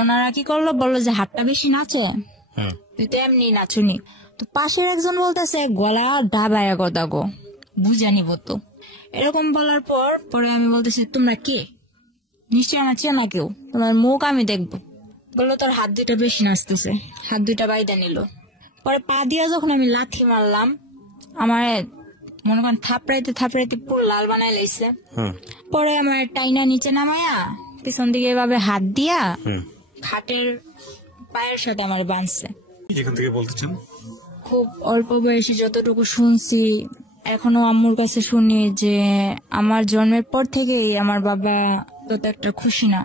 ওনারা কি করলো, বললো যে হাতটা বেশি নাচে, তুই তো এমনি নাচুনি। তো পাশের একজন বলতেছে গলা ডাবায়া কথা গো, বুঝা নিব তো। এরকম বলার পর পরে আমি বলতেছি তোমরা কে, নিশ্চয় আমার চেনা কেউ, তোমার মুখ আমি দেখবো। বললো তোর হাত দুইটা বেশি নাচতেছে, হাত দুইটা বাইদা নিল। পরে পা দিয়া যখন আমি লাথি মারলাম, আমার মনে করেন থাপড়াইতে থাপড়াইতে পুরো লাল বানাই লাইছে। পরে আমার টাইনা নিচে নামায়া পিছন দিকে এভাবে হাত দিয়া খাটের পায়ের সাথে আমার বাঁধছে। এখান থেকে বলতে চান, খুব অল্প বয়সে যতটুকু শুনছি, এখনো আম্মুর কাছে শুনি যে আমার জন্মের পর থেকেই আমার বাবা তত একটা খুশি না,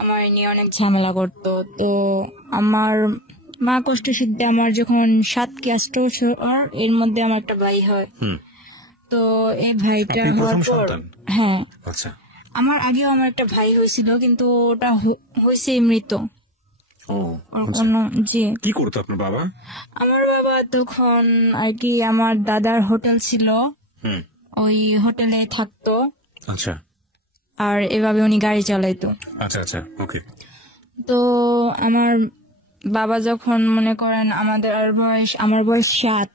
আমার নিয়ে অনেক ঝামেলা করতো। তো আমার মা কষ্ট সিদ্ধে আমার যখন 7 কি 8 বছর, এর মধ্যে আমার একটা ভাই হয়। তো এই ভাইটা হওয়ার পর, হ্যাঁ আচ্ছা, আমার আগেও আমার একটা ভাই হয়েছিল, কিন্তু ওটা হয়েছে মৃত। জি। কি করতো আপনার বাবা? আমার বাবা তখন আর কি আমার দাদার হোটেল ছিল, ওই হোটেলে থাকতো। আচ্ছা। আর এভাবে উনি গাড়ি চালাইতো। আচ্ছা আচ্ছা, ওকে। তো আমার বাবা যখন মনে করেন আমার বয়স 7,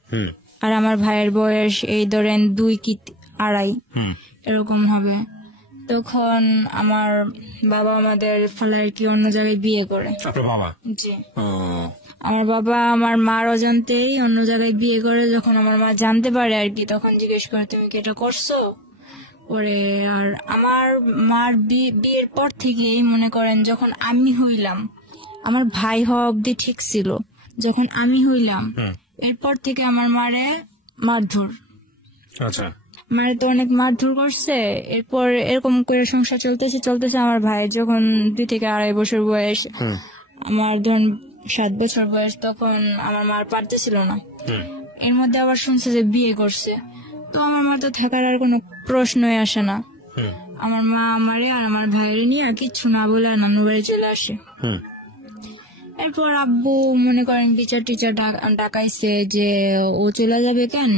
আর আমার ভাইয়ের বয়স এই ধরেন 2 কি 2.5 এরকম হবে, তখন আমার বাবা আমাদের ফলার কি অন্য জায়গায় বিয়ে করে। আপনার বাবা? জি। আমার বাবা আমার মার অজান্তেই অন্য জায়গায় বিয়ে করে। যখন আমার মা জানতে পারে আর কি, তখন জিজ্ঞেস করে তুমি কি এটা করছো। পরে আর আমার মার বিয়ের পর থেকেই মনে করেন যখন আমি হইলাম, আমার ভাই হওয়া অব্দি ঠিক ছিল, যখন আমি হইলাম এরপর থেকে আমার মারে মারধর। আচ্ছা। মারে তো অনেক মারধর করছে। এরপর এরকম করে সংসার চলতেছে। আমার ভাই যখন 2 থেকে 2.5 বছর বয়স, আমার ধরুন 7 বছর বয়স, তখন আমার মার পারতেছিল না। এর মধ্যে আবার শুনছে যে বিয়ে করছে। তো আমার মা তো থাকার আর কোনো প্রশ্নই আসে না। আমার মা আমারে আর আমার ভাইয়ের নিয়ে আর কিচ্ছু না বলে নানু বাড়ি চলে আসে। এরপর আব্বু মনে করেন টিচার ডাকাইছে যে ও চলে যাবে কেন,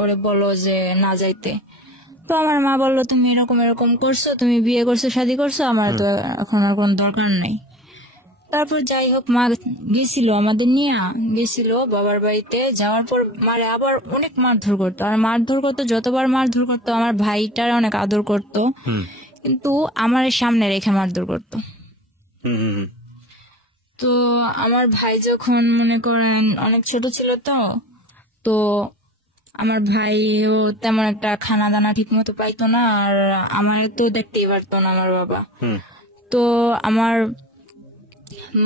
ওরে বলো যে না যাইতে। তো আমার মা বললো তুমি এরকম করছো, তুমি বিয়ে করছো, শাদী করছো, আমার তো এখন আর কোনো দরকার নেই। তারপর যাই হোক মা গেছিল, আমাদের নিয়ে গেছিল বাবার বাড়িতে। যাওয়ার পর মারে আবার অনেক মারধর করতো, আর মারধর করতো, যতবার মারধর করতো আমার ভাইটার অনেক আদর করতো, কিন্তু আমার সামনে রেখে মারধর করতো। তো আমার ভাই যখন মনে করেন অনেক ছোট ছিল, তো আমার ভাইও তেমন একটা খানা দানা ঠিক মতো পাইতো না, আর আমার তো দেখতেই পারতো না আমার বাবা। তো আমার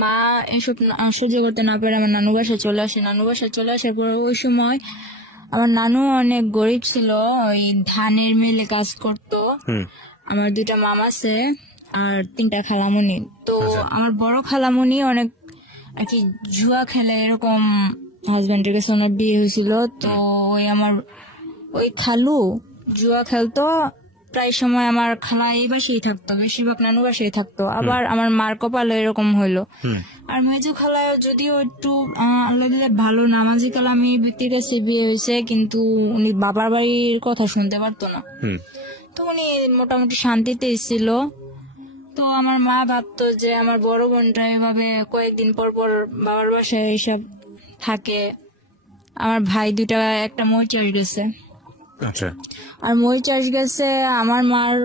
মা এসব সহ্য করতে না পারে আমার নানু বাসায় চলে আসে। নানু বাসায় চলে আসার পর ওই সময় আমার নানু অনেক গরিব ছিল, ওই ধানের মিলে কাজ করতো। আমার 2টা মামা আছে আর 3টা খালামুনি। তো আমার বড় খালামুনি অনেক আর কি জুয়া খেলে, এরকম হাজবেন্ডের কাছে ওনার বিয়ে হয়েছিল। তো ওই খালু জুয়া খেলতো প্রায় সময়। আমার খালা এই বাসায় থাকতো, বেশিরভাগ নানু বাসায় থাকতো। আবার আমার মার কপালও এরকম হইলো। আর মেজু খালা যদিও একটু আল্লাহ দিলে ভালো নামাজি কালামি ব্যক্তির কাছে বিয়ে হয়েছে, কিন্তু উনি বাবার বাড়ির কথা শুনতে পারতো না। তো উনি মোটামুটি শান্তিতে ছিল। তো আমার মা ভাবতো যে আমার বড় বোনটা এভাবে কয়েকদিন পর পর বাবার বাসায় এইসব থাকে। আমার ভাই 2টা, একটা মই চাষ গেছে। আচ্ছা। আর মই চাষ গেছে আমার মার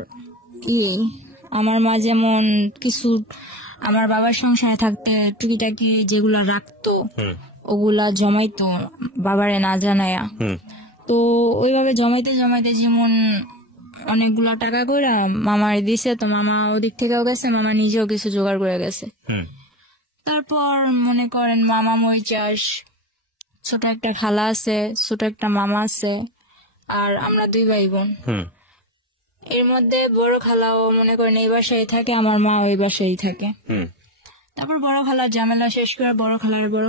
আমার মা যেমন কিছু আমার বাবার সংসারে থাকতে টুকিটাকি যেগুলা রাখতো ওগুলা জমাইতো বাবারে না জানায়া। তো ওইভাবে জমাইতে জমাইতে যেমন অনেকগুলা টাকা করে মামারে দিছে। তো মামা ওদিক থেকেও গেছে, মামা নিজেও কিছু জোগাড় করে গেছে। তারপর মনে করেন মামা মই চাষ, ছোট একটা খালা আছে, ছোট একটা মামা আছে, আর আমরা 2 ভাই বোন। এর মধ্যে বড় খালাও মনে করেন এই বাসায় থাকে, আমার মা ওই বাসায় থাকে। তারপর বড় খালার ঝামেলা শেষ করে বড়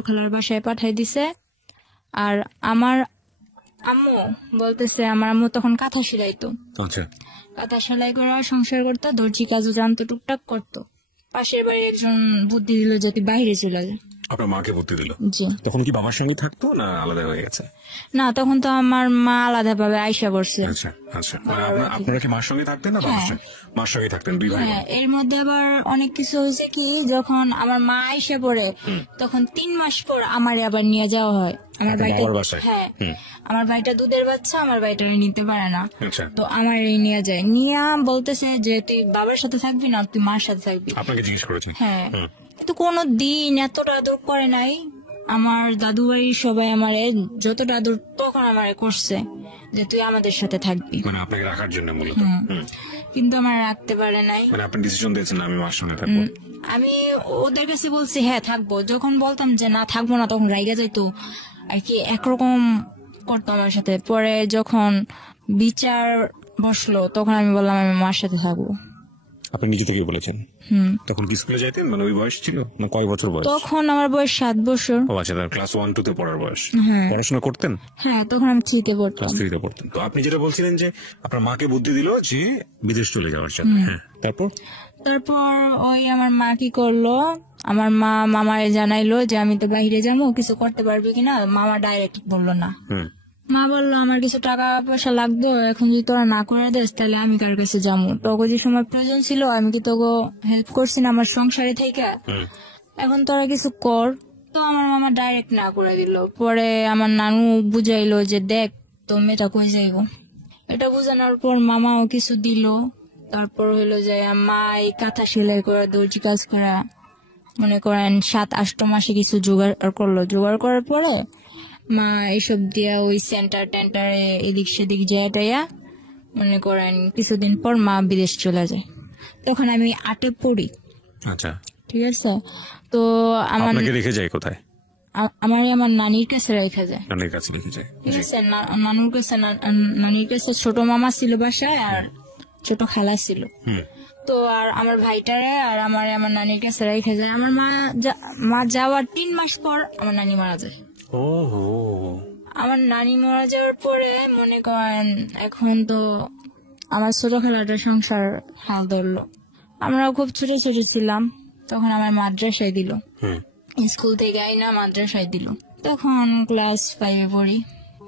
খালার বাসায় পাঠাই দিছে। আর আমার আম্মু বলতেছে, আমার আম্মু তখন কাঁথা সেলাইতো। কাঁথা সেলাই করে সংসার করতো, দর্জি কাজও জানতো, টুকটাক করতো। পাশের বাড়ি একজন বুদ্ধি দিল যাতে বাইরে চলে যায়। আপনার মাকে বুদ্ধি দিল। জি। তখন কি বাবার সঙ্গে থাকতো না আলাদা হয়ে গেছে? না, তখন তো আমার মা আলাদা ভাবে আইসা পড়ছে। আচ্ছা আচ্ছা, মানে আপনারা কি মার সঙ্গে থাকতেন না বাবার সঙ্গে? মার সঙ্গে থাকতেন দুই ভাই বোন। হ্যাঁ, এর মধ্যে আবার অনেক কিছু হয়েছে কি, যখন আমার মা আইসা পড়ে তখন 3 মাস পর আমারে আবার নিয়ে যাওয়া হয় আমার ভাইটা। বাবার বাসায়? হ্যাঁ, আমার ভাইটা দুধের বাচ্চা, আমার ভাইটা নিতে পারে না, আচ্ছা, তো আমার নিয়ে যায়। নিয়ে বলতেছে যে তুই বাবার সাথে থাকবি না তুই মার সাথে থাকবি। আপনাকে জিজ্ঞেস করেছেন? হ্যাঁ, তো কোনো দিন এতটা আদর করে নাই। আমার দাদু বাড়ির সবাই আমারে যতটা আদর তখন আমারে করছে যে তুই আমাদের সাথে থাকবি, মানে আপনাকে রাখার জন্য মূলত। কিন্তু আমার রাখতে পারে নাই। মানে আপনি ডিসিশন দিয়েছেন না আমি মার সঙ্গে থাকবো? আমি ওদের কাছে বলছি হ্যাঁ থাকবো, যখন বলতাম যে না থাকবো না তখন রাইগা যাইতো আর কি, একরকম করতো আমার সাথে। পরে যখন বিচার বসলো তখন আমি বললাম আমি মার সাথে থাকবো। আপনি নিজে থেকে বলেছেন? তখন কি স্কুলে যাইতেন? মানে ওই বয়স ছিল না? কয় বছর বয়স? তখন আমার বয়স 7 বছর। ও আচ্ছা, ক্লাস 1-2 তে পড়ার বয়স। হ্যাঁ। পড়াশোনা করতেন? হ্যাঁ, তখন আমি 3-তে পড়তাম। ক্লাস 3 তে পড়তেন। তো আপনি যেটা বলছিলেন যে আপনার মাকে বুদ্ধি দিল যে বিদেশ চলে যাওয়ার জন্য, হ্যাঁ, তারপর ওই আমার মা কি করলো, আমার মা মামারে জানাইলো যে আমি তো বাইরে যাবো, কিছু করতে পারবি কিনা। মামা ডাইরেক্ট বললো না। মা বললো আমার কিছু টাকা পয়সা লাগতো, এখন যদি তোরা না করে দেস তাহলে আমি কার কাছে যাবো, তোকে যে সময় প্রয়োজন ছিল আমি কি তোকে হেল্প করছি না আমার সংসারে থেকে, এখন তোরা কিছু কর। তো আমার মামা ডাইরেক্ট না করে দিল। পরে আমার নানু বুঝাইলো যে দেখ তো মেয়েটা কই যাইবো। এটা বুঝানোর পর মামাও কিছু দিল। তারপর হইলো যে মা এই কাঁথা সেলাই করা, দর্জি কাজ করা, মনে করেন 7-8 মাসে কিছু জোগাড় করলো। জোগাড় করার পরে মা এইসব দিয়া ওই সেন্টার টেন্টারে এদিক সেদিক যাইয়া মনে করেন কিছুদিন পর মা বিদেশ চলে যায়। তখন আমি 8-এ পড়ি। আচ্ছা, ঠিক আছে। তো আপনাকে রেখে যায় কোথায়? আমার নানির কাছে রেখে যায়। নানির কাছে রেখে যায়, ঠিক আছে। নানির কাছে ছোট মামা ছিল বাসায় আর ছোট খালা ছিল। তো আর আমার ভাইটারে আর আমার নানির কাছে রেখে যায়। আমার মা যাওয়ার 3 মাস পর আমার নানি মারা যায়। ওহো। আমার নানি মারা যাওয়ার পরে মনে করেন এখন তো আমার ছোট খালাটার সংসার হাল ধরলো। আমরাও খুব ছোট ছোট ছিলাম তখন। আমার মাদ্রাসায় দিল, স্কুল থেকে আইনা মাদ্রাসায় দিল। তখন ক্লাস 5-এ পড়ি।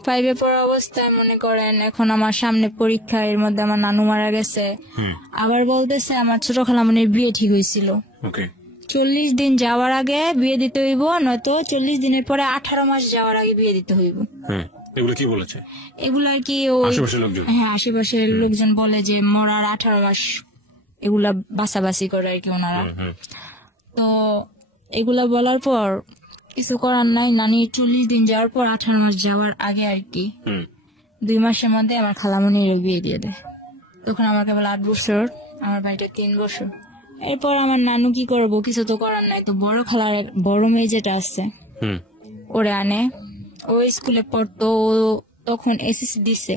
5-এ পড়া অবস্থায় মনে করেন এখন আমার সামনে পরীক্ষা, এর মধ্যে আমার নানু মারা গেছে। আবার বলতেছে আমার ছোট খালামণির বিয়ে ঠিক হয়েছিল, 40 দিন যাওয়ার আগে বিয়ে দিতে হইব, নয়তো 40 দিনের পরে 18 মাস যাওয়ার আগে বিয়ে দিতে হইব। এগুলো কি বলেছে? এগুলো আর কি আশেপাশের লোকজন? হ্যাঁ, আশেপাশের লোকজন বলে যে মরার 18 মাস এগুলা বাছাবাছি করে আর কি ওনারা। তো এগুলা বলার পর কিছু করার নাই। নানি 40 দিন যাওয়ার পর 18 মাস যাওয়ার আগে আর কি 2 মাসের মধ্যে আমার খালামণির বিয়ে দিয়ে দেয়। তখন আমার কেবল 8 বছর, আমার ভাইটা 3 বছর। এরপর আমার নানু কি করবো, কিছু তো করার নাই। তো বড় খালার বড় মেয়ে যেটা আছে ওরে আনে, ও স্কুলে পড়তো, তখন এসএসসি দিছে,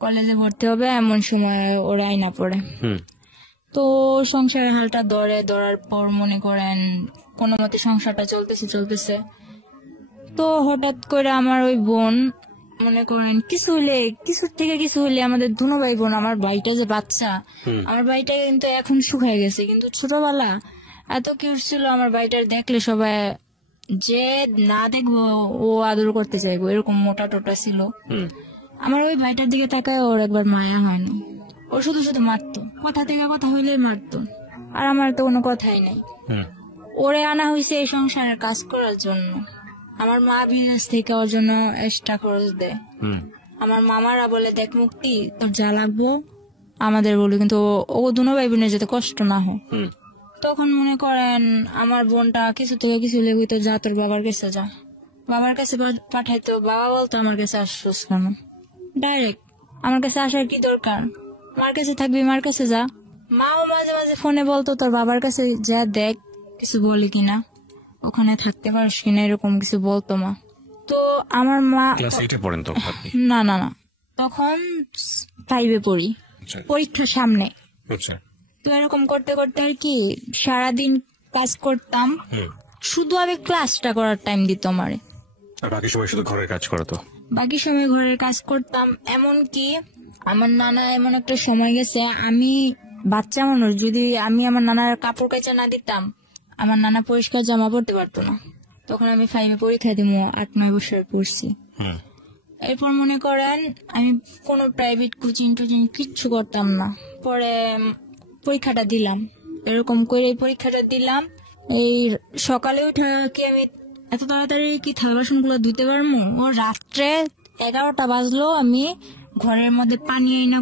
কলেজে ভর্তি হবে এমন সময় ওরা আইনা পড়ে। তো সংসারের হালটা ধরার পর মনে করেন কোনো মতে সংসারটা চলতেছে। তো হঠাৎ করে আমার ওই বোন মনে করেন কিছুর থেকে কিছু হইলে আমাদের দুনো ভাই বোন, আমার ভাইটা যে বাচ্চা, আমার ভাইটা কিন্তু এখন শুকায় গেছে, কিন্তু ছোটবেলা এত কিউট ছিল। আমার ভাইটার দেখলে সবাই যে না দেখবো ও আদর করতে চাইবো, এরকম মোটা টোটা ছিল। আমার ওই ভাইটার দিকে তাকায় ওর একবার মায়া হয়নি। ও শুধু শুধু মারতো, কথা থেকে কথা হইলেই মারতো। আর আমার তো কোনো কথাই নাই। ওরে আনা হয়েছে এই সংসারের কাজ করার জন্য। আমার মা বিদেশ থেকে ওর জন্য এক্সট্রা খরচ দেয়। আমার মামারা বলে দেখ মুক্তি তোর যা লাগবো আমাদের বলি, কিন্তু ও দুনো ভাই বোনের যাতে কষ্ট না হয়। তখন মনে করেন আমার বোনটা কিছু থেকে কিছু লেগে তো যা তোর বাবার কাছে যা, বাবার কাছে পাঠাইতো। বাবা বলতো আমার কাছে আসছোস কেন, ডাইরেক্ট আমার কাছে আসার কি দরকার, মার কাছে থাকবি মার কাছে যা। মাও মাঝে মাঝে ফোনে বলতো তোর বাবার কাছে যা দেখ কিছু বলি কিনা, ওখানে থাকতে পারিস কিনা, এরকম কিছু বলতো মা। তো আমার মা ক্লাস 8-এ পড়েন তো আপনি? না, তখন 5-এ পড়ি, পরীক্ষার সামনে। তো এরকম করতে করতে আর কি সারাদিন কাজ করতাম, শুধু আমি ক্লাসটা করার টাইম দিত আমারে। বাকি সময় শুধু ঘরের কাজ করতো? বাকি সময় ঘরের কাজ করতাম। এমন কি আমার নানা এমন একটা সময় গেছে, আমি বাচ্চা মানুষ, যদি আমি আমার নানার কাপড় কাচা না দিতাম আমার নানা পরিষ্কার জামা পরতে পারতো না। তখন আমি 5-এ পরীক্ষা দিব, 8-9 বছর পড়ছি। হুম এরপর মনে করেন আমি কোনো প্রাইভেট কোচিং টোচিং কিচ্ছু করতাম না। পরে পরীক্ষাটা দিলাম, এরকম করে পরীক্ষাটা দিলাম। এই সকালে উঠা কি আমি এত তাড়াতাড়ি কি থালা বাসন গুলো ধুতে পারবো? ও রাত্রে 11টা বাজলো, আমি ঘরের মধ্যে পানি আইনা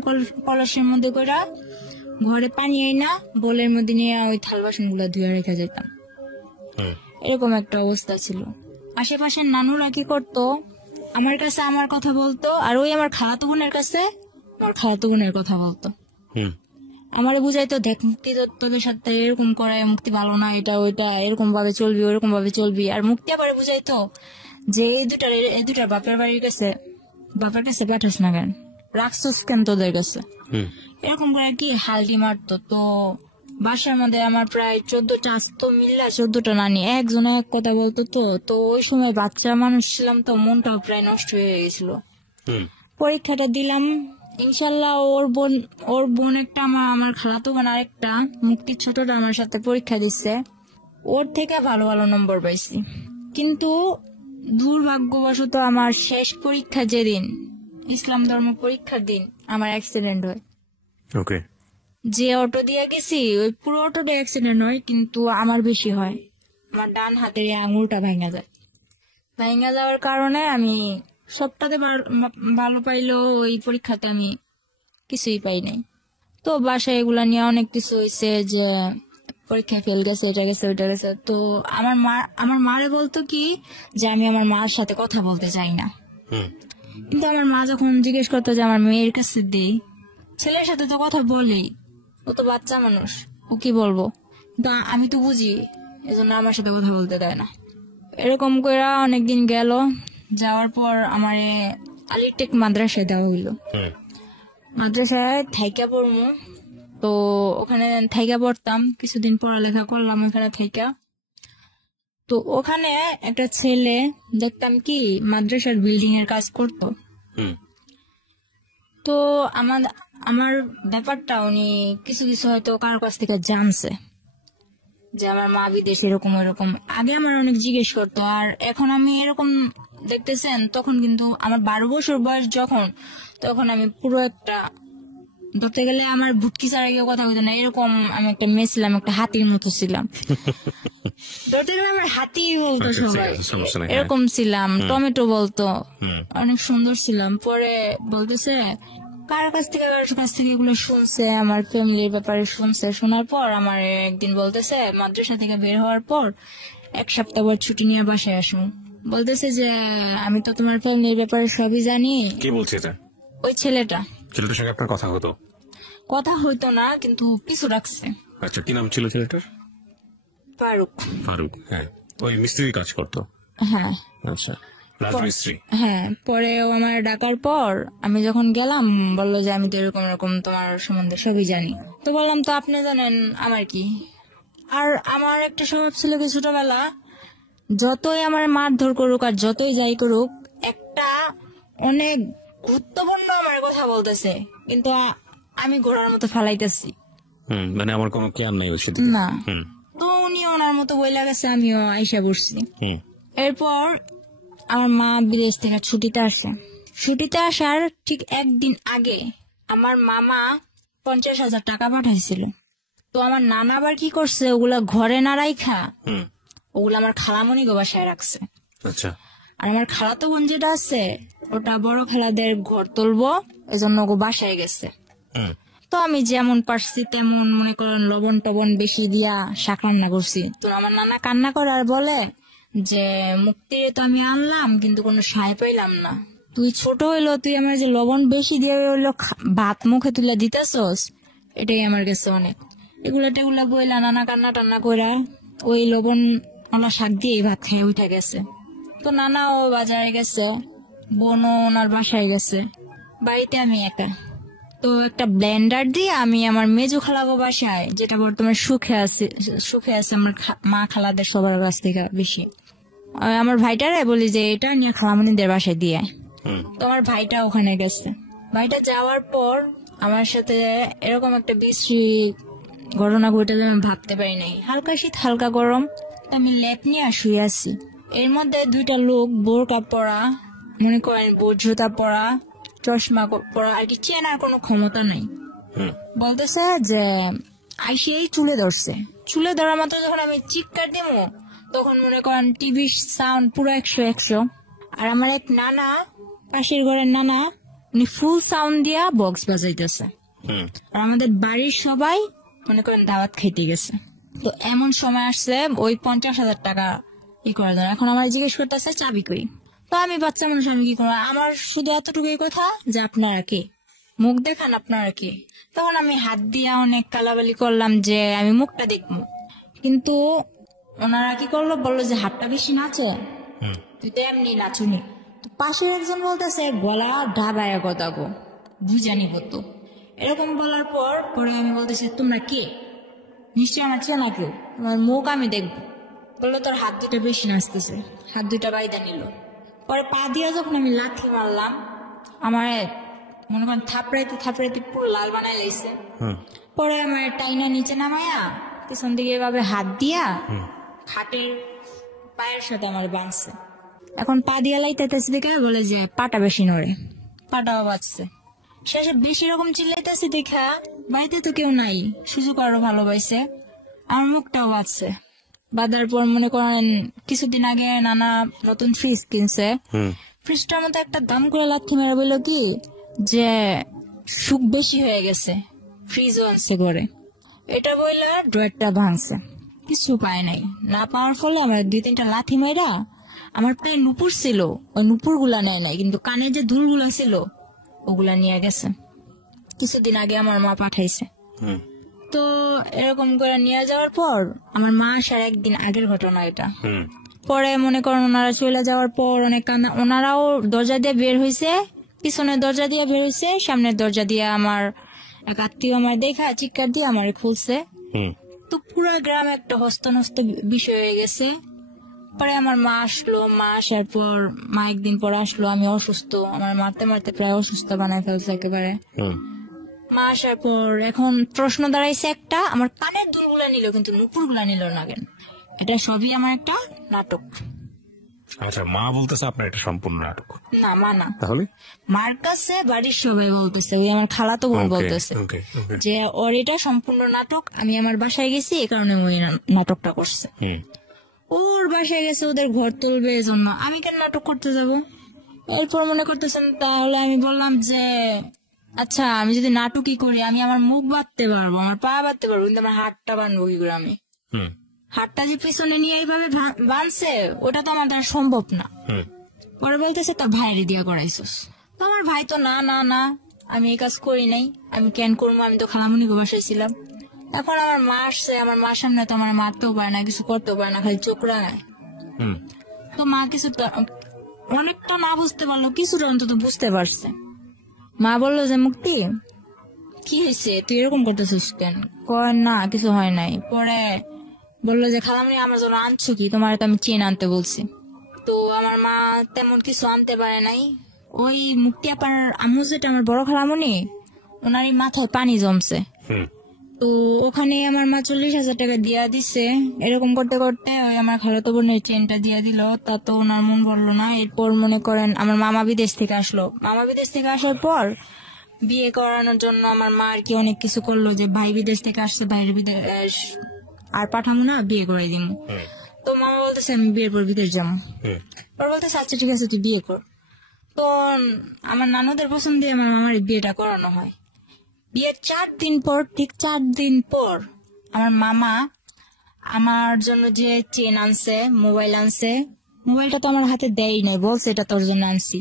কলসের মধ্যে করে ঘরে পানি আইনা বোলের মধ্যে নিয়ে ওই থালা বাসন গুলো ধুয়ে রেখে যেতাম। হুম এরকম একটা অবস্থা ছিল। আশেপাশের নানুরা কি করতো, আমার কাছে আমার কথা বলতো, আর ওই আমার খালাতো বোনের কাছে আমার খালাতো বোনের কথা বলতো। হুম আমারে বুঝাইতো, দেখ মুক্তি তোদের সাথে এরকম করে, মুক্তি ভালো না, এটা ওইটা এরকম ভাবে চলবি, ওরকম ভাবে চলবি। আর মুক্তি আবার বুঝাইতো যে এই দুটার বাপের কাছে পাঠাস না কেন, রাখছস কেন তোদের কাছে, হুম এরকম করে কি হালটি মারতো। তো বাসার মধ্যে আমার প্রায় 14টা আসতো, মিল্লা 14টা নানি, একজন এক কথা বলতো। তো ওই সময় বাচ্চা মানুষ ছিলাম, তো মনটাও প্রায় নষ্ট হয়ে গেছিল। হুম পরীক্ষাটা দিলাম, ইনশাল্লাহ ওর বোন একটা, আমার খালাতো বোন আরেকটা, মুক্তির ছোটটা আমার সাথে পরীক্ষা দিচ্ছে, ওর থেকে ভালো ভালো নম্বর পাইছি। কিন্তু দুর্ভাগ্যবশত আমার শেষ পরীক্ষা যেদিন, ইসলাম ধর্ম পরীক্ষার দিন, আমার অ্যাক্সিডেন্ট হয়। ওকে। যে অটো দিয়ে গেছি ওই পুরো অটোটা অ্যাক্সিডেন্ট হয়, কিন্তু আমার বেশি হয়। আমার ডান হাতের এই আঙুলটা ভেঙে যায়। ভেঙে যাওয়ার কারণে আমি সবটাতে ভালো পাইলেও ওই পরীক্ষাতে আমি কিছুই পাই নাই। তো বাসায় এগুলা নিয়ে অনেক কিছু হয়েছে, যে পরীক্ষায় ফেল গেছে, এটা গেছে ওইটা গেছে। তো আমার মারে বলতো কি যে আমি আমার মার সাথে কথা বলতে চাই না। হুম কিন্তু আমার মা যখন জিজ্ঞেস করতো যে আমার মেয়ের কাছে দিই, ছেলের সাথে তো কথা বলি, ও তো বাচ্চা মানুষ, ও কি বলবো। কিন্তু আমি তো বুঝি, এজন্য আমার সাথে কথা বলতে দেয় না। এরকম করে অনেকদিন গেল, যাওয়ার পর আমার আলিটেক মাদ্রাসায় দেওয়া হইলো। হুম মাদ্রাসায় থাইকা পড়মু, তো ওখানে থাইকা পড়তাম, কিছুদিন পড়ালেখা করলাম ওখানে থাইকা। তো ওখানে একটা ছেলে দেখতাম কি মাদ্রাসার বিল্ডিং এর কাজ করতো। হুম তো আমার ব্যাপারটা উনি কিছু কিছু হয়তো কারোর কাছ থেকে জানছে, যে আমার মা বিদেশে এরকম এরকম। আগে আমার অনেক জিজ্ঞেস করতো, আর এখন আমি এরকম দেখতেছেন, তখন কিন্তু আমার 12 বছর বয়স যখন, তখন আমি পুরো একটা, ধরতে গেলে আমার ভুটকি ছাড়া কেউ কথা বলতো না, এরকম আমি একটা মেয়ে ছিলাম, একটা হাতির মতো ছিলাম। ধরতে গেলে আমার হাতি বলতো আচ্ছা, ঠিক সবাই, আছে, সমস্যা নেই, হ্যাঁ। এরকম ছিলাম। টমেটো বলতো, হুম অনেক সুন্দর ছিলাম। পরে বলতেছে কার কাছ থেকে এগুলো শুনছে, আমার ফ্যামিলির ব্যাপারে শুনছে। শোনার পর আমার একদিন বলতেছে, মাদ্রাসা থেকে বের হওয়ার পর 1 সপ্তাহ পর ছুটি নিয়ে বাসায় আসুন। বলতেছে যে আমি তো তোমার ফ্যামিলির ব্যাপারে সবই জানি। কে বলছে এটা? ওই ছেলেটার সঙ্গে আপনার কথা হতো? কথা হইতো না, কিন্তু পিছু রাখছে। আচ্ছা, কি নাম ছিল ছেলেটার? ফারুক। ফারুক, হ্যাঁ। ওই মিস্ত্রি কাজ করতো? হ্যাঁ আচ্ছা, রাজমিস্ত্রি। হ্যাঁ। পরে ও আমার ডাকার পর আমি যখন গেলাম, বললো যে আমি তো এরকম এরকম তোমার সম্বন্ধে সবই জানি। তো বললাম, তো আপনি জানেন আমার কি। আর আমার একটা স্বভাব ছিল কি, ছোটবেলা যতই আমার মারধর করুক আর যতই যাই করুক, একটা অনেক গুরুত্বপূর্ণ আমার কথা বলতেছে, কিন্তু আমি ঘোড়ার মতো ফালাইতেছি। মানে আমার কোনো কেয়ার নাই ওই সাথে। না। তো উনি ওনার মতো বইলা গেছে, আমিও আইসা বসছি। এরপর আমার মা বিদেশ থেকে ছুটিতে আসার ঠিক একদিন আগে আমার মামা 50,000 টাকা পাঠাইছিল। তো আমার নানা আবার কি করছে, ওগুলা ঘরে না রাইখা ওগুলা আমার খালামণি গো বাসায় রাখছে। আচ্ছা। আর আমার খালাতো বোন যেটা আছে, ওটা বড় খালাদের ঘর তুলবো, এজন্য ওগো বাসায় গেছে। তো আমি যেমন পারছি তেমন মনে করেন লবণ টবণ বেশি দিয়া শাক রান্না করছি। তো আমার নানা কান্না করে আর বলে যে মুক্তিরে তো আমি আনলাম, কিন্তু কোনো সায় পাইলাম না। তুই ছোট হইলো, তুই আমার যে লবণ বেশি দিয়ে হইলো ভাত মুখে তুলে দিতেছস, এটাই আমার কাছে অনেক। এগুলা বইলা নানা কান্না টান্না কইরা ওই লবণ ওলা শাক দিয়ে ভাত খেয়ে উঠে গেছে। তো নানা ও বাজারে গেছে, বোনও ওনার বাসায় গেছে, বাড়িতে আমি একা। তো একটা ব্লেন্ডার দিয়ে আমি আমার মেজো খালাগো বাসায়, যেটা বর্তমানে সুখে আছে আমার মা খালাদের সবার কাছ থেকে বেশি, আমার ভাইটারে বলি যে এটা নিয়ে খালামণিদের বাসায় দিয়ে। তো আমার ভাইটা ওখানে গেছে। ভাইটা যাওয়ার পর আমার সাথে এরকম একটা বিশ্রী ঘটনা ঘটে, আমি ভাবতে পারি নাই। হালকা শীত হালকা গরম, আমি লেপ নিয়ে শুয়ে আছি। এর মধ্যে দুইটা লোক বোরকা পরা, মনে করেন বোট জুতা পরা, চশমা পরা, আর কি চেনার কোনো ক্ষমতা নেই। বলতেছে যে আইসিয়াই চুলে ধরছে। চুলে ধরার মাত্র যখন আমি চিৎকার দিব, তখন মনে করেন টিভির সাউন্ড পুরো 100। আর আমার এক নানা, পাশের ঘরের নানা, উনি ফুল সাউন্ড দিয়া বক্স বাজাইতেছে। আর আমাদের বাড়ির সবাই মনে করেন দাওয়াত খাইতে গেছে। তো এমন সময় আসছে ওই 50,000 টাকা করার জন্য। এখন আমার জিজ্ঞেস করতেছে চাবি কই। তো আমি বাচ্চা মানুষ, আমি কি করবো? আমার শুধু এতটুকুই কথা যে আপনারা কে, মুখ দেখান আপনারা কে। তখন আমি হাত দিয়ে অনেক কালাবালি করলাম যে আমি মুখটা দেখবো, কিন্তু ওনারা কি করলো, বললো যে হাতটা বেশি নাচে, তুই তো এমনি নাচুনি। তো পাশের একজন বলতেছে গলা ডাবায় কথা গো, বুঝানি হতো। এরকম বলার পরে আমি বলতেছি তোমরা কে, নিশ্চয় আমার চেনা কেউ, তোমার মুখ আমি দেখবো। বললো তোর হাত দুটা বেশি নাচতেছে, হাত দুটা বাইদা নিল। পরে পা দিয়া যখন আমি লাথি মারলাম, আমার মনে করেন থাপড়াইতে পুরো লাল বানাই লাইছে। পরে আমার টাইনা নিচে নামায়া পিছন দিকে এভাবে হাত দিয়া খাটের পায়ের সাথে আমার বাঁধছে। এখন পা দিয়া লাইতেছে দেখে বলে যে পাটা বেশি নড়ে, পাটাও বাঁচছে। শেষে বেশি রকম চিল্লাইতেছে দেখা বাড়িতে তো কেউ নাই, সুযোগ আরো ভালোবাসে, আমার মুখটাও বাঁচছে। বাঁধার পর মনে করেন কিছুদিন আগে নানা নতুন ফ্রিজ কিনছে, ফ্রিজটার মধ্যে একটা দাম করে লাথি মেরে বললো কি যে সুখ বেশি হয়ে গেছে, ফ্রিজও আনছে করে। এটা বইলা ড্রয়ারটা ভাঙছে, কিছু পায় নাই। না পাওয়ার ফলে আমার 2-3টা লাথি মেরা আমার পায়ে নুপুর ছিল, ওই নুপুর গুলা নেয় নাই, কিন্তু কানে যে ধুল গুলা ছিল ওগুলা নিয়ে গেছে। কিছুদিন আগে আমার মা পাঠাইছে। তো এরকম করে নিয়ে যাওয়ার পর আমার মা আসার একদিন আগের ঘটনা এটা। পরে মনে করেন ওনারা চলে যাওয়ার পর অনেক কান্না, ওনারাও দরজা দিয়ে বের হয়েছে, পিছনের দরজা দিয়ে বের হয়েছে, সামনের দরজা দিয়ে আমার এক আত্মীয় আমার দেখা চিৎকার দিয়ে আমার খুলছে। তো পুরো গ্রাম একটা হস্তনস্ত বিষয় হয়ে গেছে। পরে আমার মা আসলো, মা আসার পর মা একদিন পর আসলো, আমি অসুস্থ, আমার মারতে মারতে প্রায় অসুস্থ বানায় ফেলছে একেবারে। মা আসার পর এখন প্রশ্ন দাঁড়াইছে একটা, আমার কানের দুলগুলা নিল কিন্তু নুপুর গুলা নিল না কেন? এটা সবই আমার একটা নাটক। আচ্ছা, মা বলতেছে আপনার এটা সম্পূর্ণ নাটক? না, মা না, তাহলে মার কাছে বাড়ির সবাই বলতেছে, ওই আমার খালাতো বোন বলতেছে যে ওর এটা সম্পূর্ণ নাটক, আমি আমার বাসায় গেছি এই কারণে ওই নাটকটা করছে। ওর বাসায় গেছে ওদের ঘর তুলবে এজন্য, আমি কেন নাটক করতে যাব? এরপর মনে করতেছেন, তাহলে আমি বললাম যে আচ্ছা আমি যদি নাটকই করি, আমি আমার মুখ বাঁধতে পারবো, আমার পা বাঁধতে পারবো, কিন্তু আমার হাতটা বাঁধবো কি করে? আমি হাতটা যে পিছনে নিয়ে এইভাবে বাঁধছে, ওটা তো আমার দ্বারা সম্ভব না। পরে বলতেছে তোর ভাইয়ের দিয়া করাইছিস। তো আমার ভাই তো না না না, আমি এই কাজ করি নাই, আমি কেন করবো, আমি তো খালামুনিকে বাসায় ছিলাম। এখন আমার মা আসছে, আমার মার সামনে তো আমার মারতেও পারে না, কিছু করতেও পারে না, খালি চোখ রাঙায়। তো মা কিছু অনেকটা না বুঝতে পারলো, কিছুটা অন্তত বুঝতে পারছে। মা বললো যে মুক্তি কি হয়েছে, তুই এরকম করতেছিস কেন? কয় না কিছু হয় নাই। পরে বললো যে খালামুনি আমার জন্য আনছো কি, তোমার তো আমি চেন আনতে বলছি। তো আমার মা তেমন কিছু আনতে পারে নাই। ওই মুক্তি আপার আম্মু যেটা আমার বড় খালামুনি, ওনারই মাথায় পানি জমছে। তো ওখানে আমার মা 40,000 টাকা দিয়া দিছে। এরকম করতে করতে ওই আমার খালাতো বোনের চেনটা দিয়া দিল, তা তো ওনার মন ভরলো না। এরপর মনে করেন আমার মামা বিদেশ থেকে আসলো, মামা বিদেশ থেকে আসার পর বিয়ে করানোর জন্য আমার মা আর কি অনেক কিছু করলো, যে ভাই বিদেশ থেকে আসছে, ভাইয়ের বিদেশ আর পাঠাবো না, বিয়ে করে দিব। তো মামা বলতেছে আমি বিয়ের পর বিদেশ যাবো। পর বলতেছে আচ্ছা ঠিক আছে তুই বিয়ে কর। তো আমার নানুদের পছন্দ দিয়ে আমার মামার বিয়েটা করানো হয়। বিয়ের 4 দিন পর, ঠিক 4 দিন পর আমার মামা আমার জন্য যে চেন আনছে, মোবাইল আনছে, মোবাইলটা তো আমার হাতে দেয় নাই, বলছে এটা তোর জন্য আনছি।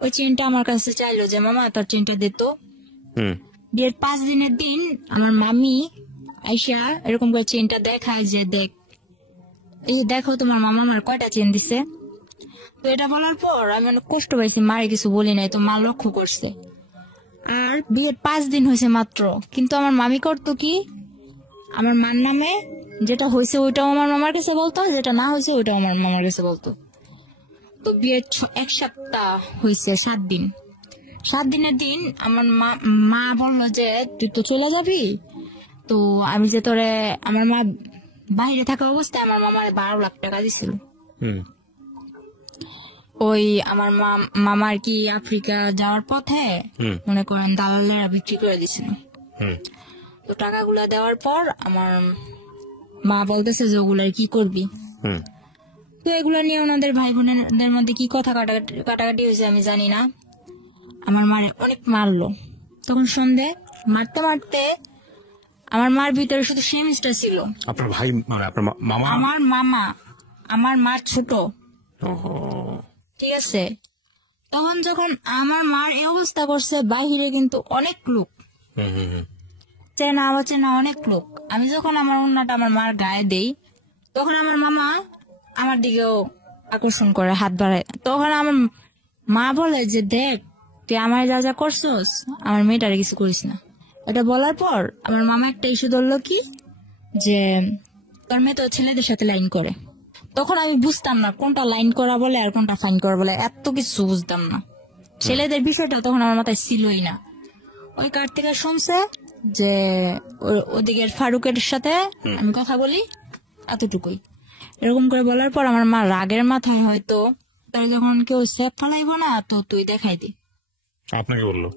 ওই চেনটা আমার কাছে চাইলো যে মামা তোর চেনটা দিত। বিয়ের 5 দিনের দিন আমার মামি আইসা এরকম করে চেনটা দেখায় যে দেখ, এই যে দেখো তোমার মামা আমার কয়টা চেন দিছে। তো এটা বলার পর আমি অনেক কষ্ট পাইছি, মারে কিছু বলি নাই, তো মা লক্ষ্য করছে। আর বিয়ের 5 দিন হয়েছে মাত্র, কিন্তু আমার মামি করতো কি, আমার মার নামে যেটা হয়েছে ওইটাও আমার মামার কাছে বলতো, যেটা না হয়েছে ওইটাও আমার মামার কাছে বলতো। তো বিয়ের 1 সপ্তাহ হয়েছে, 7 দিন। 7 দিনের দিন আমার মা বললো যে তুই তো চলে যাবি, তো আমি যে তোরে, আমার মা বাইরে থাকা অবস্থায় আমার মামার 12 লাখ টাকা দিছিল। ওই আমার মামা আর কি আফ্রিকা যাওয়ার পথে মনে করেন দালালেরা বিক্রি করে দিছিল। তো টাকাগুলো দেওয়ার পর আমার মা বলতেছে যে ওগুলার কি করবি। তো এগুলো নিয়ে ওনাদের ভাই বোনেদের মধ্যে কি কথা কাটাকাটি হয়েছে আমি জানি না। আমার মারে অনেক মারলো। তখন সন্ধে মারতে মারতে আমার মার ভিতরে শুধু সেমিস্টার ছিল। আপনার ভাই মানে আপনার মামা? আমার মামা, আমার মা ছোট, ঠিক আছে। তখন যখন আমার মার এই অবস্থা করছে, বাইরে কিন্তু অনেক লোক, চেনা অচেনা অনেক লোক। আমি যখন আমার ওন্নাটা আমার মার গায়ে দেই, তখন আমার মামা আমার দিকেও আকর্ষণ করে, হাত বাড়ায়। তখন আমার মা বলে যে দেখ তুই আমার যা যা করছস, আমার মেয়েটারে কিছু করিস না। এটা বলার পর আমার মামা একটা ইস্যু ধরলো কি যে তোর মেয়ে তো ছেলেদের সাথে লাইন করে। তখন আমি বুঝতাম না কোনটা লাইন করা বলে আর কোনটা ফাইন করা বলে, এত কিছু বুঝতাম না। ছেলেদের বিষয়টা তখন আমার মাথায় ছিলই না। ওই কার থেকে শুনছে যে ওদিকের ফারুকের সাথে আমি কথা বলি, এতটুকুই। এরকম করে বলার পর আমার মা রাগের মাথায় হয়তো তার যখন কেউ সেফ ফালাইব না তো তুই দেখাই দি, আপনাকে বললো?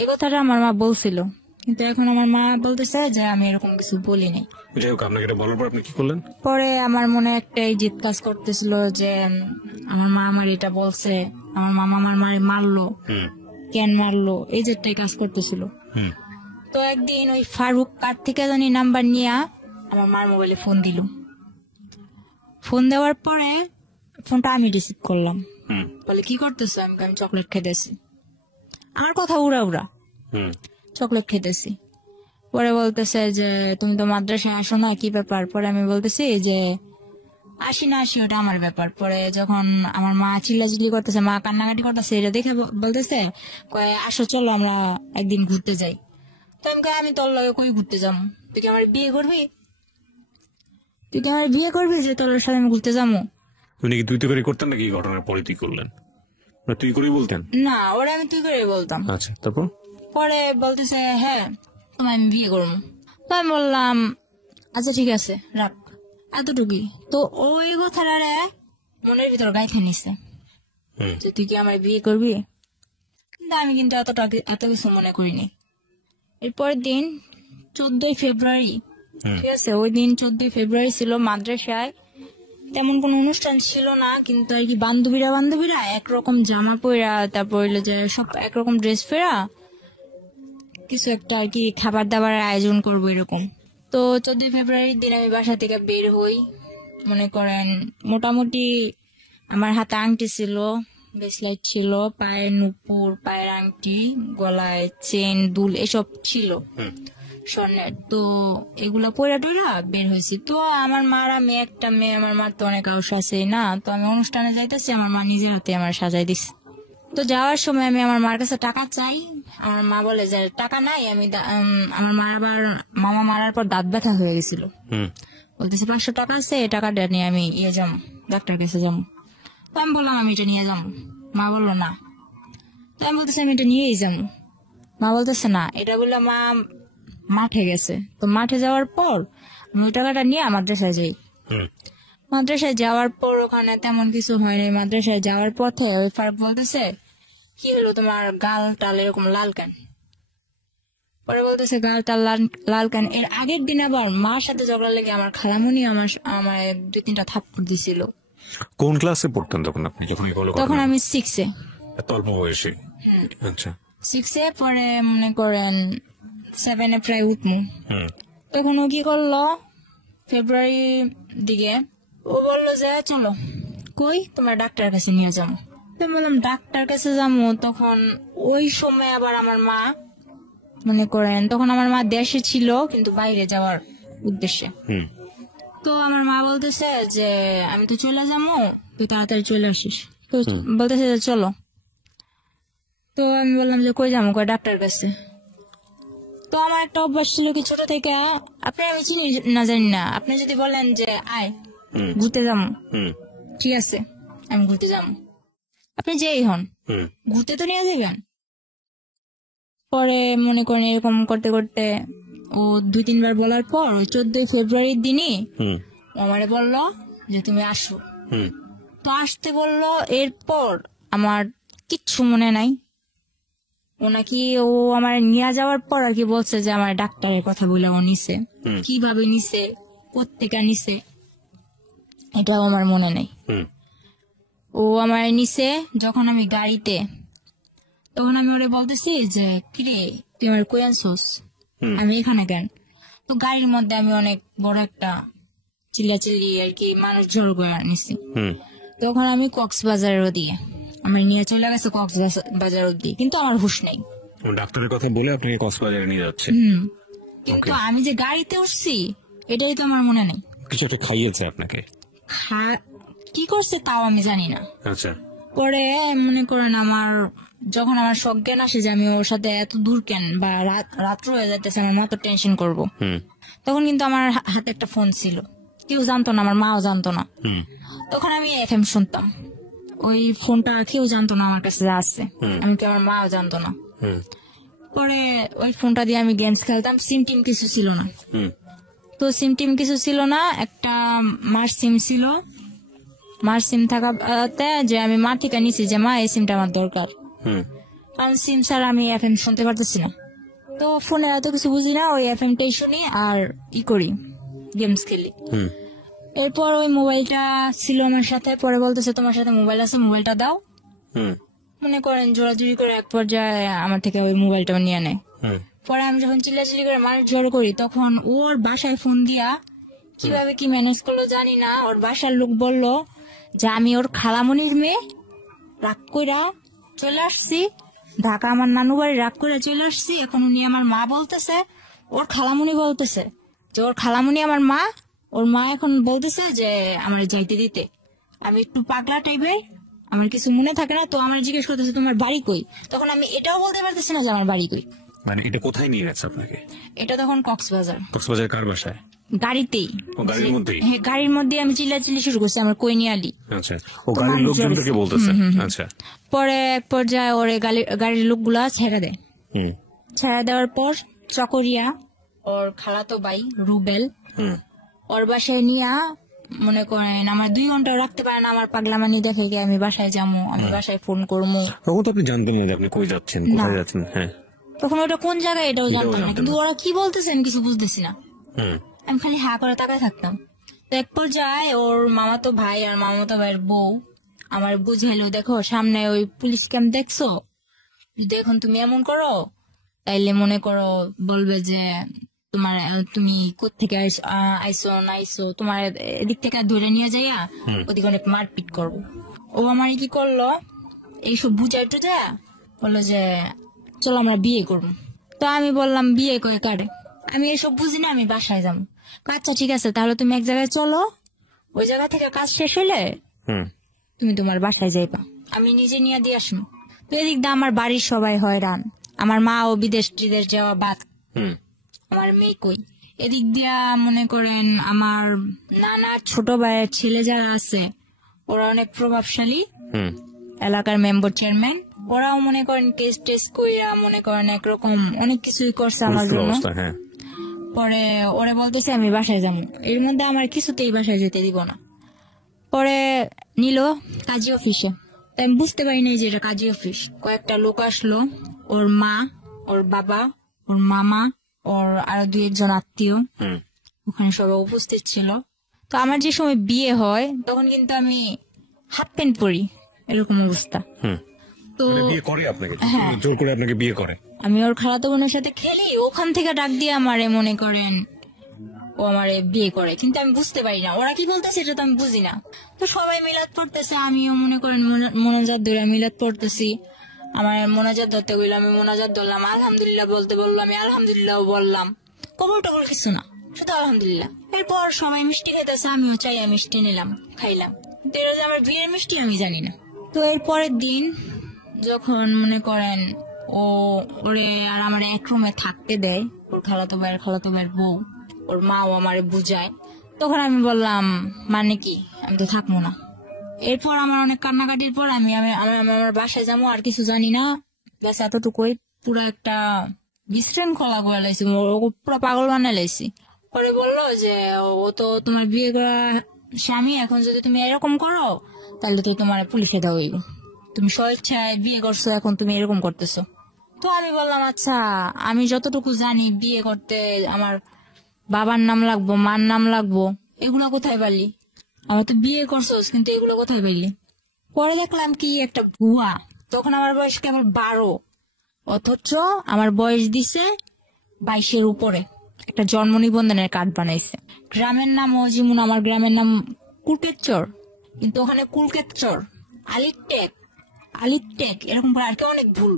এই কথাটা আমার মা বলছিল, কিন্তু এখন আমার মা বলতেছে যে আমি এরকম কিছু বলিনি। যাই হোক, আপনাকে এটা বলার পর আপনি কি করলেন? পরে আমার মনে একটাই জিদ কাজ করতেছিল যে আমার মা আমার এটা বলছে, আমার মামা আমার মারে মারলো, কেন মারলো, এই যেটাই কাজ করতেছিল। তো একদিন ওই ফারুক কার থেকে জানি নাম্বার নিয়ে আমার মার মোবাইলে ফোন দিল। ফোন দেওয়ার পরে ফোনটা আমি রিসিভ করলাম। বলে কি করতেছো? আমি চকলেট খেতেছি। আমার কথা উড়া উড়া, চকলেট খেতেছি। পরে বলতেছে যে তুমি তো মাদ্রাসায় আসো না, কি ব্যাপার? পরে আমি বলতেছি যে আসি না আসি ওটা আমার ব্যাপার। পরে যখন আমার মা চিল্লাচিল্লি করতেছে, মা কান্নাকাটি করতেছে, এটা দেখে বলতেছে আসো চলো আমরা একদিন ঘুরতে যাই। তো আমি তোর লগে কই ঘুরতে যাবো? তুই কি আমার বিয়ে করবি? তুই কি আমার বিয়ে করবি যে তোর সাথে আমি ঘুরতে যাবো? উনি কি তুই তো করে করতেন নাকি? ঘটনার পরে তুই করলেন না? তুই করেই বলতেন? না, ওরা আমি তুই করে বলতাম। আচ্ছা, তারপর? পরে বলতেছে হ্যাঁ তোমায় আমি বিয়ে করবো। তো আমি বললাম আচ্ছা ঠিক আছে রাখ, এতটুকুই। তো ওই কথাটা মনের ভিতর গাইতে নিছে যে তুই কি আমার বিয়ে করবি। কিন্তু আমি কিন্তু এত কিছু মনে করিনি। এরপরের দিন 14ই ফেব্রুয়ারি, ঠিক আছে, ওই দিন 14ই ফেব্রুয়ারি ছিল। মাদ্রাসায় তেমন কোনো অনুষ্ঠান ছিল না, কিন্তু আর কি বান্ধবীরা একরকম জামা পরা, তারপর হইলো যে সব একরকম ড্রেস ফেরা কিছু একটা আর কি খাবার দাবারের আয়োজন করবো এরকম। তো 14ই ফেব্রুয়ারির দিন আমি বাসা থেকে বের হই। মনে করেন মোটামুটি আমার হাতে আংটি ছিল, ব্রেসলেট ছিল, পায়ের নুপুর, পায়ের আংটি, গলায় চেন, দুল এসব ছিল স্বর্ণের। তো এগুলা পয়রা টয়রা বের হয়েছি। তো আমার মার, আমি একটা মেয়ে, আমার মার তো অনেক আউস আছে না। তো আমি অনুষ্ঠানে যাইতেছি, আমার মা নিজের হাতে আমার সাজাই দিছে। তো যাওয়ার সময় আমি আমার মার কাছে টাকা চাই, আমার মা বলে যে টাকা নাই। আমার মা আবার মামা মারার পর দাঁত ব্যথা হয়ে গেছিল, বলতেছে 500 টাকা আছে, এই টাকাটা নিয়ে আমি যাবো, ডাক্তার কাছে যাবো। তো আমি বললাম আমি এটা নিয়ে যাবো। মা বললো না। তো আমি বলতেছি আমি এটা নিয়েই যাবো। মা বলতেছে না, এটা বললে মা মাঠে গেছে। তো মাঠে যাওয়ার পর আমি ওই টাকাটা নিয়ে মাদ্রাসায় যাই। মাদ্রাসায় যাওয়ার পর ওখানে তেমন কিছু হয়নি। মাদ্রাসায় যাওয়ার পথে ওই ফারুক বলতেছে কি হলো তোমার গাল টাল এরকম লাল কেন? পরে বলতেছে গাল টাল লাল কেন? এর আগের দিন আবার মার সাথে ঝগড়া লেগে আমার খালামুনি আমার 2-3টা থাপ্পড় দিছিল। কোন ক্লাসে পড়তেন তখন আপনি যখন? তখন আমি 6-এ। এত অল্প বয়সে? আচ্ছা, 6-এ। পরে মনে করেন 7-এ প্রায় উঠমু। তখন ও কি করলো, ফেব্রুয়ারি দিকে ও বললো যে চলো কই তোমার ডাক্তার কাছে নিয়ে যাবো। তো বললাম ডাক্তার কাছে যাবো। তখন ওই সময় আবার আমার মা মনে করেন, তখন আমার মা দেশে ছিল কিন্তু বাইরে যাওয়ার উদ্দেশ্যে। তো আমার মা বলতেছে যে আমি তো চলে যাবো, তুই তাড়াতাড়ি চলে আসিস। তো বলতেছে যে চলো। তো আমি বললাম যে কই যাবো? কই ডাক্তার কাছে। তো আমার একটা অভ্যাস ছিল কি ছোট থেকে, আপনি আমি চিনি না জানি না, আপনি যদি বলেন যে আয় ঘুরতে যাবো, ঠিক আছে আমি ঘুরতে যাবো, আপনি যেই হন ঘুরতে তো নিয়ে যাবেন। পরে মনে করেন এরকম করতে করতে ও 2-3 বার বলার পর ওই 14ই ফেব্রুয়ারির দিনই আমারে বললো যে তুমি আসো। তো আসতে বললো। এরপর আমার কিচ্ছু মনে নাই। ও নাকি ও আমার নিয়ে যাওয়ার পর আর কি বলছে যে আমার ডাক্তারের কথা বলে ও নিছে, কিভাবে নিছে, কোত্থেকে নিছে, এটাও আমার মনে নেই। ও আমার নিছে যখন আমি গাড়িতে, তখন আমি ওরে বলতেছি যে কিরে তুই আমার কই আনছোস, আমি এখানে কেন? তো গাড়ির মধ্যে আমি অনেক বড় একটা চিল্লাচিল্লি আর কি মানুষ জড়ো করে নিছি। তখন আমি কক্সবাজারের ওদিকে আমার নিয়ে চলে গেছে, কক্সবাজার অব্দি, কিন্তু আমার হুঁশ নেই। ডাক্তারের কথা বলে আপনাকে কক্সবাজারে নিয়ে যাচ্ছে। কিন্তু আমি যে গাড়িতে উঠছি এটাই তো আমার মনে নেই। কিছু একটা খাইয়েছে আপনাকে? কি করছে তাও আমি জানি না। আচ্ছা। পরে মনে করেন আমার যখন আমার সজ্ঞান আসে যে আমি ওর সাথে এত দূর কেন, বা রাত্র হয়ে যাইতেছে, আমার মা তো টেনশন করবো, তখন কিন্তু আমার হাতে একটা ফোন ছিল, কেউ জানতো না, আমার মাও জানতো না। তখন আমি এফএম শুনতাম, ওই ফোনটা কেউ জানতো না আমার কাছে আছে, আমি কি আমার মাও জানতো না। পরে ওই ফোনটা দিয়ে আমি গেমস খেলতাম, সিম টিম কিছু ছিল না। তো সিম টিম কিছু ছিল না, একটা মার সিম ছিল। মার সিম থাকাতে যে আমি মা থেকে নিছি যে মা এই সিমটা আমার দরকার, কারণ সিম ছাড়া আমি এফএম শুনতে পারতেছি না। তো ফোনে এত কিছু বুঝি না, ওই এফএমটাই শুনি আর করি, গেমস খেলি। এরপর ওই মোবাইলটা ছিল আমার সাথে, পরে বলতেছে তোমার সাথে মোবাইল আছে, মোবাইলটা দাও। মনে করেন জোরাজুরি করে এক পর্যায়ে আমার থেকে ওই মোবাইলটাও নিয়ে নেয়। পরে আমি যখন চিল্লাচিল্লি করে মানুষ জড়ো করি, তখন ওর বাসায় ফোন দিয়া কিভাবে কি ম্যানেজ করলো জানি না, ওর বাসার লোক বলল যে আমি ওর খালামণির মেয়ে, রাগ কইরা চলে আসছি ঢাকা, আমার নানু বাড়ি, রাগ করে চলে আসছি। এখন উনি আমার মা বলতেছে, ওর খালামণি বলতেছে যে ওর খালামণি আমার মা, ওর মা এখন বলতেছে যে আমার যাইতে দিতে। আমি একটু পাগলা টাইপের, আমার কিছু মনে থাকে না, তো আমার জিজ্ঞেস করতেছে তোমার বাড়ি কই। তখন আমি এটাও বলতে পারতেছি না যে আমার বাড়ি কই। মানে এটা কোথায় নিয়ে গেছে আপনাকে? এটা তখন কক্সবাজার। কক্সবাজার কার বাসায়? গাড়িতেই। গাড়ির মধ্যেই? হ্যাঁ, গাড়ির মধ্যে আমি চিল্লাচিল্লি শুরু করছি আমার কই নিয়ে আলি। আচ্ছা, ও গাড়ির লোকজনকে বলতেছে। আচ্ছা। পরে এক পর্যায়ে ওরে গাড়ির লোকগুলা ছেড়ে দেয়। ছেড়ে দেওয়ার পর চকরিয়া ওর খালাতো ভাই রুবেল ওর বাসায় নিয়ে, মনে করেন আমার 2 ঘন্টাও রাখতে পারে না। আমার পাগলামানি দেখে গিয়ে আমি বাসায় যাবো, আমি বাসায় ফোন করবো। তখন তো আপনি জানতেন না যে আপনি কই যাচ্ছেন, কোথায় যাচ্ছেন। হ্যাঁ, তখন ওটা কোন জায়গায় এটাও জানতাম না, কিন্তু ওরা কি বলতেছে আমি কিছু বুঝতেছি না। আমি খালি হা করে তাকায় থাকতাম। তো এক পর্যায়ে ওর মামাতো ভাই আর মামাতো ভাইয়ের বউ আমার বুঝাইলো, দেখো সামনে ওই পুলিশ ক্যাম্প দেখছো, যদি এখন তুমি এমন করো তাইলে মনে করো বলবে যে তুমি কোত্থেকে আইসো না আইসো, তোমার এদিক থেকে ধরে নিয়ে যাইয়া ওদিকে অনেক মারপিট করবো। ও আমার কি করলো, এইসব বুঝাই টুজা বললো যে চলো আমরা বিয়ে করবো। তো আমি বললাম বিয়ে করে কারে, আমি এসব বুঝি না, আমি বাসায় যাবো। আচ্ছা ঠিক আছে, তাহলে তুমি এক জায়গায় চলো, ওই জায়গা থেকে কাজ শেষ হলে তুমি তোমার বাসায় যাইবা, আমি নিজে নিয়ে দিয়ে আসবো। তো এদিক দিয়ে আমার বাড়ির সবাই হয়রান, আমার মা ও বিদেশ টিদেশ যাওয়া বাদ, আমার মেয়ে কই। এদিক দিয়া মনে করেন আমার নানা ছোট ভাইয়ের ছেলে যারা আছে ওরা অনেক প্রভাবশালী, এলাকার মেম্বার চেয়ারম্যান, ওরাও মনে করেন কেস টেস কইরা মনে করেন একরকম অনেক কিছুই করছে আমার জন্য। পরে ওরা বলতেছে আমি বাসায় যাবো, এর মধ্যে আমার কিছুতেই বাসায় যেতে দিব না। পরে নিল কাজী অফিসে, তাই আমি বুঝতে পারি নাই যে এটা কাজী অফিস। কয়েকটা লোক আসলো, ওর মা, ওর বাবা, ওর মামা, ওর আরো 2-1 আত্মীয়, ওখানে সবাই উপস্থিত ছিল। তো আমার যে সময় বিয়ে হয় তখন কিন্তু আমি হাফ প্যান্ট পরি, এরকম অবস্থা। তো বিয়ে করে আপনাকে, জোর করে আপনাকে বিয়ে করে। আমি ওর খালাতো বোনের সাথে খেলি, ওখান থেকে ডাক দিয়ে আমারে মনে করেন ও আমারে বিয়ে করে, কিন্তু আমি বুঝতে পারি না ওরা কি বলতেছে, এটা তো আমি বুঝি না। তো সবাই মিলাদ পড়তেছে, আমিও মনে করেন মোনাজাত ধরে মিলাদ পড়তেছি। আমার মোনাজাত ধরতে গেল, আমি মোনাজাত ধরলাম, আলহামদুলিল্লাহ বলতে বললো, আমি আলহামদুলিল্লাহ বললাম, কবর টবর কিছু না, শুধু আলহামদুলিল্লাহ। এরপর সবাই মিষ্টি খেতেছে, আমিও চাই মিষ্টি নিলাম, খাইলাম, কিন্তু এটা যে আমার বিয়ের মিষ্টি আমি জানি না। তো এর পরের দিন যখন মনে করেন ওরে আর আমার এক রুমে থাকতে দেয়, ওর খালাতো ভাইয়ের বউ, ওর মাও আমারে বুঝায়, তখন আমি বললাম মানে কি, আমি তো থাকবো না। এরপর আমার অনেক কান্নাকাটির পর আমি আমার বাসায় যাবো, আর কিছু জানি না, ব্যাস এতটুকুই। পুরো একটা বিশৃঙ্খলা করে লাইছি, পুরো পাগল বানাই লাইছি। পরে বললো যে ও তো তোমার বিয়ে করা স্বামী, এখন যদি তুমি এরকম করো তাহলে তো তোমার পুলিশে দেওয়া হইব, তুমি স্বেচ্ছায় বিয়ে করছো, এখন তুমি এরকম করতেছো। তো আমি বললাম আচ্ছা, আমি যতটুকু জানি বিয়ে করতে আমার বাবার নাম লাগবো, মার নাম লাগবো, এগুলো কোথায় পারলি? আমার তো বিয়ে করছোস, কিন্তু এগুলো কোথায় পাইলি? পরে দেখলাম কি একটা ভুয়া। তখন আমার বয়স কেবল 12, অথচ আমার বয়স দিছে 22-এর উপরে। একটা জন্ম নিবন্ধনের কার্ড বানাইছে, গ্রামের নাম যেমন আমার গ্রামের নাম কুলকেতচর, কিন্তু ওখানে কুলকেতচর, আলিটেক, আলিটেক এরকম করে আর কি অনেক ভুল।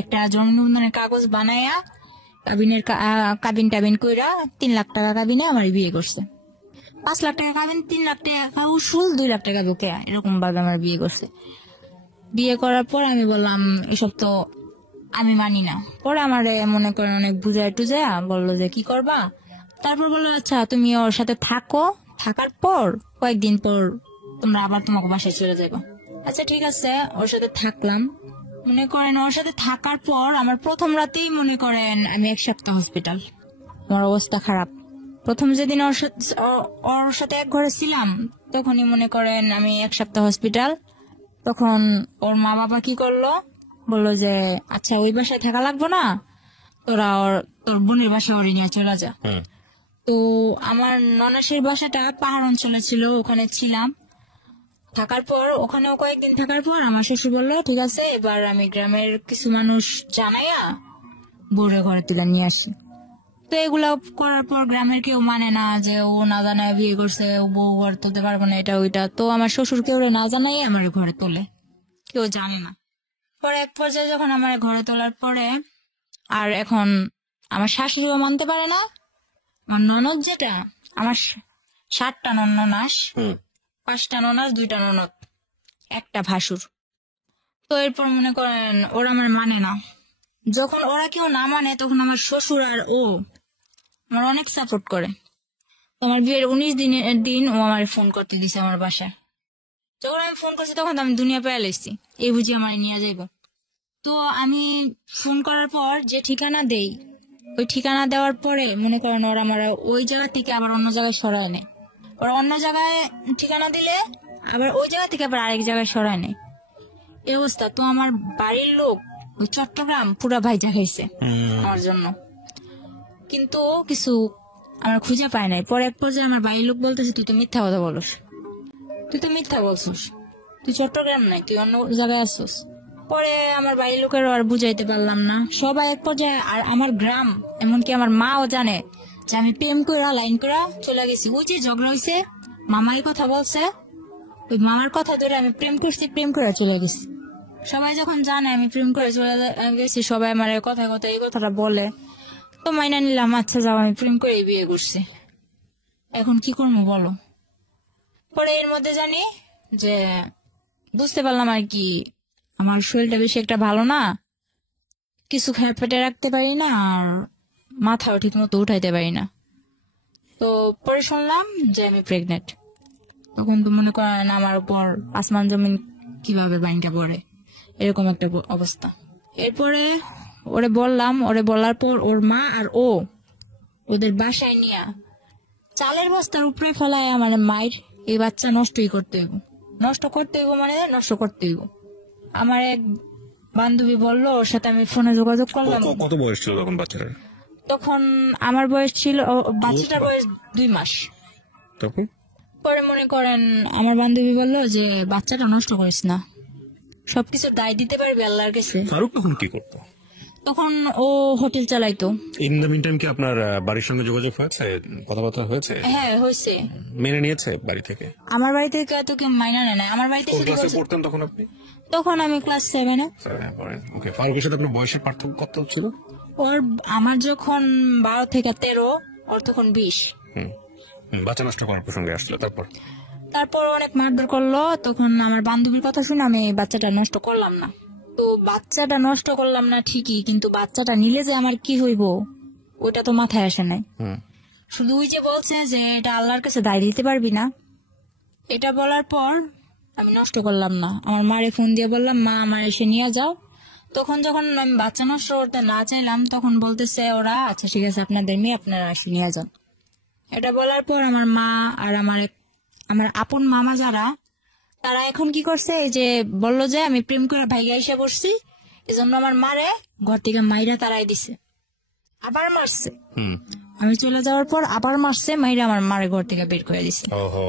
একটা জন্ম নিবন্ধনের কাগজ বানায়া কাবিন টাবিন কইরা 3 লাখ টাকা কাবিনে আমার বিয়ে করছে। 5 লাখ টাকা কাবিন, 3 লাখ টাকা উসুল, 2 লাখ টাকা বুকে, এরকম ভাবে আমার বিয়ে করছে। বিয়ে করার পর আমি বললাম এসব তো আমি মানি না। পরে আমার মনে করেন অনেক বুঝায় টুজায়া বললো যে কি করবা। তারপর বললো আচ্ছা তুমি ওর সাথে থাকো, থাকার পর কয়েকদিন পর তোমরা আবার তোমাকে বাসায় চলে যাবে। আচ্ছা ঠিক আছে, ওর সাথে থাকলাম। মনে করেন ওর সাথে থাকার পর আমার প্রথম রাতেই মনে করেন আমি 1 সপ্তাহ হসপিটাল, আমার অবস্থা খারাপ। প্রথম যেদিন ওর সাথে এক ঘরে ছিলাম, তখনই মনে করেন আমি 1 সপ্তাহ হসপিটাল। তখন ওর মা বাবা কি করলো, বললো যে আচ্ছা ওই বাসায় থাকা লাগবো না, তোর বোনের বাসায় ওরে নিয়ে চলে যা। তো আমার ননাসের বাসাটা পাহাড় অঞ্চলে ছিল, ওখানে ছিলাম। থাকার পর ওখানেও কয়েকদিন থাকার পর আমার শ্বশুর বললো ঠিক আছে, এবার আমি গ্রামের কিছু মানুষ জানাইয়া বোরে ঘরে তুলে নিয়ে আসি। তো এগুলা করার পর গ্রামের কেউ মানে না, যে ও না জানায় বিয়ে করছে, ও বউ ঘর তুলতে পারবো না, এটা ওইটা। তো আমার শ্বশুর কেউ না জানাই আমার ঘরে তোলে, কেউ জানে না। পরে এক পর্যায়ে যখন আমার ঘরে তোলার পরে, আর এখন আমার শাশুড়িও মানতে পারে না। আমার ননদ যেটা, আমার 7টা ননাস, 5টা ননাস, 2টা ননদ, একটা ভাসুর। তো এরপর মনে করেন ওরা আমার মানে না। যখন ওরা কেউ না মানে তখন আমার শ্বশুর আর ও আমার অনেক সাপোর্ট করে। তো আমার বিয়ের 19 দিনের দিন ও আমার ফোন করতে দিছে আমার বাসায়। যখন আমি ফোন করছি তখন তো আমি দুনিয়া পেয়ে এসেছি, এই বুঝি আমার নিয়ে যাইব। তো আমি ফোন করার পর যে ঠিকানা দেই, ওই ঠিকানা দেওয়ার পরে মনে করেন ওরা আমার ওই জায়গা থেকে আবার অন্য জায়গায় সরায় নেয়। ওরা অন্য জায়গায় ঠিকানা দিলে আবার ওই জায়গা থেকে আবার আরেক জায়গায় সরায় নেয়, এই অবস্থা। তো আমার বাড়ির লোক ওই চট্টগ্রাম পুরা ভাইজা খাইছে আমার জন্য, কিন্তু কিছু আমার খুঁজে পায় নাই। পরে এক পর্যায়ে আমার বাড়ির লোক বলতেছে তুই তো মিথ্যা কথা বলস, তুই তো মিথ্যা বলছিস, তুই চট্টগ্রাম নাই, তুই অন্য জায়গায় আসছিস। পরে আমার বাড়ির লোকেরও আর বুঝাইতে পারলাম না, সবাই এক পর্যায়ে, আর আমার গ্রাম এমনকি আমার মাও জানে যে আমি প্রেম করা লাইন করা চলে গেছি। ওই যে ঝগড়া হয়েছে, মামারই কথা বলছে, ওই মামার কথা ধরে আমি প্রেম করছি, প্রেম করে চলে গেছি। সবাই যখন জানে আমি প্রেম করে চলে গেছি, সবাই আমার কথা কথা এই কথাটা বলে। তো মাইনা নিলাম, আচ্ছা যাও, আমি প্রেম করে বিয়ে করছি, এখন কি করবো বলো। পরে এর মধ্যে জানি যে বুঝতে পারলাম আর কি আমার শরীরটা বেশি একটা ভালো না, কিছু খেয়ে পেটে রাখতে পারি না, আর মাথাও ঠিক মতো উঠাইতে পারি না। তো পরে শুনলাম যে আমি প্রেগনেন্ট। তখন তো মনে করেন আমার উপর আসমান জমিন কিভাবে বাইনটা পড়ে, এরকম একটা অবস্থা। এরপরে ওরে বললাম, ওরে বলার পর ওর মা আর ও ওদের বাসায় নিয়ে চালের বস্তার উপরে ফেলায় আমার মায়ের, এই বাচ্চা নষ্টই করতে হইব, নষ্ট করতে হইব মানে নষ্ট করতে হইব। আমার এক বান্ধবী বললো, ওর সাথে আমি ফোনে যোগাযোগ করলাম। কত বয়স ছিল তখন বাচ্চাটার? তখন আমার বয়স ছিল, বাচ্চাটার বয়স 2 মাস। তখন পরে মনে করেন আমার বান্ধবী বললো যে বাচ্চাটা নষ্ট করিস না, সবকিছু দায় দিতে পারবি আল্লাহর কাছে। ফারুক তখন কি করতো? তখন ও হোটেল চালাইতো। ইন দ্য মিন টাইম কি আপনার বাড়ির সঙ্গে যোগাযোগ হয়েছে, কথাবার্তা হয়েছে? হ্যাঁ হয়েছে। মেনে নিয়েছে বাড়ি থেকে? আমার বাড়ি থেকে এত কেউ মাইনা নেয় না। আমার বাড়িতে শুধু ক্লাসে বলছে- পড়তেন তখন আপনি? তখন আমি ক্লাস 7-এ। ওকে, ফারুকের সাথে আপনার বয়সের পার্থক্য কত ছিল? ওর আমার যখন 12 থেকে 13, ওর তখন 20। বাচ্চা নষ্ট করার প্রসঙ্গে আসছিল। তারপর অনেক মারধর করলো। তখন আমার বান্ধবীর কথা শুনে আমি বাচ্চাটা নষ্ট করলাম না। তো বাচ্চাটা নষ্ট করলাম না ঠিকই, কিন্তু বাচ্চাটা নিলে যে আমার কি হইব ওইটা তো মাথায় আসে নাই। শুধু ওই যে বলছে যে এটা আল্লাহর কাছে দায় দিতে পারবি না, এটা বলার পর আমি নষ্ট করলাম না। আমার মারে ফোন দিয়ে বললাম মা আমার এসে নিয়ে যাও। তখন যখন আমি বাচ্চা নষ্ট করতে না চাইলাম তখন বলতেছে ওরা আচ্ছা ঠিক আছে আপনাদের মেয়ে আপনারা এসে নিয়ে যান। এটা বলার পর আমার মা আর আমার আপন মামা যারা, তারা এখন কি করছে, এই যে বললো যে আমি প্রেম করে ভাইগা এসে পড়ছি, এই জন্য আমার মারে ঘর থেকে মাইরা তারাই দিছে, আবার মারছে। হুম। আমি চলে যাওয়ার পর আবার মারছে, মাইরা আমার মারে ঘর থেকে বের করে দিছে। ওহো।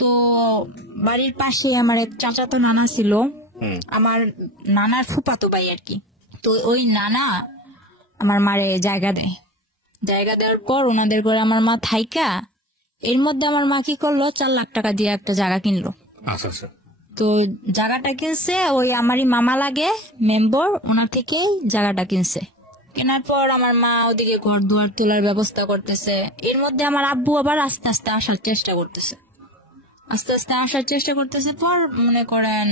তো বাড়ির পাশে আমার এক চাচাতো নানা ছিল, হুম। আমার নানার ফুফাতো ভাই আর কি। তো ওই নানা আমার মারে জায়গা দেয়, জায়গা দেওয়ার পর ওনাদের ঘরে আমার মা থাইকা, এর মধ্যে আমার মা কি করলো, 4 লাখ টাকা দিয়ে একটা জায়গা কিনলো। আচ্ছা আচ্ছা। তো জায়গাটা কিনছে ওই আমারই মামা লাগে মেম্বার, ওনার থেকেই জায়গাটা কিনছে। কেনার পর আমার মা ওদিকে ঘর দুয়ার তোলার ব্যবস্থা করতেছে। এর মধ্যে আমার আব্বু আবার আস্তে আস্তে আসার চেষ্টা করতেছে, আস্তে আস্তে আসার চেষ্টা করতেছে। পর মনে করেন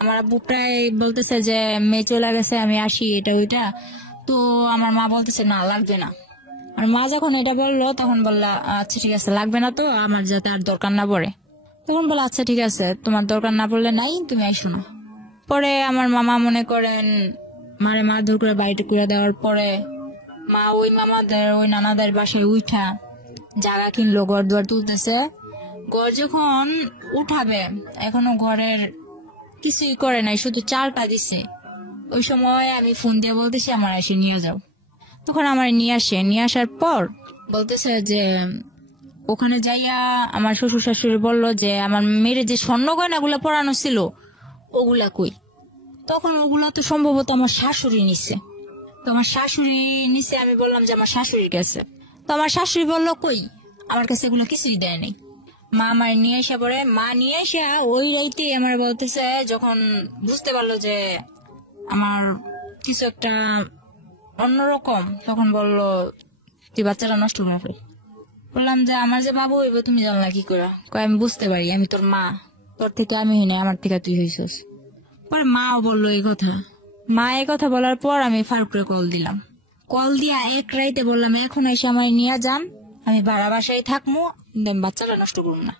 আমার আব্বু প্রায় বলতেছে যে মেয়ে চলে গেছে, আমি আসি, এটা ওইটা। তো আমার মা বলতেছে না, লাগবে না। আর মা যখন এটা বললো তখন বললা আচ্ছা ঠিক আছে, লাগবে না তো, আমার যাতে আর দরকার না পড়ে। তখন বললো আচ্ছা ঠিক আছে, তোমার দরকার না পড়লে নাই, তুমি আইসো না। পরে আমার মামা মনে করেন মারে মারধর করে বাড়িতে করে দেওয়ার পরে মা ওই মামাদের ওই নানাদের বাসায় উঠা জায়গা কিনলো, ঘর দুয়ার তুলতেছে। ঘর যখন উঠাবে, এখনো ঘরের কিছুই করে নাই, শুধু চালটা দিছে। ওই সময় আমি ফোন দিয়ে বলতেছি আমার এসে নিয়ে যাও। তখন আমার নিয়ে আসে, নিয়ে আসার পর বলতেছে যে ওখানে যাইয়া আমার শ্বশুর শাশুড়ি বললো যে আমার মেয়ের যে স্বর্ণ গয়নাগুলো পরানো ছিল ওগুলা কই। তখন ওগুলো তো সম্ভবত আমার শাশুড়ি নিছে। তো আমার শাশুড়ি নিছে, আমি বললাম যে আমার শাশুড়ির কাছে। তো আমার শাশুড়ি বললো কই, আমার কাছে এগুলো কিছুই দেয় নাই। মা আমার নিয়ে এসে পরে, মা নিয়ে এসে ওই রাইতে আমার বলতেছে, যখন বুঝতে পারলো যে আমার কিছু একটা অন্যরকম, তখন বললো তুই বাচ্চাটা নষ্ট করে ফেল। বললাম যে আমার যে বাবু হইব তুমি জানলা কি করে? কয় আমি বুঝতে পারি, আমি তোর মা, তোর থেকে আমি হই নাই, আমার থেকে তুই হইছস। পরে মাও বললো এই কথা। মা এই কথা বলার পর আমি ফারুকরে কল দিলাম, কল দিয়া এক রাইতে বললাম এখন এসে আমার নিয়ে যান, আমি ভাড়া বাসায় থাকবো, কিন্তু আমি বাচ্চাটা নষ্ট করবো না।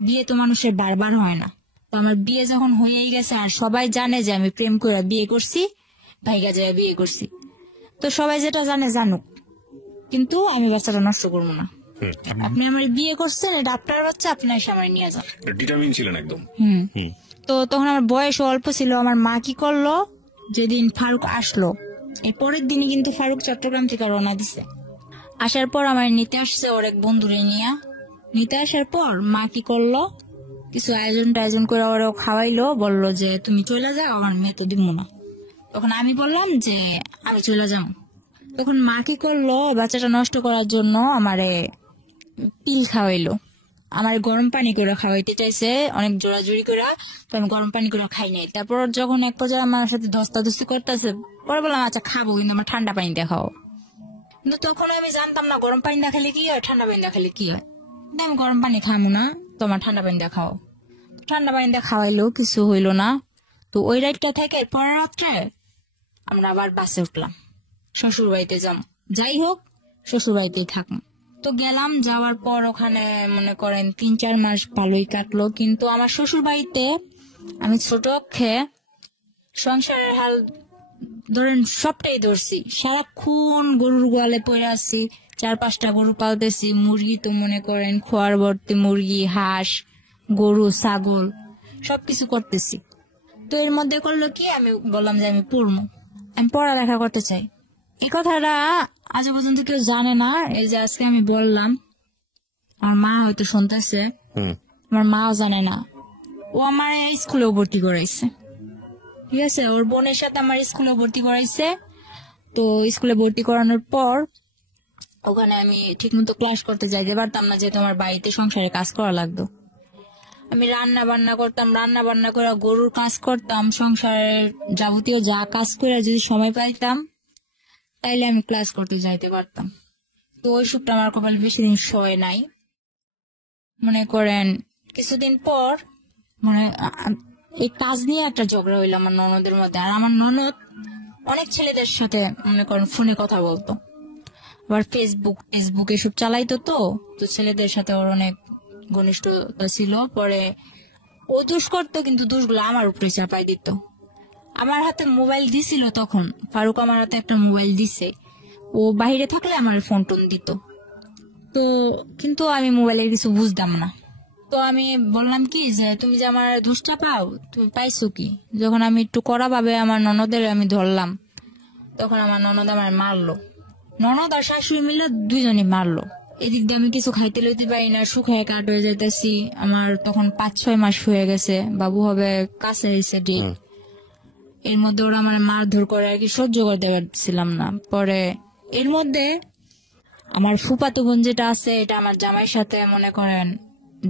বিয়ে তো মানুষের বারবার হয় না। তো আমার বিয়ে যখন হয়েই গেছে, আর সবাই জানে যে আমি প্রেম করে বিয়ে করছি, ভাইগা যায় বিয়ে করছি, তো সবাই যেটা জানে জানুক, কিন্তু আমি বাচ্চাটা নষ্ট করবো না। আপনি আমার বিয়ে করছেন, এটা আপনার বাচ্চা, আপনি এসে আমার নিয়ে যান। ডিটারমিন ছিলেন একদম। হুম। তো তখন আমার বয়স অল্প ছিল। আমার মা কি করলো, যেদিন ফারুক আসলো এর পরের দিনই কিন্তু ফারুক চট্টগ্রাম থেকে রওনা দিছে। আসার পর আমার নিতে আসছে ওর এক বন্ধুরে নিয়ে। নিতে আসার পর মা কি করলো, কিছু আয়োজন করে ওরাও খাওয়াইলো, বললো যে তুমি চলে যাও, আমার মেয়ে তো দিব না। তখন আমি বললাম যে আমি চলে যাও। তখন মা কি করলো, বাচ্চাটা নষ্ট করার জন্য আমারে পিল খাওয়াইলো, আমার গরম পানি করে খাওয়াইতে চাইছে অনেক জোরাজুরি করে। তো আমি গরম পানি করে খাই নাই। তারপর যখন এক পর্যায়ে আমার সাথে ধস্তাধস্তি করতেছে, পরে বললাম আচ্ছা খাবো, কিন্তু আমার ঠান্ডা পানি দিয়ে খাও। কিন্তু তখন আমি জানতাম না গরম পানি না খেলে কি হয়, ঠান্ডা পানি না খেলে কি হয়। কিন্তু আমি গরম পানি খাবো না, তোমার ঠান্ডা পানি দিয়ে খাও। ঠান্ডা পানি দিয়ে খাওয়াইলো, কিছু হইলো না। তো ওই রাতটা থেকে পরের রাত্রে আমরা আবার বাসে উঠলাম, শ্বশুর বাড়িতে যাম, যাই হোক শ্বশুর বাড়িতেই থাকবো। তো গেলাম, যাওয়ার পর ওখানে মনে করেন 3-4 মাস ভালোই কাটলো। কিন্তু আমার শ্বশুর বাড়িতে আমি ছোট অক্ষে সংসারের হাল ধরেন সবটাই ধরছি। সারাক্ষণ গরুর গোয়ালে পড়ে আছি, 4-5টা গরু পালতেছি, মুরগি তো মনে করেন খোয়ার ভর্তি মুরগি, হাঁস, গরু, ছাগল সবকিছু করতেছি। তো এর মধ্যে করলো কি, আমি বললাম যে আমি পড়বো, আমি পড়ালেখা করতে চাই। এই কথাটা আজ পর্যন্ত কেউ জানে না, এই যে আজকে আমি বললাম। আমার মা হয়তো শুনতেছে, আমার মাও জানে না। ও আমার স্কুলেও ভর্তি করাইছে, ঠিক আছে, ওর বোনের সাথে আমার স্কুলে ভর্তি করাইছে। তো স্কুলে ভর্তি করানোর পর ওখানে আমি ঠিক মতো ক্লাস করতে যাইতে পারতাম না, যেহেতু আমার বাড়িতে সংসারে কাজ করা লাগতো। আমি রান্না বান্না করতাম, রান্না বান্না করে গরুর কাজ করতাম, সংসারের যাবতীয় যা কাজ করে যদি সময় পাইতাম তাইলে আমি ক্লাস করতে যাইতে পারতাম। তো ওই সুখটা আমার কপালে বেশি দিন সয় নাই। মনে করেন কিছুদিন পর মানে এই কাজ নিয়ে একটা ঝগড়া হইলো আমার ননদের মধ্যে। আর আমার ননদ অনেক ছেলেদের সাথে মনে করেন ফোনে কথা বলতো, আবার ফেসবুক এসব চালাইতো। তো ছেলেদের সাথে ওর অনেক ঘনিষ্ঠতা ছিল। পরে ও দোষ করতো, কিন্তু দোষগুলো আমার উপরে চাপাই দিত। আমার হাতে মোবাইল দিছিল তখন, ফারুক আমার হাতে একটা মোবাইল দিছে, ও বাইরে থাকলে আমার ফোন টোন দিত। তো কিন্তু আমি মোবাইলের কিছু বুঝতাম না, তো আমি বললাম কি যে তুমি যে আমার দোষটা পাও, তুমি পাইছো কি? যখন আমি একটু কড়া ভাবে আমার ননদের আমি ধরলাম, তখন আমার ননদ আমার মারলো। ননদ আর শাশুড়ি মিলে দুইজনই মারলো। এদিক দিয়ে আমি কিছু খাইতে লইতে পারি না, শুকায় কাঠ হয়ে যাইতেছি। আমার তখন 5-6 মাস হয়ে গেছে, বাবু হবে কাছে এসে ডেট। এর মধ্যে ওরা আমার মারধর করে আর কি সহ্য করতে পারছিলাম না। পরে এর মধ্যে আমার ফুফাতো বোন যেটা আছে, এটা আমার জামাইয়ের সাথে মনে করেন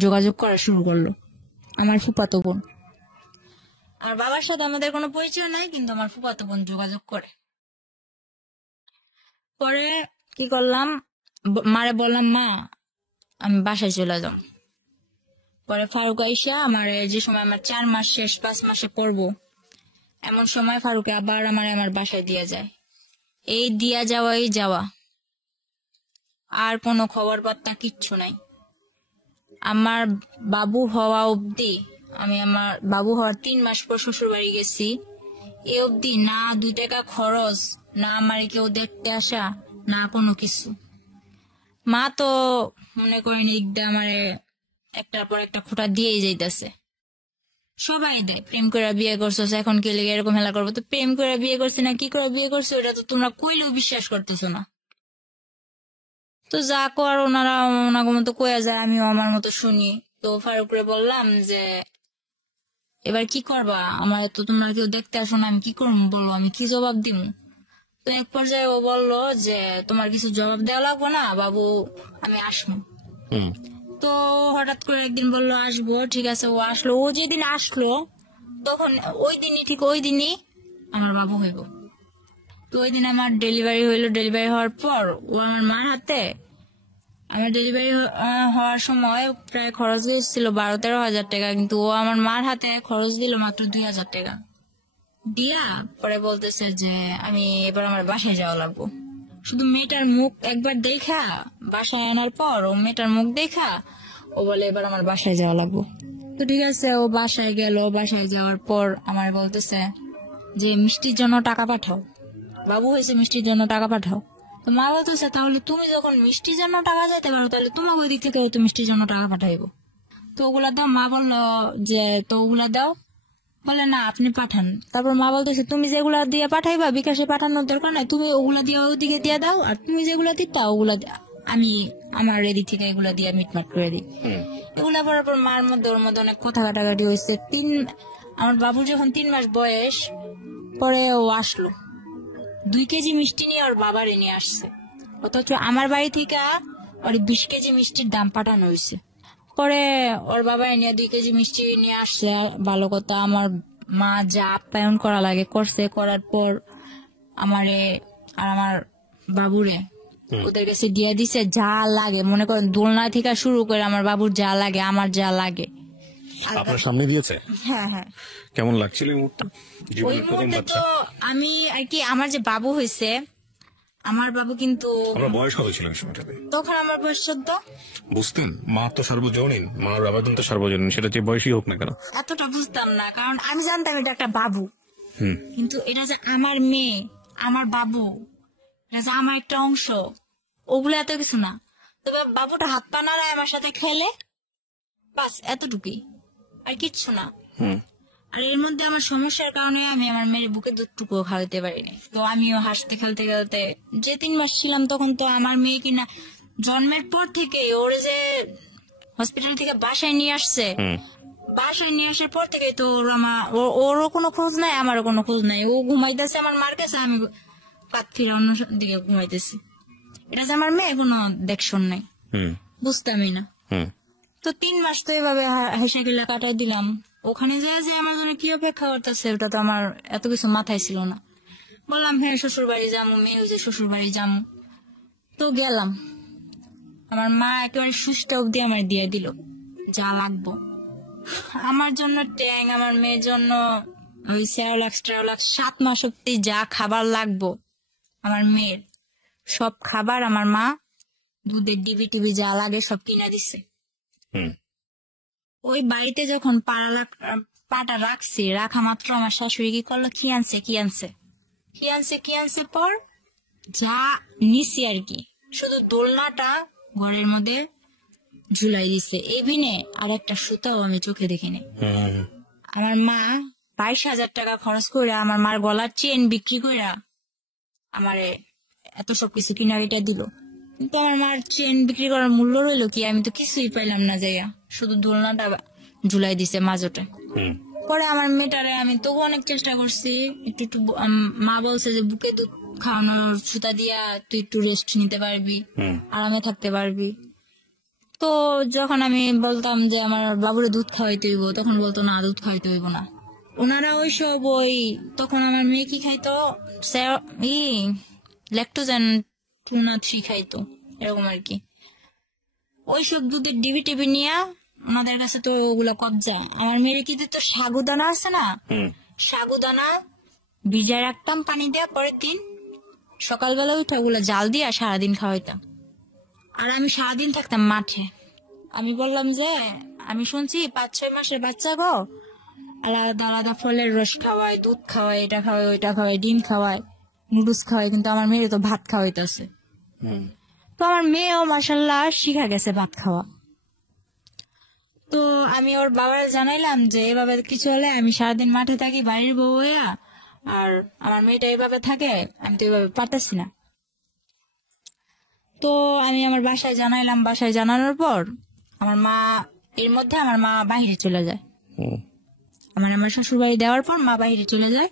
যোগাযোগ করা শুরু করলো। আমার ফুফাতো বোন, আর বাবার সাথে আমাদের কোনো পরিচয় নাই, কিন্তু আমার ফুফাতো বোন যোগাযোগ করে। পরে কি করলাম, মারে বললাম মা আমি বাসায় চলে যাব। পরে ফারুক আইসা আমার যে সময় আমার 4 মাস শেষ 5 মাসে পড়বো, এমন সময় ফারুকে আবার আমার বাসায় দিয়ে যায়। এই দিয়া যাওয়াই যাওয়া, আর কোনো খবর পাত্তা কিচ্ছু নাই। আমার বাবু হওয়া অবধি, আমি আমার বাবু হওয়ার 3 মাস পর শ্বশুর বাড়ি গেছি, এ অবধি না 2 টাকা খরচ, না আমার কেউ দেখতে আসা, না কোনো কিছু। মা তো মনে করেন একদম আমারে একটার পর একটা খোঁটা দিয়েই যাইতেছে। সবাই দেয় প্রেম করে বিয়ে করছো, এখন কে লেগে এরকম হেলা করবো? তো প্রেম করে বিয়ে করছি না কি করে বিয়ে করছো, এটা তো তোমরা কইলেও বিশ্বাস করতেছো না। তো যা কর ওনারা ওনার মতো কয়ে যায়, আমিও আমার মতো শুনি। তো ফারুকরে বললাম যে এবার কি করবা, আমার তো তোমরা কেউ দেখতে আসো না, আমি কি করবো বলো, আমি কি জবাব দিব? তো এক পর্যায়ে ও বললো যে তোমার কিছু জবাব দেওয়া লাগবে না বাবু, আমি আসবো। তো হঠাৎ করে একদিন বললো আসবো, ঠিক আছে ও আসলো। ও যেদিন আসলো তখন ওই দিনই, ঠিক ওই দিনই আমার বাবু হইব। তো ওই দিন আমার ডেলিভারি হইলো। ডেলিভারি হওয়ার পর ও আমার মার হাতে, আমার ডেলিভারি হওয়ার সময় প্রায় খরচ গেছিল 12-13 হাজার টাকা, কিন্তু ও আমার মার হাতে খরচ দিল মাত্র 2,000 টাকা দিয়া। পরে বলতেছে যে আমি এবার আমার বাসায় যাওয়া লাগবো। শুধু মেয়েটার মুখ একবার দেখা বাসায় আনার পর, ও মেয়েটার মুখ দেখা ও বলে এবার আমার বাসায় যাওয়া লাগবো। তো ঠিক আছে, ও বাসায় গেল। বাসায় যাওয়ার পর আমার বলতেছে যে মিষ্টির জন্য টাকা পাঠাও, বাবু হয়েছে মিষ্টির জন্য টাকা পাঠাও। তো মা বলতেছে তাহলে তুমি যখন মিষ্টির জন্য টাকা যেতে পারো, তাহলে তোমার ওই দিক থেকে তো মিষ্টির জন্য টাকা পাঠাইবো। তো ওগুলা দাও। মা বললো যে তো ওগুলা দাও, বলে না আপনি পাঠান। তারপর মা বলতেছে তুমি যেগুলা দিয়ে পাঠাইবা বিকাশে পাঠানোর দরকার নাই, তুমি ওগুলা দিয়ে ওদিকে দিয়ে দাও, আর তুমি যেগুলা দিতা ওগুলা আমি আমার এদিক থেকে এগুলা দিয়ে মিটমাট করে দিই। এগুলা করার পর মার মধ্যে ওর মধ্যে অনেক কথা কাটাকাটি হয়েছে। আমার বাবুর যখন 3 মাস বয়স, পরে ও আসলো 2 কেজি মিষ্টি নিয়ে ওর বাবারে নিয়ে আসছে, অথচ আমার বাড়ি থেকে ওর 20 কেজি মিষ্টির দাম পাঠানো হয়েছে। পরে ওর বাবা এনে 2 কেজি মিষ্টি নিয়ে আসছে, ভালো কথা। আমার মা যা আপ্যায়ন করা লাগে করছে, করার পর আমারে আর আমার বাবুরে ওদের কাছে দিয়ে দিছে যা লাগে, মনে করেন দোলনা থেকে শুরু করে আমার বাবুর যা লাগে, আমার যা লাগে। আপনার সামনে দিয়েছে? হ্যাঁ হ্যাঁ। কেমন লাগছিল এই মুহূর্তে? ওই জীবনের প্রথম মুহূর্তে বাচ্চা। তো আমি আর কি, আমার যে বাবু হয়েছে, আমার বাবু কিন্তু আপনার বয়স কত ছিল এই সময়টাতে? তখন আমার বয়স 14। বুঝতেন মা তো সার্বজনীন, মার আবেদন তো সার্বজনীন, সেটা যে বয়সই হোক না কেন। এতটা বুঝতাম না, কারণ আমি জানতাম এটা একটা বাবু, কিন্তু এটা যে আমার মেয়ে, আমার বাবু, এটা যে আমার একটা অংশ, ওগুলো এত কিছু না। তবে বাবুটা হাত পা নাড়ায় আমার সাথে খেলে, বাস এতটুকুই, আর কিচ্ছু না। আর এর মধ্যে আমার সমস্যার কারণে আমি আমার মেয়ের বুকে দুধটুকুও খাওয়াতে পারিনি। তো আমিও হাসতে খেলতে খেলতে যে 3 মাস ছিলাম, তখন তো আমার মেয়ে কিনা জন্মের পর থেকে ওর যে হসপিটাল থেকে বাসায় নিয়ে আসছে, বাসায় নিয়ে আসার পর থেকে তো ওরও কোনো খোঁজ নাই, আমারও কোনো খোঁজ নাই। ও ঘুমাইতেছে আমার মার কাছে, আমি পাত ফিরে অন্য দিকে ঘুমাইতেছি। এটা যে আমার মেয়ে, কোনো দেখশন নাই, বুঝতামই না। তো 3 মাস তো এভাবে হেসে গেলে কাটাই দিলাম। ওখানে যে আমার জন্য কি অপেক্ষা করতেছে ওটা তো আমার এত কিছু মাথায় ছিল না। বললাম হ্যাঁ শ্বশুর বাড়ি যাবো, মেয়ে হয়েছে শ্বশুর বাড়ি যাবো। তো গেলাম, আমার মা একেবারে সুস্থ অব্দি আমার দিয়ে দিল যা লাগবো। আমার জন্য ট্যাং, আমার মেয়ের জন্য ওই 7 মাস অব্দি যা খাবার লাগবো আমার মেয়ের, সব খাবার আমার মা দুধের ডিবি টিবি যা লাগে সব কিনা দিছে। ওই বাড়িতে যখন পাটা রাখছি, রাখা মাত্র আমার শাশুড়ি কি করলো, কি আনছে পর যা নিছি আর কি, শুধু দোলনাটা ঘরের মধ্যে ঝুলাই দিছে এই বিনে, আর একটা সুতাও আমি চোখে দেখিনি। হুম। আমার মা 22,000 টাকা খরচ করে আমার মার গলার চেন বিক্রি করে আমারে এত সবকিছু কিনা এটা দিল। কিন্তু আমার মার চেন বিক্রি করার মূল্য রইলো কি? আমি তো কিছুই পাইলাম না যাইয়া, শুধু দোলনাটা ঝুলাই দিছে মাঝোটে। হুম। পরে আমার মেয়েটারে আমি তবু অনেক চেষ্টা করছি, একটু একটু মা বলছে যে বুকে দুধ খাওয়ানোর সুতা দিয়া তুই একটু রেস্ট নিতে পারবি, হুম। আরামে থাকতে পারবি। তো যখন আমি বলতাম যে আমার বাবুরে দুধ খাওয়াইতে হইব, তখন বলতো না, দুধ খাওয়াইতে হইব না। ওনারা ওইসব তখন আমার মেয়ে কি খাইতো, ল্যাকটোজ এন্ড 2 না 3 খাইতো, এরকম আর কি। ওইসব দুধের ডিবি টিবি নিয়ে ওনাদের কাছে তো ওগুলা কবজা। আমার মেয়ের কি দিত, সাগুদানা আছে না, হুম। সাগুদানা ভিজায় রাখতাম পানি দেওয়া, পরের দিন সকালবেলা উঠে ওগুলা জাল দিয়া সারাদিন খাওয়াইতাম। আর আমি সারাদিন থাকতাম মাঠে। আমি বললাম যে আমি শুনছি 5-6 মাসের বাচ্চা গো আলাদা আলাদা ফলের রস খাওয়ায়, দুধ খাওয়ায়, এটা খাওয়ায়, ওইটা খাওয়ায়, ডিম খাওয়ায়, নুডলস খাওয়ায়, কিন্তু আমার মেয়ে তো ভাত খাওয়াইতেছে। হুম। তো আমার মেয়েও মাশাল্লাহ শিখা গেছে ভাত খাওয়া। তো আমি ওর বাবার জানাইলাম যে এভাবে কিছু হলে আমি সারাদিন মাঠে থাকি বাড়ির বউ হইয়া, আর আমার মেয়েটা এভাবে থাকে, আমি তো এভাবে পারতেছি না। তো আমি আমার বাসায় জানাইলাম, বাসায় জানানোর পর আমার মা, এর মধ্যে আমার মা বাহিরে চলে যায়। হুম। আমার শ্বশুর বাড়ি দেওয়ার পর মা বাহিরে চলে যায়।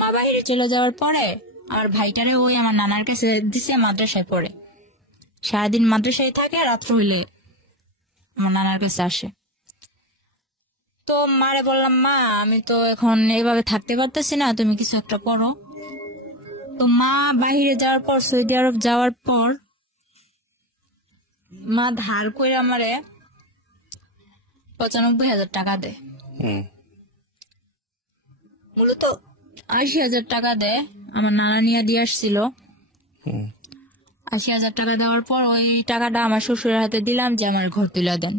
মা বাহিরে চলে যাওয়ার পরে আমার ভাইটারে আমার নানার কাছে দিছে, মাদ্রাসায় পড়ে, সারাদিন মাদ্রাসায় থাকে, রাত্র হইলে আমার নানার কাছে আসে। তো মারে বললাম, মা আমি তো এখন এইভাবে থাকতে পারতেছি না, তুমি কিছু একটা করো। তো মা বাহিরে যাওয়ার পর, সৌদি আরব যাওয়ার পর, মা ধার করে আমারে 95,000 টাকা দেয়। হুম। মূলত 80,000 টাকা দেয়, আমার নানা নিয়ে দিয়ে আসছিল। হুম। 80,000 টাকা দেওয়ার পর ওই টাকাটা আমার শ্বশুরের হাতে দিলাম যে আমার ঘর তুলে দেন,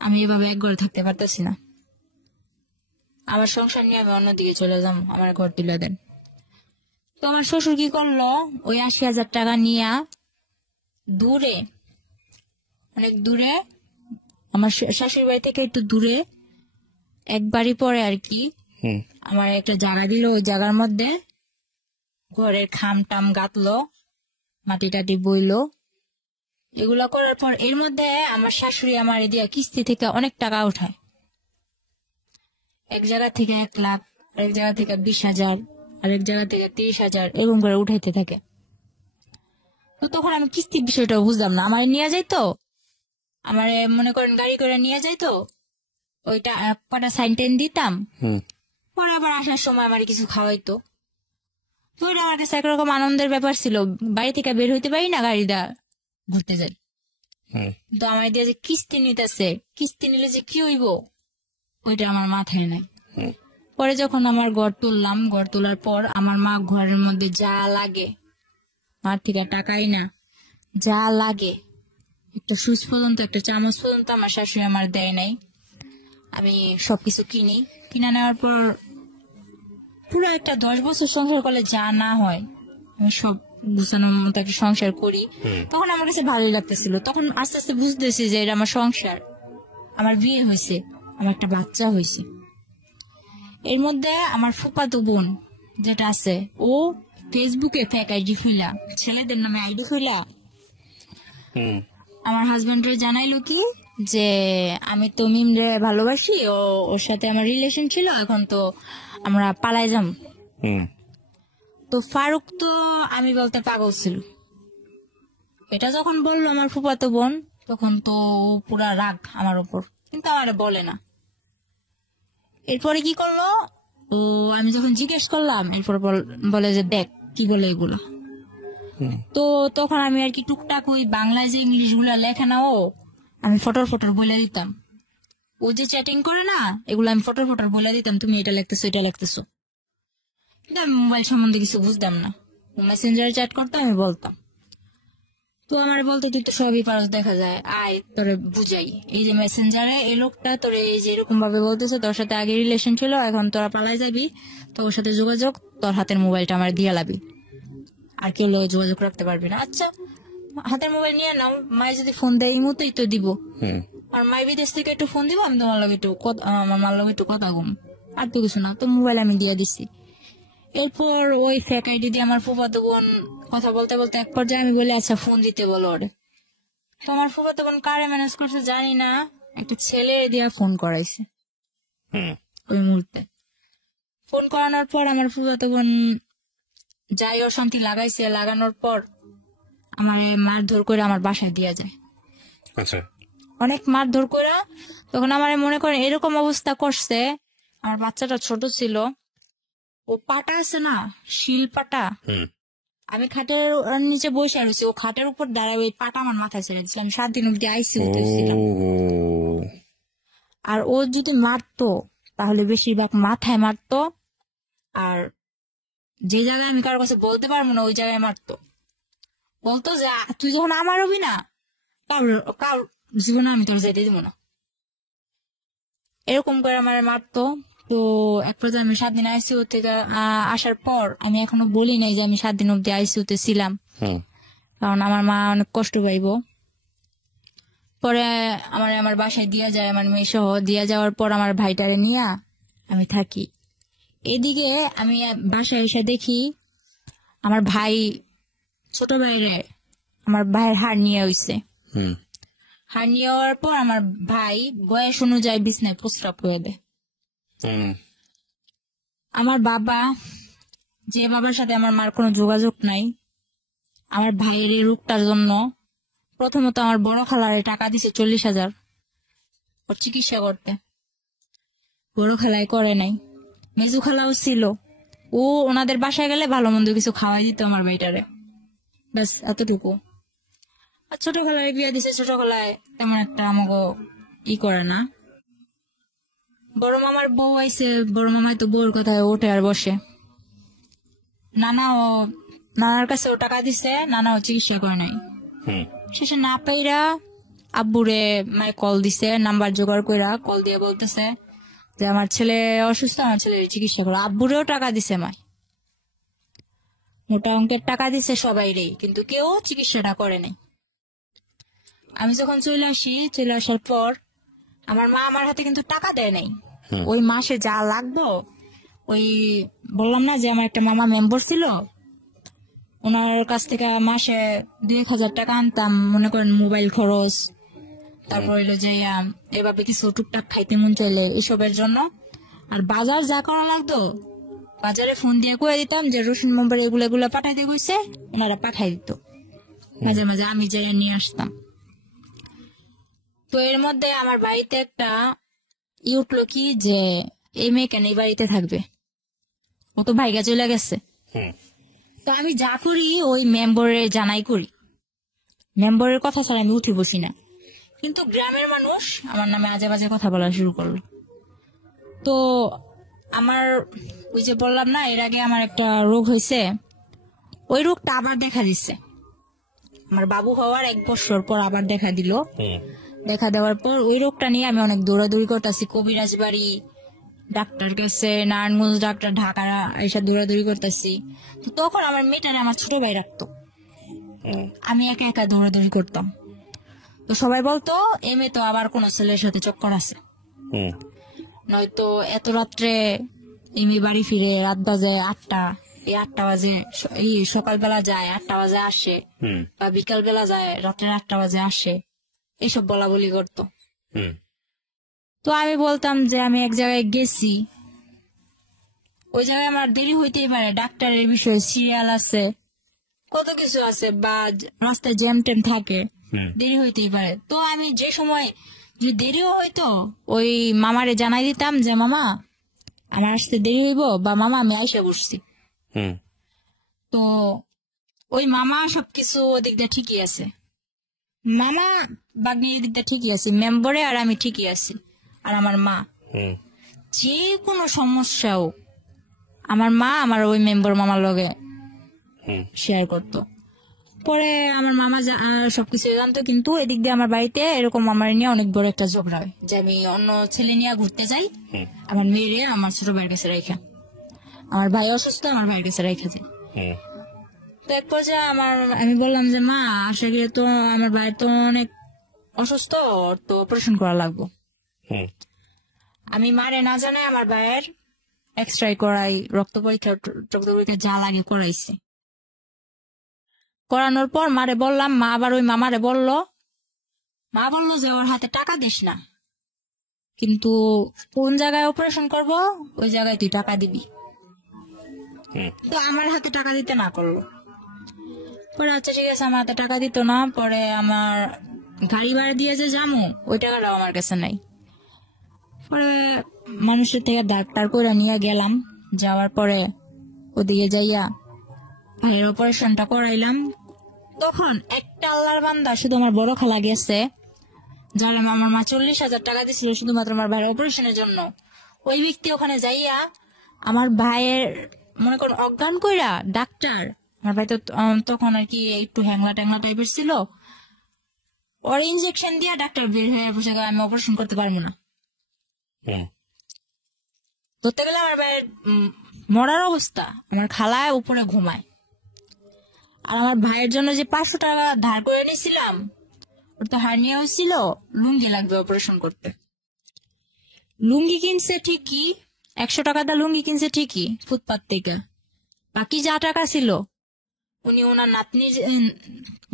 আমি এভাবে এক ঘরে থাকতে পারতেছি না, আমার সংসার নিয়ে আমি অন্যদিকে চলে যাবো, আমার ঘর তুলে দেন। তো আমার শ্বশুর কি করলো, ওই 80,000 টাকা নিয়ে দূরে, অনেক দূরে, আমার শাশুড়ি বাড়ি থেকে একটু দূরে, এক বাড়ি পরে আর কি, হুম। আমার একটা জায়গা দিল। ওই জায়গার মধ্যে ঘরের খাম টাম গাঁথলো, মাটি টাটি বইলো, এগুলা করার পর এর মধ্যে আমার শাশুড়ি আমার এদিকে কিস্তি থেকে অনেক টাকা উঠায়। এক জায়গা থেকে 1 লাখ, আরেক জায়গা থেকে 20,000, আরেক জায়গা থেকে 30,000, এরকম করে উঠাইতে থাকে। তো তখন আমি কিস্তির বিষয়টা বুঝলাম না, আমার নিয়ে যাইতো, আমার মনে করেন গাড়ি করে নিয়ে যাইতো, ওইটা কটা সাইন টাইন দিতাম, হুম। পরে আবার আসার সময় আমার কিছু খাওয়াইতো। তো ওটা আমার কাছে একরকম আনন্দের ব্যাপার ছিল, বাড়ি থেকে বের হইতে পারি না, গাড়ি দা ঘুরতে যাই। হুম। তো আমার দিয়ে যে কিস্তি নিতেছে, কিস্তি নিলে যে কি হইব ওইটা আমার মাথায় নাই। হুম। পরে যখন আমার ঘর তুললাম, ঘর তোলার পর আমার মা ঘরের মধ্যে যা লাগে, মার থেকে টাকাই না, যা লাগে, একটা সুচ পর্যন্ত, একটা চামচ পর্যন্ত আমার শাশুড়ি আমার দেয় নাই। আমি সবকিছু কিনে নেওয়ার পর পুরো একটা 10 বছর সংসার করলে যা না হয়, আমি সব গুছানোর মতো একটা সংসার করি। তখন আমার কাছে ভালোই লাগতেছিল। তখন আস্তে আস্তে বুঝতেছি যে এটা আমার সংসার, আমার বিয়ে হয়েছে, আমার একটা বাচ্চা হয়েছে। এর মধ্যে আমার ফুফাতো বোন যেটা আছে, ও ফেসবুকে ফেক আইডি খুইলা, ছেলেদের নামে আইডি খুইলা হুম। আমার হাজবেন্ডের জানাইলো কি যে আমি তো মিমরে ভালোবাসি, ওর সাথে আমার রিলেশন ছিল, এখন তো আমরা পালাই যাম। হুম। তো ফারুক তো আমি বলতে পাগল ছিল। এটা যখন বললো আমার ফুফাতো বোন, তখন তো ও পুরা রাগ আমার উপর, কিন্তু আমার বলে না। এরপরে কি করলো, ও আমি যখন জিজ্ঞেস করলাম, এরপর বলে যে দেখ কি বলে এগুলো। তো তখন আমি আর কি টুকটাক ওই বাংলায় যে ইংলিশ গুলা লেখে না, আমি ফটর ফটর বলে দিতাম। ও যে চ্যাটিং করে না, এগুলো আমি ফটর ফটর বলে দিতাম, তুমি এটা লিখতেছো, এটা লিখতেছো। কিন্তু আমি মোবাইল সম্বন্ধে কিছু বুঝতাম না, মেসেঞ্জারে চ্যাট করতে আমি বলতাম। তো আমার বলতে তুই তো সবই পারস, দেখা যায়, আয় তোরে বুঝাই, এই যে মেসেঞ্জারে এই লোকটা তোরে এই যে এরকম ভাবে বলতেছে, তোর সাথে আগে রিলেশন ছিল, এখন তোরা পালাই যাবি, তো ওর সাথে যোগাযোগ, তোর হাতের মোবাইলটা আমার দিয়া লাবি, আর কেউ যোগাযোগ রাখতে পারবি না। আচ্ছা, হাতের মোবাইল নিয়ে নাও, মায়ের যদি ফোন দেয় এই মুহূর্তেই তো দিব। হুম আর মায়ের বিদেশ থেকে একটু ফোন দিব, আমি তোমার লগে একটু আমার মার লগে একটু কথা কম, আর তো কিছু না। তো মোবাইল আমি দিয়ে দিছি। এরপর ওই ফেক আইডি দিয়ে আমার ফুফাতো বোন কথা বলতে বলতে এক পর্যায়ে আমি বলি আচ্ছা ফোন দিতে বলো ওরে। তো আমার ফুফাতো বোন কারে ম্যানেজ করছে জানি না, একটা ছেলে দিয়ে ফোন করাইছে। হুম ওই মুহূর্তে ফোন করানোর পর আমার ফুফাতো বোন যাই অশান্তি লাগাইছে, লাগানোর পর আমার মারধর করে আমার বাসায় দিয়া যায়। আচ্ছা অনেক মারধর করে তখন আমার মনে করেন এরকম অবস্থা করছে। আমার বাচ্চাটা ছোট ছিল, ও পাটা আছে না, শিল পাটা, হুম আমি খাটের নিচে বসে রয়েছি, ও খাটের উপর দাঁড়ায় ওই পাটা আমার মাথায় ছেড়ে দিচ্ছিল। আমি 7 দিন অব্দি আইসিইউতে ছিলাম। ও আর ও যদি মারতো তাহলে বেশিরভাগ মাথায় মারতো, আর যে জায়গায় আমি কারোর কাছে বলতে পারবো না ওই জায়গায় মারতো। বলতো যে তুই যখন আমার হবি না, কার জীবনে আমি তোর যেতে দিব না, এরকম করে আমার মারতো। তো এক পর্যায়ে আমি 7 দিন আইসিইউ থেকে আসার পর আমি এখনো বলি নাই যে আমি 7 দিন অব্দি আইসিইউতে ছিলাম, হুম কারণ আমার মা অনেক কষ্ট পাইবো। পরে আমার বাসায় দিয়া যায়, আমার মেয়ে সহ দিয়া যাওয়ার পর আমার ভাইটারে নিয়ে আমি থাকি। এদিকে আমি বাসায় এসে দেখি আমার ভাই, ছোট ভাইরে আমার ভাইয়ের হাড় নিয়ে হইছে। হুম হাড় নিয়ে হওয়ার পর আমার ভাই বয়স অনুযায়ী বিছনায় প্রস্রাব করে দেয়। হুম আমার বাবা, যে বাবার সাথে আমার মার কোনো যোগাযোগ নাই, আমার ভাইয়ের এই রোগটার জন্য প্রথমত আমার বড় খালারে টাকা দিছে 40,000 ওর চিকিৎসা করতে। বড় খালাই করে নাই, মেজু খালাও ছিল, ও ওনাদের বাসায় গেলে ভালো মন্দ কিছু খাওয়াই দিত আমার ভাইটারে, ব্যাস এতটুকু। আর ছোট খালায় বিয়ে দিছে, ছোট খালায় তেমন একটা আমাকে করে না। বড় মামার বউ আইছে, বড় মামাই তো বউর কথায় ওঠে আর বসে। নানার কাছে ও টাকা দিছে, নানাও চিকিৎসা করে নাই। হুম শেষে না পাইরা আব্বুরে মায় কল দিছে, নাম্বার জোগাড় কইরা কল দিয়ে বলতেছে যে আমার ছেলে অসুস্থ, আমার ছেলের চিকিৎসা করো। আব্বুরেও টাকা দিছে মায়, মোটা অঙ্কের টাকা দিছে সবাইরেই, কিন্তু কেউ চিকিৎসাটা করে নাই। আমি যখন চলে আসি, চলে আসার পর আমার মা আমার হাতে কিন্তু টাকা দেয় নাই। ওই মাসে যা লাগতো, ওই বললাম না যে আমার একটা মামা মেম্বার ছিল, ওনার কাছ থেকে মাসে 2,000 টাকা আনতাম, মনে করেন মোবাইল খরচ, তারপর হইলো যে এভাবে কিছু টুকটাক খাইতে মন চাইলে এসবের জন্য। আর বাজার যা করা লাগতো বাজারে ফোন দিয়ে কয়ে দিতাম যে রসুন মোমবার এগুলা পাঠাইতে কইছে, ওনারা পাঠাই দিত। মাঝে মাঝে আমি যাই নিয়ে আসতাম। তো এর মধ্যে আমার বাড়িতে একটা উঠলো কি যে এই মেয়ে কেন এই বাড়িতে থাকবে, ও তো ভাইগা চলে গেছে। হুম তো আমি যা করি ওই মেম্বরের জানাই করি, মেম্বরের কথা ছাড়া আমি উঠে বসি না। কিন্তু গ্রামের মানুষ আমার নামে আজে বাজে কথা বলা শুরু করলো। তো আমার ওই যে বললাম না এর আগে আমার একটা রোগ হয়েছে, ওই রোগটা আবার দেখা দিচ্ছে। আমার বাবু হওয়ার 1 বছর পর আবার দেখা দিল। হুম দেখা দেওয়ার পর ওই রোগটা নিয়ে আমি অনেক দৌড়াদৌড়ি করতেছি, কবিরাজ বাড়ি, ডাক্তার কাছে, নারায়ণগঞ্জ ডাক্তার, ঢাকা এসব দৌড়াদৌড়ি করতেছি। তখন আমার মেয়েটারে আমার ছোট ভাই রাখতো, আমি একা একা দৌড়াদৌড়ি করতাম। তো সবাই বলতো এই মেয়ে তো আবার কোন ছেলের সাথে চক্কর আছে, হুম নয়তো এত রাত্রে এই মেয়ে বাড়ি ফিরে, রাত বাজে 8টা, এই 8টা বাজে এই সকালবেলা যায়, 8টা বাজে আসে, হুম বা বিকাল বেলা যায়, রাত্রে 8টা বাজে আসে, এইসব বলা বলি করতো। হুম তো আমি বলতাম যে আমি এক জায়গায় গেছি, ওই জায়গায় আমার দেরি হইতেই পারে, ডাক্তারের বিষয়ে সিরিয়াল আছে, কত কিছু আছে, বা রাস্তায় জ্যাম ট্যাম থাকে, দেরি হইতেই পারে। তো আমি যে সময় যদি দেরিও হইতো ওই মামারে জানাই দিতাম যে মামা আমার আসতে দেরি হইব, বা মামা আমি আইসা বসছি। হুম তো ওই মামা সবকিছু ওদিক দিয়ে ঠিকই আছে, মামা বাগনির দিক দিয়ে ঠিকই আছে, মেম্বরে আর আমি ঠিকই আছি, আর আমার মা হুম যে কোনো সমস্যাও আমার মা আমার ওই মেম্বার মামার লগে হুম শেয়ার করতো। পরে আমার মামা সবকিছু জানতো, কিন্তু এদিক দিয়ে আমার বাড়িতে এরকম আমার নিয়ে অনেক বড় একটা ঝগড়া হয় যে আমি অন্য ছেলে নিয়ে ঘুরতে যাই, আমার মেয়েরে আমার ছোট ভাইয়ের কাছে রেখা, আমার ভাই অসুস্থ আমার ভাইয়ের কাছে রেখা যায়। হুম তো এক পর্যায়ে আমি বললাম যে মা আসলে তো আমার ভাইয়ের তো অনেক অসুস্থ, ওর তো অপারেশন করা লাগবে। হুম। আমি মারে না জানে আমার ভাইয়ের এক্সরে করাই, রক্ত পরীক্ষা যা লাগে করাইছে। করানোর পর মারে বললাম, মা আবার ওই মামারে মা বললো যে ওর হাতে টাকা দিস না, কিন্তু কোন জায়গায় অপারেশন করব ওই জায়গায় তুই টাকা দিবি। তো আমার হাতে টাকা দিতে না করলো। পরে আচ্ছা ঠিক আছে, আমার হাতে টাকা দিত না। পরে আমার গাড়ি ভাড়া দিয়ে যে যাবো ওই টাকাটাও আমার কাছে নাই। পরে মানুষের থেকে ডাক্তার করে নিয়ে গেলাম। যাওয়ার পরে ওদিকে যাইয়া ভাইয়ের অপারেশনটা করাইলাম। তখন একটা আল্লাহর বান্দা, শুধু আমার বড় খালা গেছে, যার আমার মা 40,000 টাকা দিছিল শুধুমাত্র আমার ভাইয়ের অপারেশনের জন্য। ওই ব্যক্তি ওখানে যাইয়া আমার ভাইয়ের মনে করুন অজ্ঞান কইরা ডাক্তার, আমার ভাই তো তখন আর কি একটু হ্যাংলা ট্যাংলা টাইপের ছিল, ওর ইনজেকশন দিয়ে ডাক্তার বের হয়ে বসে আমি অপারেশন করতে পারবো না। ধরতে গেলে আমার ভাইয়ের মরার অবস্থা, আমার খালায় উপরে ঘুমায়। আর আমার ভাইয়ের জন্য যে 500 টাকা ধার করে নিয়েছিলাম, ওর তো হার্নিয়া হয়েছিল, লুঙ্গি লাগবে অপারেশন করতে। লুঙ্গি কিনছে ঠিকই, 100 টাকাটা লুঙ্গি কিনছে ঠিকই ফুটপাত থেকে। বাকি যা টাকা ছিল উনি ওনার নাতনি,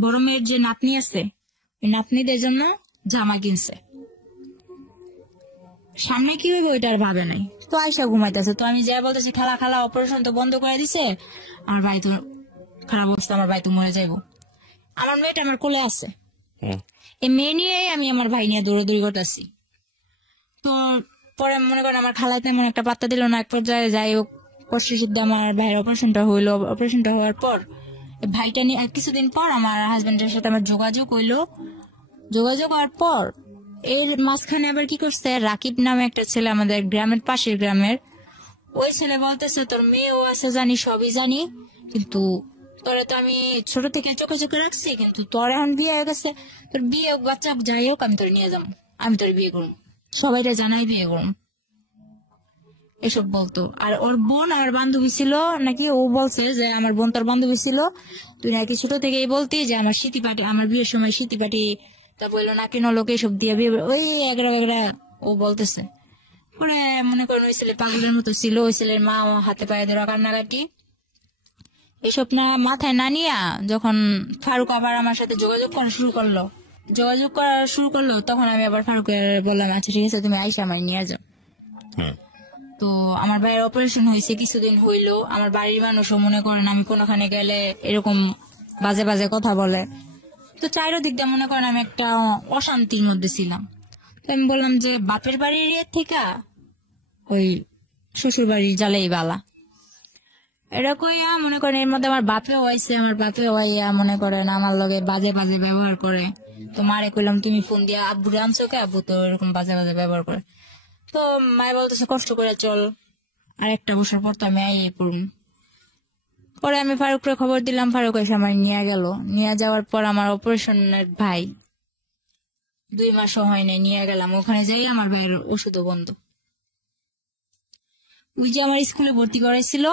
বড় মেয়ের যে নাতনি আছে ওই নাতনিদের জন্য জামা কিনছে। সামনে কি হইবে ওইটা আর ভাবে নাই। তো আয়সা ঘুমাইতেছে, তো আমি যা বলতেছি খালা খালা অপারেশন তো বন্ধ করে দিছে, আমার ভাই তো খারাপ অবস্থা, আমার ভাই তো মরে যাইব। আমার মেয়েটা আমার কোলে আছে, এই মেয়ে নিয়ে আমি আমার ভাই নিয়ে দৌড়াদৌড়ি করতেছি। তো পরে মনে করেন আমার খালায় তেমন একটা পাত্তা দিল না। এক পর্যায়ে যাই হোক কষ্ট শুদ্ধ আমার ভাইয়ের অপারেশনটা হইলো। অপারেশনটা হওয়ার পর ভাইটা নিয়ে কিছুদিন পর আমার হাজবেন্ডের সাথে আমার যোগাযোগ হইলো। যোগাযোগ হওয়ার পর এর মাঝখানে আবার কি করছে, রাকিব নামে একটা ছেলে, আমাদের গ্রামের পাশের গ্রামের, ওই ছেলে বলতেছে তোর মেয়েও আছে জানি, সবই জানি, কিন্তু তোরে তো আমি ছোট থেকে চোখে চোখে রাখছি, কিন্তু তোর এখন বিয়ে হয়ে গেছে, তোর বিয়ে হোক বাচ্চা হোক যাই হোক আমি তোর নিয়ে যাবো, আমি তোর বিয়ে করুম, সবাইটা জানাই বিয়ে করুম, এসব বলতো। আর ওর বোন আমার বান্ধবী ছিল নাকি, ও বলছে যে আমার বোন তোর বান্ধবী ছিল, তুই নাকি ছোট থেকেই বলতি যে আমার স্মৃতি পাটি, আমার বিয়ের সময় স্মৃতি পাটি তা বললো নাকি নলোকে এসব দিয়ে বিয়ে, ওই এগরা এগরা ও বলতেছে। পরে মনে করেন ওই ছেলে পাগলের মতো ছিল, ওই ছেলের মা হাতে পায়ে ধরা কান্নাকাটি, এসব না মাথায় না নিয়া যখন ফারুক আবার আমার সাথে যোগাযোগ করা শুরু করলো, তখন আমি আবার ফারুকের বললাম আচ্ছা ঠিক আছে তুমি আইসা আমার নিয়ে যাও। তো আমার ভাইয়ের অপারেশন হয়েছে, কিছুদিন হইলো। আমার বাড়ির মানুষও মনে করেন আমি কোনোখানে গেলে এরকম বাজে বাজে কথা বলে, তো চারিদিক দিয়ে মনে করেন আমি একটা অশান্তির মধ্যে ছিলাম। তো আমি বললাম যে বাপের বাড়ির থেকে ওই শ্বশুর বাড়ির জ্বালাই বালা, এটা কইয়া মনে করেন এর মধ্যে আমার বাপেও আইছে, আমার বাপেও আইয়া মনে করেন আমার লগে বাজে বাজে ব্যবহার করে। তো মারে কইলাম তুমি ফোন দিয়া আব্বুরে আনছো কে, আব্বু তো এরকম বাজে বাজে ব্যবহার করে। তো মায়ে বলতেছে কষ্ট করে চল, আর একটা বছর পর তো আমি আইয়ে পড়ুম। পরে আমি ফারুকরে খবর দিলাম, ফারুক এসে আমার নিয়ে গেল। নিয়ে যাওয়ার পর আমার অপারেশনের ভাই 2 মাসও হয় নাই, নিয়ে গেলাম ওখানে যাই, আমার ভাইয়ের ওষুধও বন্ধ। ওই যে আমার স্কুলে ভর্তি করাইছিল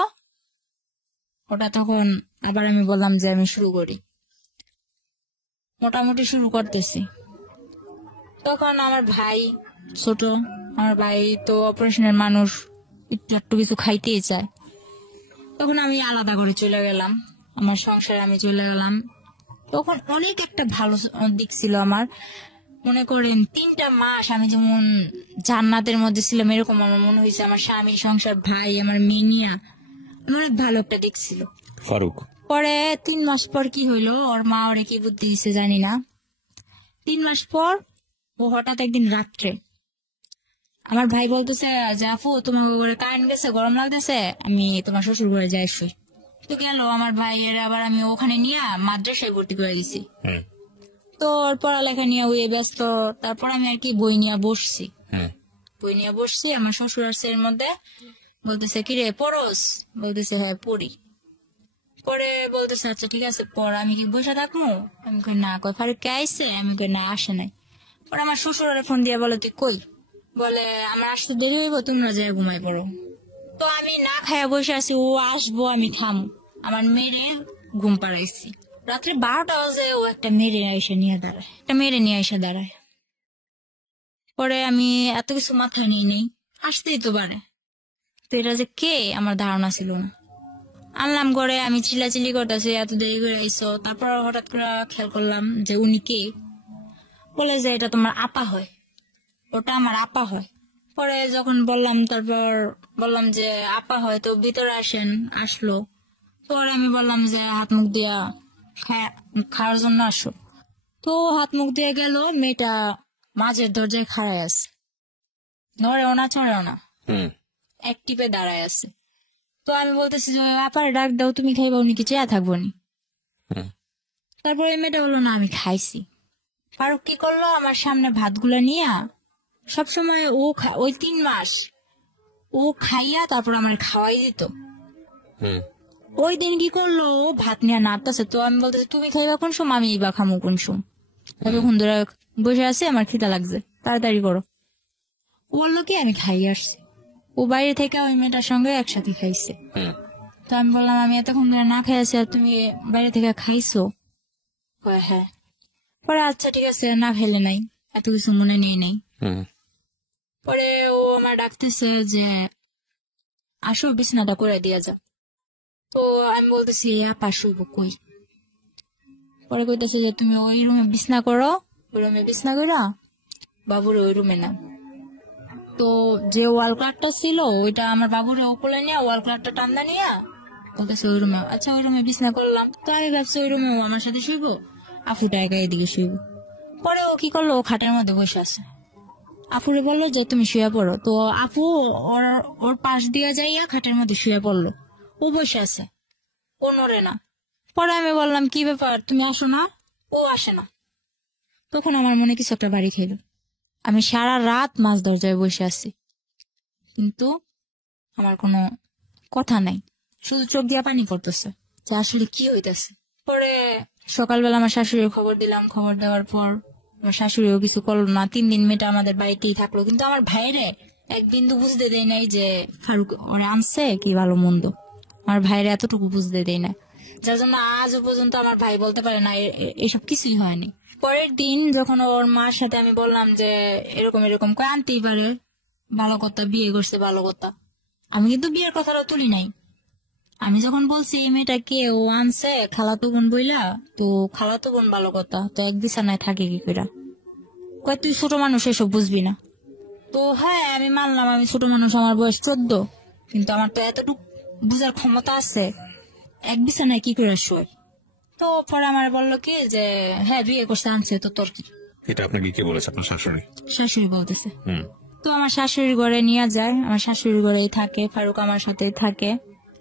ওটা, তখন আবার আমি বললাম যে আমি শুরু করি, মোটামুটি শুরু করতেছি। তখন আমার ভাই ছোট, আমার ভাই তো অপারেশনের মানুষ, একটু একটু কিছু খাইতেই চায়। তখন আমি আলাদা করে চলে গেলাম, আমার সংসারে আমি চলে গেলাম। তখন অনেক একটা ভালো দিক ছিল আমার, মনে করেন 3টা মাস আমি যেমন জান্নাতের মধ্যে ছিলাম, এরকম আমার মনে হয়েছে। আমার স্বামী, সংসার, ভাই, আমার মেনিয়া, অনেক ভালো একটা দিক ছিল। ফারুক পরে 3 মাস পর কি হইলো, ওর মা ওরে কি বুদ্ধি দিছে জানি না, 3 মাস পর ও হঠাৎ একদিন রাত্রে আমার ভাই বলতেছে যে আপু তোমার ঘরে কারেন্ট গেছে, গরম লাগতেছে, আমি তোমার শ্বশুর ঘরে যাই শুই। তো গেল আমার ভাইয়ের, আবার আমি ওখানে নিয়ে মাদ্রাসায় ভর্তি করে দিছি। তো ওর পড়ালেখা নিয়ে ওই ব্যস্ত। তারপর আমি আর কি বই নিয়ে বসছি, আমার শ্বশুর আসছে এর মধ্যে, বলতেছে কিরে পড়স, বলতেছে হ্যাঁ পড়ি। পরে বলতেছে আচ্ছা ঠিক আছে পড়, আমি কি বসে থাকবো, আমি কই না। কই ফারুক কে আইসে, আমি কই না আসে নাই। পরে আমার শ্বশুরের ফোন দিয়ে বলে তুই কই, বলে আমার আসতে দেরি হইব, তোমরা যাই ঘুমাই পড়ো। তো আমি না খাইয়া বসে আছি, ও আসবো আমি খামো, আমার মেরে ঘুম পাড়াইছি। রাত্রে 12টা বাজে ও একটা মেরে নিয়ে এসে দাঁড়ায়। পরে আমি এত কিছু মাথায় নিই নেই, আসতেই তো পারে। তো এটা যে কে আমার ধারণা ছিল না। আনলাম করে, আমি চিল্লাচিল্লি করতেছি এত দেরি করে আইসো। তারপর হঠাৎ করে খেয়াল করলাম যে উনি কে। বলে যে এটা তোমার আপা হয়, ওটা আমার আপা হয়। পরে যখন বললাম, তারপর বললাম যে আপা হয় তো ভিতরে আসেন। আসলো। পরে আমি বললাম যে হাত মুখ দিয়া খাওয়ার জন্য আসো। তো হাত মুখ দিয়ে গেল, মেয়েটা মাঝের দরজায় খাড়ায় আছে, নড়েও না চড়েও না, এক টিপে দাঁড়ায় আছে। তো আমি বলতেছি যে আপারে ডাক দাও, তুমি খাইবা, উনি কি চেয়া থাকবো নি। তারপরে মেয়েটা বললো না আমি খাইছি। ফারুক কি করলো, আমার সামনে ভাতগুলা নিয়ে, সবসময় ওই 3 মাস ও খাইয়া তারপর আমার খাওয়াই দিত। ওই দিন কি করলো, ও ভাত নিয়ে নাড়তেছে। তো আমি বলতেছি তুমি খাইবা কোন সময়, আমি বা খামো কোন সময়, ততক্ষণ ধরে বসে আছে, আমার খিদা লাগছে, তাড়াতাড়ি করো। ও বললো কি আমি খাই আসছি। ও বাইরে থেকে ওই মেয়েটার সঙ্গে একসাথে খাইছে। তো আমি বললাম আমি এতক্ষণ ধরে না খাই আছি, আর তুমি বাইরে থেকে খাইছো? হ্যাঁ। পরে আচ্ছা ঠিক আছে, না খাইলে নাই, এত কিছু মনে নেই নাই। পরে ও আমার ডাকতেছে যে আসো বিছনাটা করে দিয়া যা। তো আমি বলতেছি আপা শুইব কই। পরে কইতেছে যে তুমি ওই রুমে বিছনা করো, ওই রুমে বিছনা করা বাবুর ওই রুমে না। তো যে ওয়াল ক্লকটা ছিল ওইটা আমার বাবুরে উপলে নিয়ে ওয়াল ক্লকটা টান্দা নিয়ে বলতেছে ওই রুমে। আচ্ছা ওই রুমে বিছনা করলাম। তো আমি ভাবছি ওই রুমে ও আমার সাথে শুইব, আফুটা একা এদিকে শুইব। পরে ও কি করলো, ও খাটের মধ্যে বসে আছে। আফুরে বললো যে তুমি শুয়ে পড়ো। তো আপু ওর পাশ দিয়ে যাইয়া খাটের মধ্যে শুয়ে পড়লো। ও বসে আছে, ও নড়ে না। পরে আমি বললাম কি ব্যাপার, তুমি আসো না। ও আসে না। তখন আমার মনে কিছু একটা বাড়ি খেলো। আমি সারা রাত মাঝ দরজায় বসে আছি, কিন্তু আমার কোনো কথা নাই, শুধু চোখ দিয়া পানি পড়তেছে যে আসলে কি হইতেছে। পরে সকালবেলা আমার শাশুড়ির খবর দিলাম। খবর দেওয়ার পর আমার শাশুড়িও কিছু করলো না। 3 দিন মেয়েটা আমাদের বাড়িতেই থাকলো। কিন্তু আমার ভাইরে এক বিন্দু বুঝতে দেয় নাই যে ফারুক ওরে আনছে কি ভালো মন্দ। আমার ভাইরে এতটুকু বুঝতে দেয় না, যার জন্য আজও পর্যন্ত আমার ভাই বলতে পারে না এসব কিছুই হয়নি। পরের দিন যখন ওর মার সাথে আমি বললাম যে এরকম এরকম করে আনতেই পারে, ভালো কথা, বিয়ে করছে ভালো কথা। আমি কিন্তু বিয়ের কথাটা তুলি নাই। আমি যখন বলছি এই মেয়েটাকে ও আনছে খালাতো বোন বইলা, তো খালাতো বোন ভালো কথা, তো এক বিছানায় থাকে কি কইরা। কয় তুই ছোট মানুষ, এসব বুঝবি না। তো হ্যাঁ আমি মানলাম আমি ছোট মানুষ, আমার বয়স 14, কিন্তু আমার তো এতটুকু বুঝার ক্ষমতা আছে এক বিছানায় কি করে শোয়। তো পরে আমার বললো কি যে হ্যাঁ বিয়ে করছে, আনছে তো তোর কি। এটা আপনাকে কে বলেছে? আপনার শাশুড়ি? শাশুড়ি বলতেছে। তো আমার শাশুড়ির ঘরে নিয়ে যায়, আমার শাশুড়ির ঘরেই থাকে, ফারুক আমার সাথে থাকে।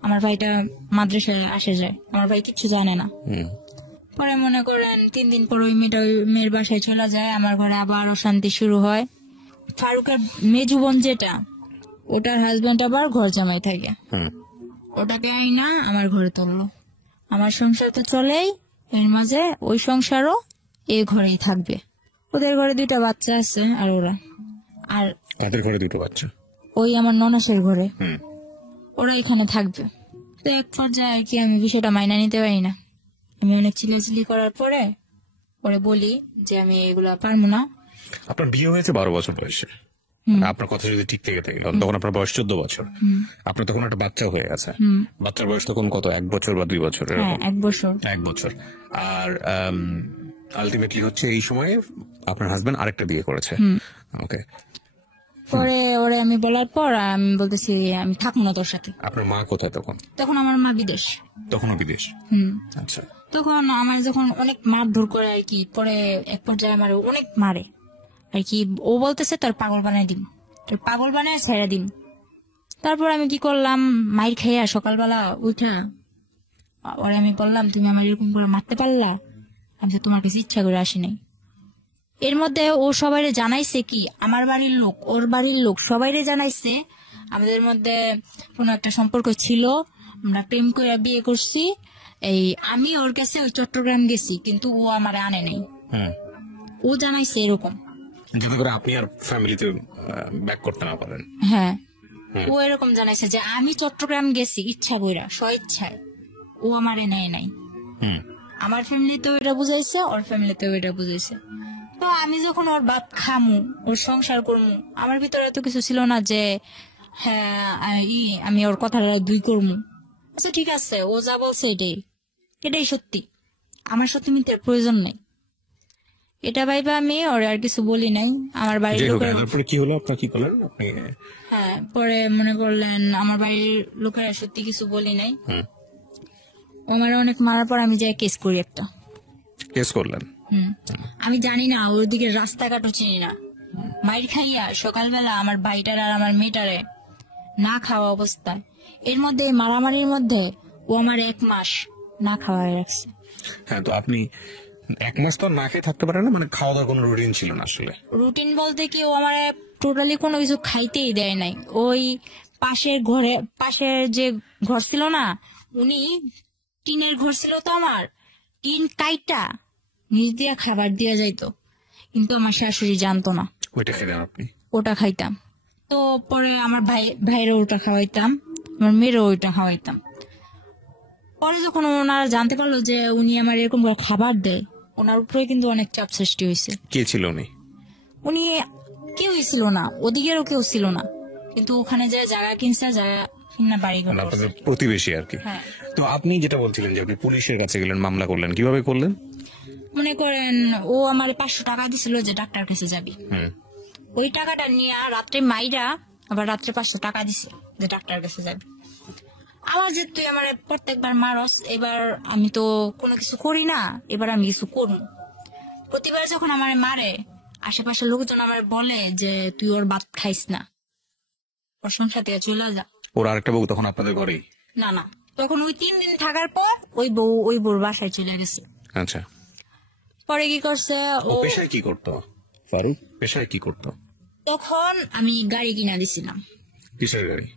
আমার ভাইটা মাদ্রাসায় আসে যায়, আমার ভাই কিচ্ছু জানে না। পরে মনে করেন 3 দিন পর ওই মেয়ের বাসায় চলে যায়, আমার ঘরে আবার অশান্তি শুরু হয়। ফারুকের মেজু বোন যেটা, ওটার হাজবেন্ড আবার ঘর জামাই থাকে, ওটাকে আইনা আমার ঘরে তুললো। আমার সংসার তো চলেই, এর মাঝে ওই সংসারও এই ঘরেই থাকবে। ওদের ঘরে 2টা বাচ্চা আছে, আর তাদের ঘরে 2টো বাচ্চা, ওই আমার ননাসের ঘরে, ওরা এখানে থাকবে। তো এক পর্যায়ে আর কি আমি বিষয়টা মাইনা নিতে পারি না। আমি অনেক চিল্লাচিল্লি করার পরে বলি যে আমি এগুলা পারবো না। আপনার বিয়ে হয়েছে 12 বছর বয়সে, আপনার কথা যদি ঠিক থেকে থাকে তখন আপনার বয়স 14 বছর। আপনার তখন একটা বাচ্চা হয়ে গেছে। বাচ্চার বয়স তখন কত, 1 বছর বা 2 বছর? হ্যাঁ 1 বছর। 1 বছর। আর আলটিমেটলি হচ্ছে এই সময়ে আপনার হাজবেন্ড আরেকটা বিয়ে করেছে। ওকে। পরে ওরে আমি বলার পর আমি বলতেছি আমি থাকবো না তোর সাথে। আপনার মা কোথায় তখন? তখন আমার মা বিদেশ। তখনও বিদেশ? আচ্ছা। তখন আমার যখন অনেক মারধর করে আর কি, পরে এক পর্যায়ে আমার অনেক মারে আর কি। ও বলতেছে তোর পাগল বানাই দিম, তোর পাগল বানায় ছেড়ে দিম। তারপর আমি কি করলাম, মাইর খাইয়া সকালবেলা উঠা ওরে আমি বললাম তুমি আমার এরকম করে মারতে পারলা, আমি তো তোমার কাছে ইচ্ছা করে আসি নাই। এর মধ্যে ও সবাইরে জানাইছে কি, আমার বাড়ির লোক ওর বাড়ির লোক সবাইরে জানাইছে আমাদের মধ্যে কোনো একটা সম্পর্ক ছিল, আমরা প্রেম করে বিয়ে করছি। এই আমি ওর কাছে ওই চট্টগ্রাম গেছি, কিন্তু ও আমার আনে নাই। ও জানাইছে এরকম, যাতে করে আপনি আর ফ্যামিলিতে ব্যাক করতে না পারেন। হ্যাঁ ও এরকম জানাইছে যে আমি চট্টগ্রাম গেছি ইচ্ছা কইরা, স্বইচ্ছায়, ও আমারে নেয় নাই। হুম। আমার ফ্যামিলিতেও এটা বুঝাইছে, ওর ফ্যামিলিতেও এটা বুঝাইছে। তো আমি যখন ওর ভাত খামু, ওর সংসার করমু, আমার ভিতরে এত কিছু ছিল না যে হ্যাঁ আমি ওর কথাটা দুই করমু। আচ্ছা ঠিক আছে, ও যা বলছে এটাই সত্যি, আমার সত্যি মিথ্যার প্রয়োজন নেই। এটা ভাইবা আমি ওর আর কিছু বলি নাই। আমার বাড়ির যাই হোক, লোকের, তারপরে কি হলো, আপনার কি করলেন আপনি? হ্যাঁ পরে মনে করলেন আমার বাড়ির লোকেরা সত্যি কিছু বলি নাই। হুম। ও আমার অনেক মারার পর আমি যাই কেস করি একটা। কেস করলেন? আমি জানি না, ওর দিকে রাস্তাঘাটও চিনি না। মাইর খাইয়া সকালবেলা আমার ভাইটার আর আমার মেয়েটারে না খাওয়া অবস্থায়, এর মধ্যে মারামারির মধ্যে ও আমার 1 মাস না খাওয়াই রাখছে। হ্যাঁ, তো আপনি 1 মাস তো না খেয়ে থাকতে পারেন না, মানে খাওয়া দাওয়ার কোনো রুটিন ছিল না আসলে? রুটিন বলতে কি, ও আমার টোটালি কোনো কিছু খাইতেই দেয় নাই। ওই পাশের যে ঘর ছিল না, উনি টিনের ঘর ছিল, তো আমার টিন কাইটা নিচ দিয়া খাবার দিয়া যাইতো, কিন্তু আমার শাশুড়ি জানতো না। ওইটা খেলেন আপনি? ওটা খাইতাম। তো পরে আমার ভাইয়েরও ওটা খাওয়াইতাম, আমার মেয়েরও ওইটা খাওয়াইতাম। পরে যখন ওনারা জানতে পারলো যে উনি আমার এরকম করে খাবার দেয়, ওনার উপরে কিন্তু অনেক চাপ সৃষ্টি হয়েছে। কে ছিল উনি? উনি কেউই ছিল না, ওদিকেরও কেউ ছিল না, কিন্তু ওখানে যে জায়গা কিনছে, জায়গা কিনা বাড়ি ঘর মানে করছে। আপনাদের প্রতিবেশী আর কি? হ্যাঁ। তো আপনি যেটা বলছিলেন যে আপনি পুলিশের কাছে গেলেন, মামলা করলেন, কিভাবে করলেন? মনে করেন ও আমার 500 টাকা দিছিল যে ডাক্তার কাছে যাবি, হুম। ওই টাকাটা নিয়ে রাত্রে মাইরা আবার রাত্রে 500 টাকা দিছে যে ডাক্তার কাছে যাবি। আমার যে তুই আমার প্রত্যেকবার মারস, এবার আমি তো কোনো কিছু করি না, এবার আমি কিছু করবো। প্রতিবার যখন আমার মারে, আশেপাশের লোকজন আমার বলে যে তুই ওর ভাত খাইস না, ওর সংসার থেকে চলে যা। ওর আরেকটা বউ তখন আপনাদের ঘরেই? না না, তখন ওই 3 দিন থাকার পর ওই বউর বাসায় চলে গেছে। আচ্ছা। পরে কি করছে ও ও, পেশায় কি করতো ফারুক? পেশায় কি করতো? তখন আমি গাড়ি কিনা দিছিলাম, কিসের গাড়ি?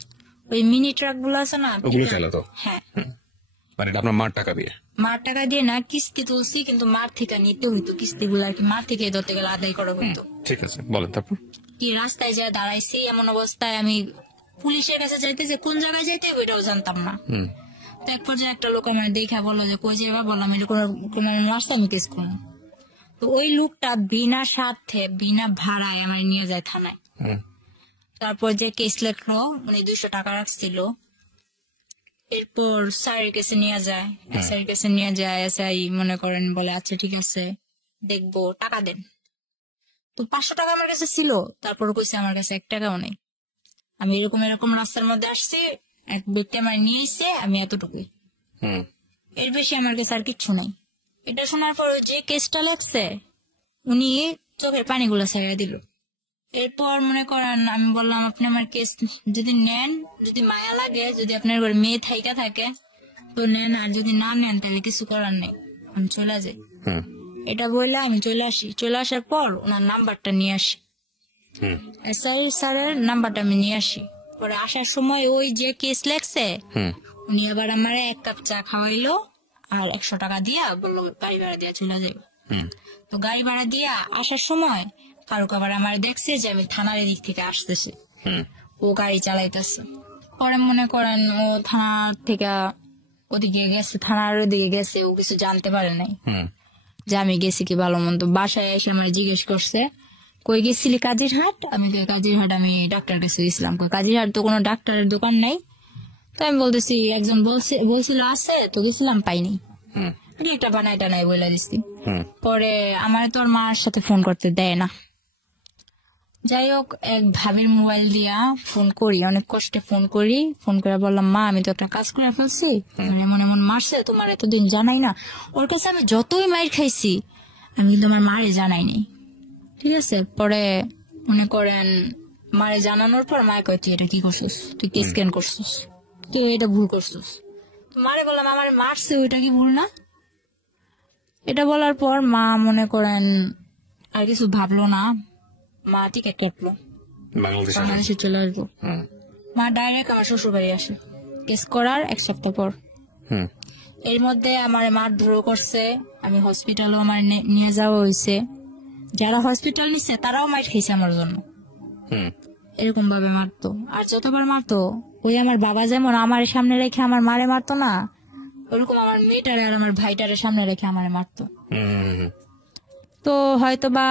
ওই মিনি ট্রাক গুলো আছে না, ওগুলো চালাতো? হ্যাঁ। মানে এটা আপনার মার টাকা দিয়ে? মার টাকা দিয়ে না, কিস্তি তুলছি, কিন্তু মার থেকে নিতে হইতো কিস্তি গুলো আর কি, মার থেকে ধরতে গেলে আদায় করা হইতো। ঠিক আছে, বলেন তারপর। কি রাস্তায় যা দাঁড়াইছি, এমন অবস্থায় আমি পুলিশের কাছে যাইতেছে, কোন জায়গায় যাইতে ওইটাও জানতাম না। হুম। তো এক পর্যায়ে একটা লোক আমার দেখা বললো যে কই যাবা, বললাম এটা কোন রাস্তা আমি কেস করবো। তো ওই লোকটা বিনা স্বার্থে বিনা ভাড়ায় আমার নিয়ে যায় থানায়। হুম। তারপর যে কেস লেখলো, মানে 200 টাকা রাখছিল। এরপর স্যারের কাছে নিয়ে যায়, স্যারের কাছে নিয়ে যায়, এসআই মনে করেন বলে আচ্ছা ঠিক আছে দেখবো, টাকা দেন। তো 500 টাকা আমার কাছে ছিল, তারপর কইছে আমার কাছে 1 টাকাও নেই। আমি এরকম রাস্তার মধ্যে আসছি, এক ব্যক্তি আমার নিয়ে এসে, আমি এতটুকুই, হুম। এর বেশি আমার কাছে আর কিচ্ছু নাই। এটা শোনার পর যে কেসটা লাগছে, উনি চোখের পানিগুলো ছাইড়া দিল। এরপর মনে করেন আমি বললাম আপনি আমার কেস যদি নেন, যদি মায়া লাগে, যদি আপনার ঘরে মেয়ে থাইকা থাকে তো নেন, আর যদি না নেন তাহলে কিছু করার নেই, আমি চলে যাই। হুম। এটা বললে আমি চলে আসি। চলে আসার পর ওনার নাম্বারটা নিয়ে আসি, হুম। এসআই স্যারের নাম্বারটা আমি নিয়ে আসি। পরে আসার সময় ওই যে কেস লেখছে, হুম। উনি আবার আমার 1 কাপ চা খাওয়াইলো আর 100 টাকা দিয়া বললো গাড়ি ভাড়া দিয়ে চলে যাবে। হুম। তো গাড়ি ভাড়া দিয়া আসার সময় ফারুক আবার আমার দেখছে যে আমি থানার দিক থেকে আসতেছি, হুম। ও গাড়ি চালাইতেছে। পরে মনে করেন ও থানার থেকে ওদিকে গেছে, থানার ওদিকে গেছে, ও কিছু জানতে পারে নাই হুম। যে আমি গেছি কি ভালো মন্দ। বাসায় এসে আমার জিজ্ঞেস করছে কই গেছিলি, কাজিরহাট। আমি কাজিরহাট আমি ডাক্তার কাছে গেছিলাম। কই কাজিরহাট তো কোনো ডাক্তারের দোকান নাই। তো আমি বলতেছি একজন বলছিল আছে, তো গেছিলাম পাইনি, হুম। একটা বানাই টানাই বলে দিচ্ছি। হুম। পরে আমার তোর মার সাথে ফোন করতে দেয় না। যাই হোক, এক ভাবির মোবাইল দিয়া ফোন করি, অনেক কষ্টে ফোন করি। ফোন করে বললাম মা আমি তো একটা কাজ করে ফেলছি, এমন এমন মারছে, তোমার এতদিন জানাই না। ওর কাছে আমি যতই মাইর খাইছি আমি কিন্তু আমার মারে জানাই নাই, ঠিক আছে। পরে মনে করেন মারে জানানোর পর মায়ে কয় তুই এটা কি করছিস, তুই কে স্ক্যান করছিস, তুই এটা ভুল করছিস। তো মারে বললাম আমারে মারছে, ওইটা কি ভুল না। এটা বলার পর মা মনে করেন আর কিছু ভাবলো না, মা টিকিট কাটলো, বাংলাদেশে চলে আসবো। হুম। মা ডাইরেক্ট আমার শ্বশুর বাড়ি আসে কেস করার 1 সপ্তাহ পর। হুম। এর মধ্যে আমার মারধর করছে, আমি হসপিটালও আমার নিয়ে যাওয়া হয়েছে। যারা হসপিটাল নিচ্ছে তারাও মাইর খেয়েছে আমার জন্য, হুম। এরকম ভাবে মারতো। আর যতবার মারতো, ওই আমার বাবা যেমন আমার সামনে রেখে আমার মারে মারতো না, ওরকম আমার মেয়েটারে আর আমার ভাইটারে সামনে রেখে আমারে মারতো। হুম। তো হয়তো বা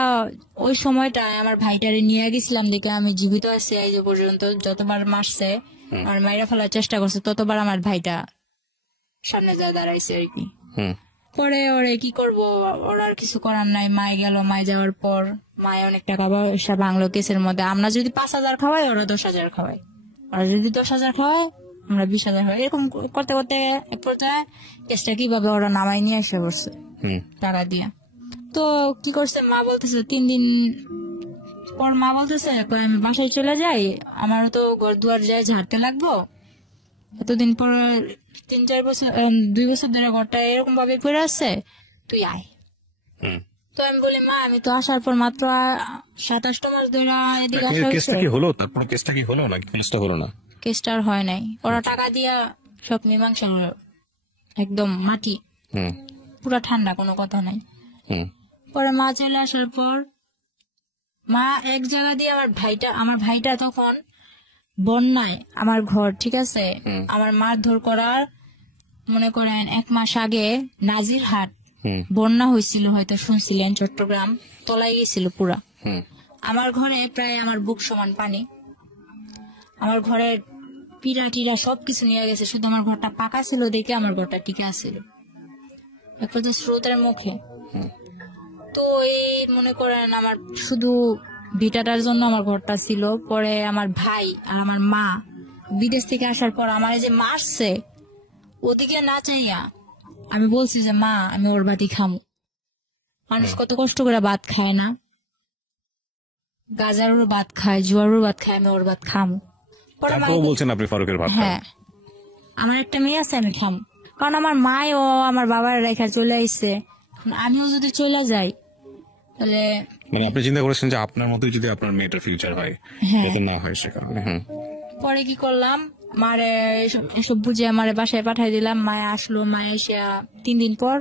ওই সময়টা আমার ভাইটারে নিয়ে গেছিলাম দেখে আমি জীবিত আছি এই যে পর্যন্ত। যতবার মারছে আর মাইরা ফেলার চেষ্টা করছে ততবার আমার ভাইটা সামনে যায় দাঁড়াইছে আর কি। হুম। পরে ওরে কি করব, ওর আর কিছু করার নাই। মায় গেল, মায় যাওয়ার পর মায় অনেক টাকা পয়সা ভাঙলো কেসের মধ্যে। আমরা যদি 5,000 খাওয়াই ওরা 10,000 খাওয়াই, ওরা যদি 10,000 খাওয়াই আমরা 20,000 খাওয়াই। এরকম করতে করতে এক পর্যায়ে কেসটা কিভাবে ওরা নামাই নিয়ে এসে বসছে টাকা দিয়ে। তো কি করছে, মা বলতেছে 3 দিন পর মা বলতেছে কই আমি বাসায় চলে যাই, আমারও তো ঘর দুয়ার যায় ঝাড়তে লাগবো। এতদিন পর 3-4 বছর 2 বছর ধরে ঘরটা এরকম ভাবে পড়ে আছে, তুই আয়। তো আমি বলি মা আমি তো আসার পর মাত্র 27টা মাস ধরে এদিকে আসা হয়েছে। কেসটা কি হলো? তারপর কেসটা কি হলো নাকি কেসটা হলো না? কেসটা আর হয় নাই, ওরা টাকা দিয়া সব মীমাংসা হলো, একদম মাটি পুরা ঠান্ডা, কোনো কথা নাই। পরে মা চলে আসার পর মা এক জায়গা দিয়ে আমার ভাইটা তখন বন্যায় আমার ঘর, ঠিক আছে, আমার মারধর করার মনে করেন 1 মাস আগে নাজিরহাট বন্যা হয়েছিল, হয়তো শুনছিলেন, চট্টগ্রাম তলায় গেছিল পুরা। আমার ঘরে প্রায় আমার বুক সমান পানি, আমার ঘরের পিড়া টিরা সবকিছু নিয়ে গেছে, শুধু আমার ঘরটা পাকা ছিল দেখে আমার ঘরটা টিকে আছিল এক পর্যায়ে স্রোতের মুখে। তো এই মনে করেন আমার শুধু ভিটাটার জন্য আমার ঘরটা ছিল। পরে আমার ভাই আর আমার মা বিদেশ থেকে আসার পর আমার যে মারছে, ওদিকে না চাইয়া আমি বলছি যে মা আমি ওর ভাতই খামু। মানুষ কত কষ্ট করে ভাত খায় না, গাজারও ভাত খায়, জোয়ারও ভাত খায়, আমি ওর ভাত খামু। পরে বলছেন আপনি ফারুকের ভাত? হ্যাঁ, আমার একটা মেয়ে আছে আমি খামু, কারণ আমার মায় ও আমার বাবার রেখা চলে আইছে, আমিও যদি চলে যাই তাহলে মানে আপনি চিন্তা করেছেন যে আপনার মতোই যদি আপনার মেয়েটার ফিউচার হয়, যাতে না হয় সে কারণে। পরে কি করলাম, মারে এসব বুঝে আমারে বাসায় পাঠাই দিলাম। মায়ে আসলো, মায়ে এসে 3 দিন পর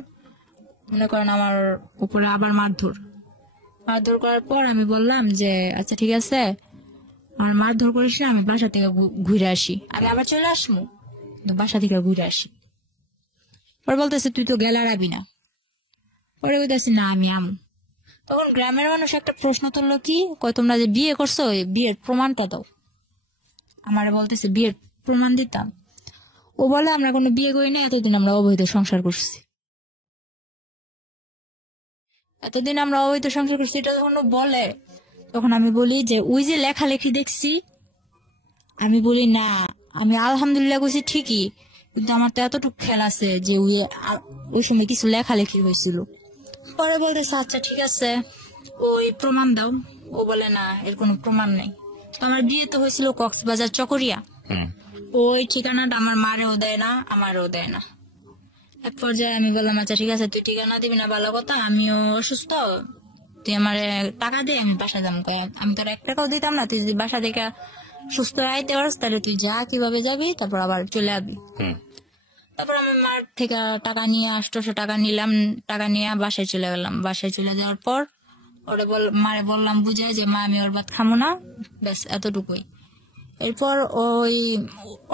মনে করেন আমার উপরে আবার মারধর করার পর আমি বললাম যে আচ্ছা ঠিক আছে আমার মারধর করিস না, আমি বাসা থেকে ঘুরে আসি, আমি আবার চলে আসবো, বাসা থেকে ঘুরে আসি। পরে বলতেছে তুই তো গেলা রাবি না। পরে বলতেছি না আমি আমু। তখন গ্রামের মানুষ একটা প্রশ্ন তুললো, কি কয় তোমরা যে বিয়ে করছো বিয়ের প্রমাণটা দাও। আমারে বলতেছে বিয়ের প্রমাণ দিতাম। ও বলে আমরা কোনো বিয়ে করি না, এতদিন আমরা অবৈধ সংসার করছি, এতদিন আমরা অবৈধ সংসার করছি। এটা যখন বলে তখন আমি বলি যে ওই যে লেখালেখি দেখছি, আমি বলি না আমি আলহামদুলিল্লাহ করছি ঠিকই, কিন্তু আমার তো এতটুকু খেয়াল আছে যে ওই সময় কিছু লেখালেখি হয়েছিল। পরে বলতেছে আচ্ছা ঠিক আছে ওই প্রমাণ দাও। ও বলে না এর কোনো প্রমাণ নেই। তো আমার বিয়ে তো হয়েছিল কক্সবাজার চকরিয়া, ওই ঠিকানাটা আমার মারেও দেয় না আমারও দেয় না। এক পর্যায়ে আমি বললাম আচ্ছা ঠিক আছে তুই ঠিকানা দিবি না ভালো কথা, আমিও অসুস্থ, তুই আমার টাকা দে আমি বাসা যাবো। আমি তোর 1 টাকাও দিতাম না, তুই যদি বাসা থেকে সুস্থ আইতে পারস তাহলে তুই যা, কিভাবে যাবি, তারপর আবার চলে আসবি। তারপর আমি মার থেকে টাকা নিয়ে 800 টাকা নিলাম, টাকা নিয়ে বাসায় চলে গেলাম। বাসায় চলে যাওয়ার পর ওরে মারে বললাম বুঝাই যে মা আমি ওর ভাত খামো না, ব্যাস এতটুকুই। এরপর ওই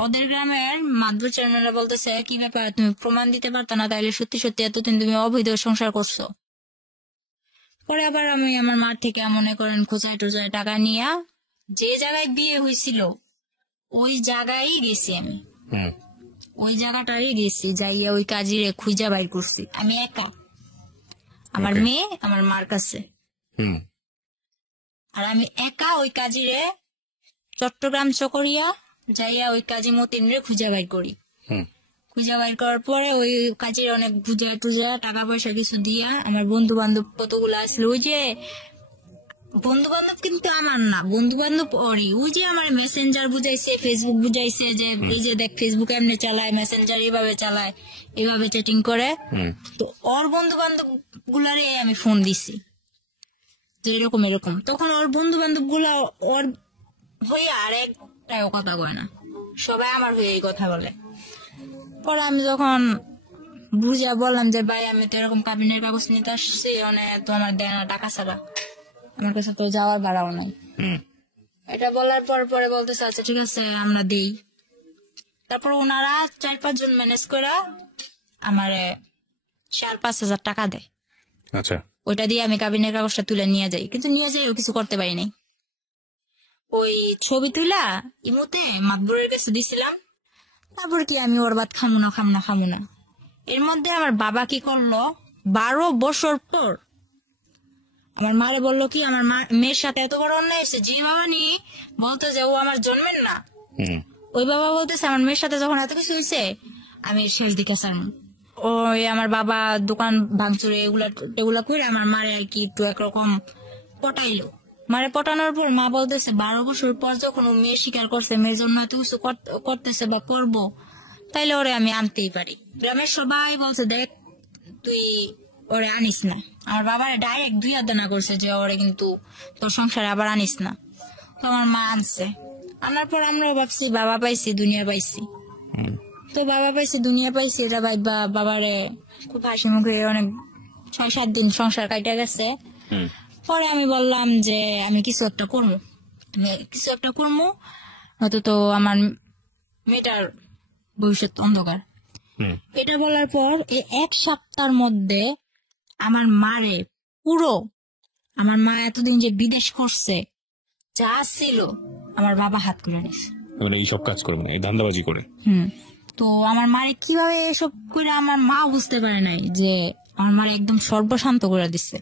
ওদের গ্রামের মাদবর চেয়ারম্যানরা বলতেছে কি ব্যাপার তুমি প্রমাণ দিতে পারতো না, তাইলে সত্যি সত্যি এতদিন তুমি অবৈধ সংসার করছো। পরে আবার আমি আমার মার থেকে মনে করেন খোঁচায় টোচায় টাকা নিয়ে যে জায়গায় বিয়ে হয়েছিল ওই জায়গায় গেছি আমি, ওই জায়গাটারই গেছি, যাইয়া ওই কাজিরে খুঁজা বাইর করছি আমি একা, আমার মেয়ে আমার মার কাছে। আর আমি একা ওই কাজিরে চট্টগ্রাম চকরিয়া যাইয়া ওই কাজী মতিনরে খুঁজা বাইর করি। খুঁজা বাইর করার পরে ওই কাজের অনেক বুঝা টুজা টাকা পয়সা কিছু দিয়া আমার বন্ধু বান্ধব কতগুলো আসলো, ওই যে বন্ধু বান্ধব কিন্তু আমার না, বন্ধু বান্ধব ওরই, ওই যে আমার মেসেঞ্জার বুঝাইছে, ফেসবুক বুঝাইছে যে এই যে দেখ ফেসবুক এমনি চালায়, মেসেঞ্জার এইভাবে চালায়, এইভাবে চ্যাটিং করে। তো ওর বন্ধু বান্ধব গুলারে আমি ফোন দিছি যে এরকম এরকম। তখন ওর বন্ধু বান্ধব গুলা ওর হয়ে আর একটাও কথা কয় না, সবাই আমার হয়ে এই কথা বলে। পরে আমি যখন বুঝিয়া বললাম যে ভাই আমি তো এরকম কাবিনের কাগজ নিতে আসছি, তো আমার দেয় না টাকা ছাড়া, আমার কাছে তো যাওয়ার ভাড়াও নাই। এটা বলার পর পরে বলতেছে আচ্ছা ঠিক আছে আমরা দেই। তারপর ওনারা 4-5 জন ম্যানেজ করে আমারে 4,000-5,000 টাকা দেয়। আচ্ছা, ওইটা দিয়ে আমি কাবিনের কাগজটা তুলে নিয়ে যাই, কিন্তু নিয়ে যাই কিছু করতে পারি নাই। ওই ছবি তুলা ইমুতে মাকবুরের কাছে দিছিলাম, তারপর কি আমি ওর বাদ খামু না। এর মধ্যে আমার বাবা কি করলো, 12 বছর পর আমার মারে বললো কি, আমার মেয়ের সাথে এত বড় অন্যায় হয়েছে, যে বাবা নি বলতো যে ও আমার জন্মের না, ওই বাবা বলতেছে আমার মেয়ের সাথে যখন এত কিছু হয়েছে আমি শেষ দিকে চান। ওই আমার বাবা দোকান ভাঙচুরে এগুলা করে আমার মারে আর কি একটু একরকম পটাইলো। মারে পটানোর পর মা বলতেছে 12 বছর পর যখন ও মেয়ে স্বীকার করছে, মেয়ের জন্য এত কিছু করতেছে বা করবো, তাইলে ওরে আমি আনতেই পারি। গ্রামের সবাই বলছে দেখ তুই ওরে আনিস না। আমার বাবারে ডাইরেক্ট 2 হাত দানা করছে যে ওরে কিন্তু তোর সংসারে আবার আনিস না। তো আমার মা আনছে, আনার পর আমরাও ভাবছি বাবা পাইছি দুনিয়া পাইছি। তো বাবা পাইছি দুনিয়া পাইছি এটা ভাইবা বাবারে খুব হাসি মুখে অনেক 6-7 দিন সংসার কাটা গেছে। পরে আমি বললাম যে আমি কিছু একটা করবো, নয়তো তো আমার মেয়েটার ভবিষ্যৎ অন্ধকার। এটা বলার পর এই 1 সপ্তাহের মধ্যে আমার মারে আমার মা এতদিন যে বিদেশ করছে যা ছিল আমার বাবা হাত করে নিছে। মানে এইসব কাজ করবে না, এই ধান্দাবাজি করে। তো আমার মারে কিভাবে এসব করে আমার মা বুঝতে পারে নাই যে আমার মারে একদম সর্বশান্ত করে দিচ্ছে।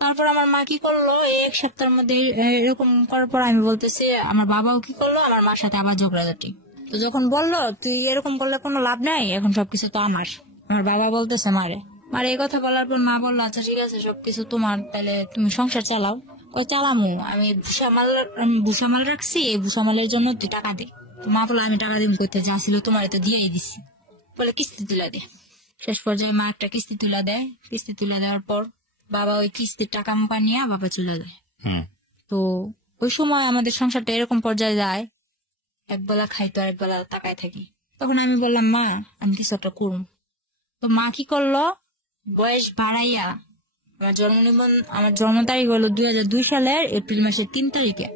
তারপর আমার মা কি করলো, এই 1 সপ্তাহের মধ্যে এরকম করার পর আমি বলতেছি, আমার বাবাও কি করলো, আমার মার সাথে আবার ঝগড়াঝাটি। তো যখন বললো তুই এরকম করলে কোনো লাভ নাই, এখন সবকিছু তো আমার বাবা বলতেছে মারে এই কথা বলার পর মা বললো আচ্ছা ঠিক আছে সবকিছু তোমার, তাহলে তুমি সংসার চালাও। চালামু, আমি ভুষামাল রাখছি, এই ভুষামালের জন্য তুই টাকা দে। তো মা বললো আমি টাকা দিব করতে, যা ছিল তোমার তো দিয়েই দিচ্ছি, বলে কিস্তি তুলে দে। শেষ পর্যায়ে মা একটা কিস্তি তুলে দেয়। কিস্তি তুলে দেওয়ার পর বাবা ওই কিস্তির টাকা মুকা নিয়ে বাবা চলে যায়। তো ওই সময় আমাদের সংসারটা এরকম পর্যায়ে যায়, একবেলা খাইতো আর একবেলা তাকায় থাকি। তখন আমি বললাম মা আমি কিছু একটা করুন। তো মা কি করলো, বয়স বাড়াইয়া আমার জন্ম তারিখ হলো 2002 সালের এপ্রিল মাসের 3 তারিখে।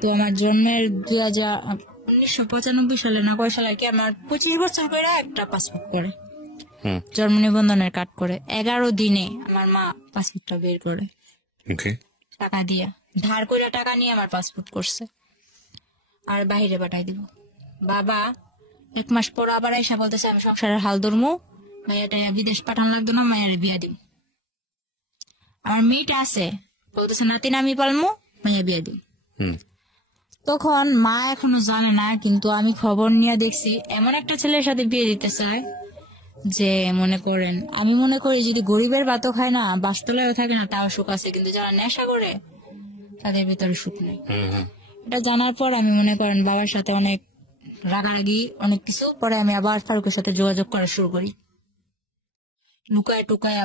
তো আমার জন্মের 1995 সালে না কয় সালে কি আমার 25 বছর করে একটা পাসপোর্ট করে, জন্ম নিবন্ধনের কার্ড করে 11 দিনে আমার মা পাসপোর্টটা বের করে টাকা দিয়া, ধার করে টাকা নিয়ে আমার পাসপোর্ট করছে আর বাইরে পাঠাই দিব। বাবা 1 মাস পর আবার এসে বলতেছে আমি সংসারের হাল ধরমু, মাইয়াটা বিদেশ পাঠানো লাগতো না, মায়ের বিয়া দিব। আমার মেয়েটা আছে বলতেছে নাতিন আমি পালমু, মাইয়া বিয়া দিব। তখন মা এখনো জানে না, কিন্তু আমি খবর নিয়ে দেখছি এমন একটা ছেলের সাথে বিয়ে দিতে চায় যে মনে করেন, আমি মনে করি যদি গরিবের ভাতও খায় না, বাসতলায়ও থাকে না, তাও সুখ আছে, কিন্তু যারা নেশা করে তাদের ভিতরে সুখ নেই। এটা জানার পর আমি মনে করেন বাবার সাথে অনেক রাগারাগি অনেক কিছু, পরে আমি আবার ফারুকের সাথে যোগাযোগ করা শুরু করি লুকায় টুকায়।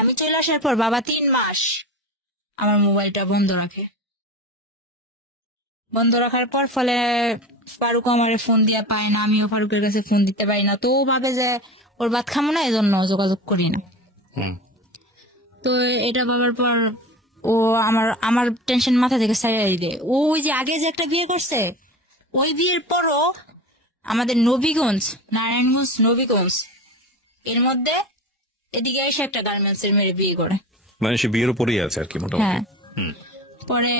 আমি চলে আসার পর বাবা 3 মাস আমার মোবাইলটা বন্ধ রাখে। বন্ধ রাখার পর ফলে ফারুক আমার ফোন দিয়া পায় না, আমিও ফারুকের কাছে ফোন দিতে পারি না। তো ও ভাবে যে ওর ভাত খামো না, এজন্য যোগাযোগ করি না। তো এটা ভাবার পর ও আমার টেনশন মাথা থেকে সারিয়ে দেয়। ও ওই যে আগে যে একটা বিয়ে করছে, ওই বিয়ের পরও আমাদের নারায়ণগঞ্জ নবীগঞ্জ এর মধ্যে এদিকে এসে একটা গার্মেন্টস এর মেয়ে বিয়ে করে, মানে সে বিয়ের উপরেই আছে আর কি মোটামুটি। পরে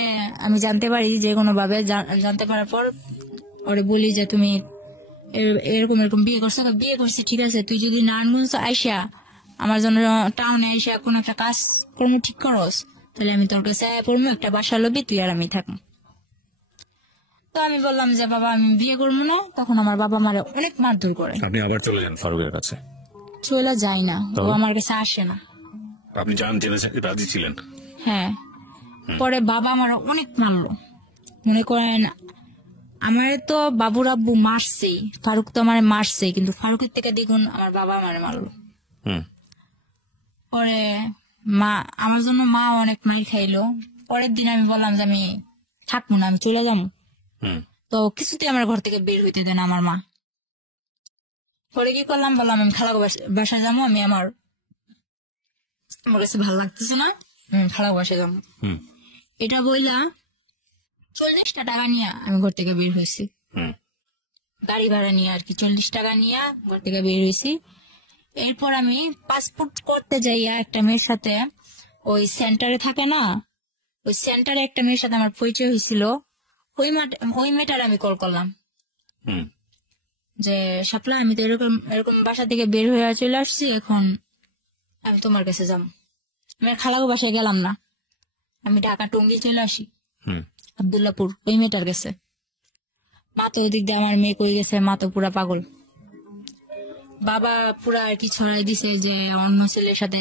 আমি জানতে পারি যে কোনো ভাবে, জানতে পারার পর ওরে বলি যে তুমি এরকম বিয়ে করছো। বিয়ে করছি ঠিক আছে, তুই যদি নারায়ণগঞ্জ আইসা আমার জন্য টাউনে আইসা কোন একটা কাজ কর্ম ঠিক করস, তাহলে আমি তোর কাছে পড়বো, একটা বাসা লবি, তুই আর আমি থাকবো। তো আমি বললাম যে বাবা আমি বিয়ে করবো না। তখন আমার বাবা আমারে অনেক মারধর করে। আপনি আবার চলে যান ফারুকের কাছে? চলে যাই না, ও আমার কাছে আসে না। আপনি জেনে রাজি ছিলেন? হ্যাঁ। পরে বাবা আমার অনেক মারলো, মনে করেন আমারে তো বাবুর আব্বু মারছে, ফারুক তো আমারে মারছে, কিন্তু ফারুকের থেকে দ্বিগুণ আমার বাবা আমারে মারলো। পরে আমার জন্য মা অনেক মার খাইলো। পরের দিন আমি বললাম যে আমি থাকবো না, আমি চলে যাবো। তো কিছুতে আমার ঘর থেকে বের হইতে দেন আমার মা। পরে কি করলাম, বললাম আমি খালাগো বাসায় যাবো, আমার কাছে ভালো লাগতেছে না, খালাগো বাসায় যাবো। এটা বইলা 40টা টাকা নিয়ে আমি ঘর থেকে বের হয়েছি, গাড়ি ভাড়া নিয়ে আর কি। 40 টাকা নিয়ে ঘর থেকে বের হয়েছি। এরপর আমি পাসপোর্ট করতে যাই একটা মেয়ের সাথে, ওই সেন্টারে থাকে না, ওই সেন্টারে একটা মেয়ের সাথে আমার পরিচয় হয়েছিল। ওই মেয়েটার আমি কল করলাম যে শাপলা, আমি তো এরকম এরকম বাসা থেকে বের হয়ে চলে আসছি, এখন আমি তোমার কাছে যাবো। আমি খালাগো বাসায় গেলাম না, আমি ঢাকা টঙ্গী চলে আসি, আব্দুল্লাপুর, ওই মেয়েটার কাছে। মা তো ওদিক দিয়ে আমার মেয়ে কই গেছে, মা তো পুরা পাগল। বাবা পুরা আর কি ছড়াই দিছে যে অন্য ছেলের সাথে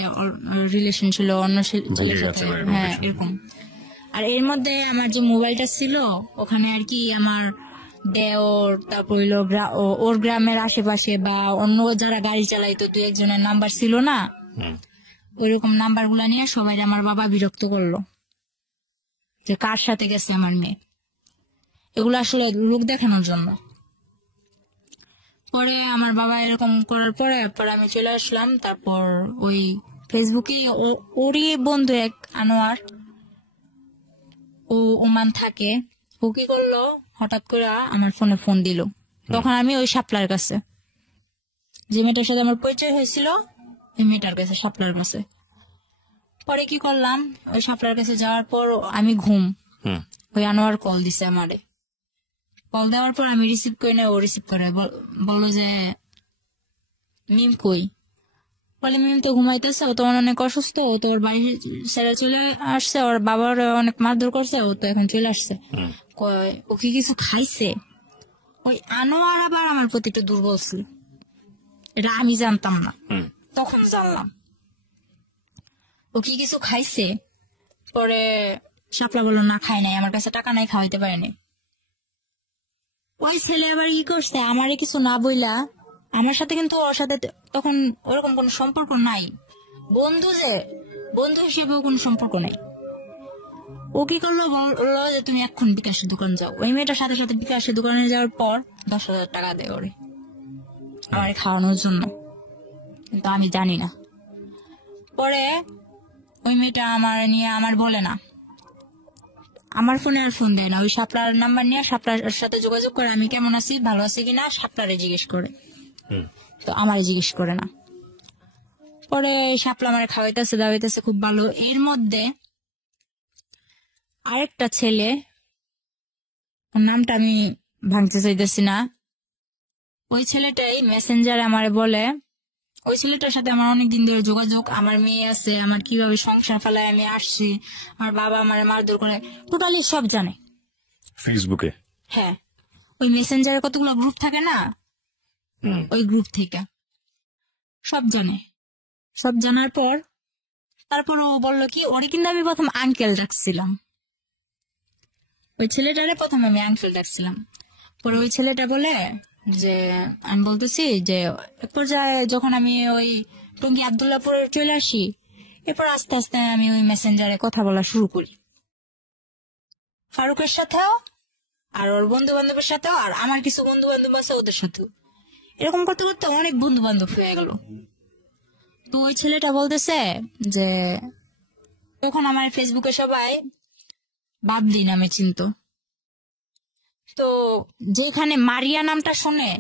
রিলেশন ছিল, অন্য ছেলের সাথে, হ্যাঁ এরকম। আর এর মধ্যে আমার যে মোবাইলটা ছিল ওখানে আর কি আমার দেওর, তারপর হইলো ওর গ্রামের আশেপাশে বা অন্য যারা গাড়ি চালাইতো দু একজনের নাম্বার ছিল না, ওইরকম নাম্বার গুলা নিয়ে সবাই আমার বাবা বিরক্ত করলো যে কার সাথে গেছে আমার মেয়ে, এগুলো আসলে লোক দেখানোর জন্য। পরে আমার বাবা এরকম করার পরে আমি চলে আসলাম। তারপর ওই ফেসবুকে ওরই বন্ধু এক আনোয়ার, ও ওমান থাকে, ও কি করলো হঠাৎ করে আমার ফোনে ফোন দিল। তখন আমি ওই শাপলার কাছে, যে মেয়েটার সাথে আমার পরিচয় হয়েছিল, ওই মেয়েটার কাছে, শাপলার কাছে। পরে কি করলাম, ওই শাপলার কাছে যাওয়ার পর আমি ওই আনোয়ার কল দিছে আমারে। কল দেওয়ার পর আমি রিসিভ করি না, ও রিসিভ করে, বললো যে মিম কই। বলে মিম তো ঘুমাইতেছে, ও তো অনেক অসুস্থ, ও তো ওর বাড়ি ছেড়ে চলে আসছে, ওর বাবার অনেক মারধর করছে, ও তো এখন চলে আসছে। ও কি কিছু খাইছে? ওই আনোয়ার আবার আমার প্রতি একটু দুর্বল ছিল, এটা আমি জানতাম না, তখন জানলাম ও কি কিছু খাইছে। পরে শাপলা বললো না খাই নাই, আমার কাছে টাকা নাই, খাওয়াইতে পারেনি। ওই ছেলে আবার কি করছে, আমারে কিছু না বইলা, আমার সাথে কিন্তু ওর সাথে তখন ওরকম কোনো সম্পর্ক নাই, বন্ধু হিসেবেও কোনো সম্পর্ক নাই। ও কি করলো, বললো যে তুমি এখন বিকাশের দোকান যাও। ওই মেয়েটার সাথে সাথে বিকাশের দোকানে যাওয়ার পর 10,000 টাকা দেয় ওরে আমার খাওয়ানোর জন্য, কিন্তু আমি জানি না। পরে ওই মেয়েটা আমার নিয়ে আমার বলে না, আমার ফোনে আর ফোন দেয় না, ওই শাপলার নাম্বার নিয়ে শাপলার সাথে যোগাযোগ করে আমি কেমন আছি, ভালো আছি কিনা শাপলারে জিজ্ঞেস করে, তো আমারে জিজ্ঞেস করে না। পরে শাপলা আমার খাওয়াইতেছে দাওয়াইতেছে খুব ভালো। এর মধ্যে আরেকটা ছেলে, ওর নামটা আমি ভাঙতে চাইতেছি না, ওই ছেলেটাই মেসেঞ্জারে আমারে বলে, ওই ছেলেটার সাথে আমার অনেকদিন ধরে যোগাযোগ, আমার মেয়ে আছে, আমার কিভাবে সংসার ফেলায় আমি আসছি, আমার বাবা আমার মারধর করে, টোটালি সব জানে ফেসবুকে। হ্যাঁ, ওই মেসেঞ্জারে কতগুলো গ্রুপ থাকে না, ওই গ্রুপ থেকে সব জানে। সব জানার পর তারপর ও বললো কি, ওরে কিন্তু আমি প্রথম আঙ্কেল ডাকছিলাম, ওই ছেলেটারে প্রথম আমি আঙ্কেল ডাকছিলাম। পরে ওই ছেলেটা বলে যে, আমি বলতেছি যে এক পর্যায়ে যখন আমি ওই টঙ্গী আব্দুল্লাপুরে চলে আসি, এরপর আস্তে আস্তে আমি ওই মেসেঞ্জারে কথা বলা শুরু করি ফারুকের সাথেও, আর ওর বন্ধু বান্ধবের সাথেও, আর আমার কিছু বন্ধু বান্ধব আছে ওদের সাথেও। এরকম করতে করতে অনেক বন্ধু বান্ধব হয়ে গেল। তো ওই ছেলেটা বলতেছে যে তখন আমার ফেসবুকে সবাই বাবলি নামে চিনতো, তো যেখানে মারিয়া নামটা শুনে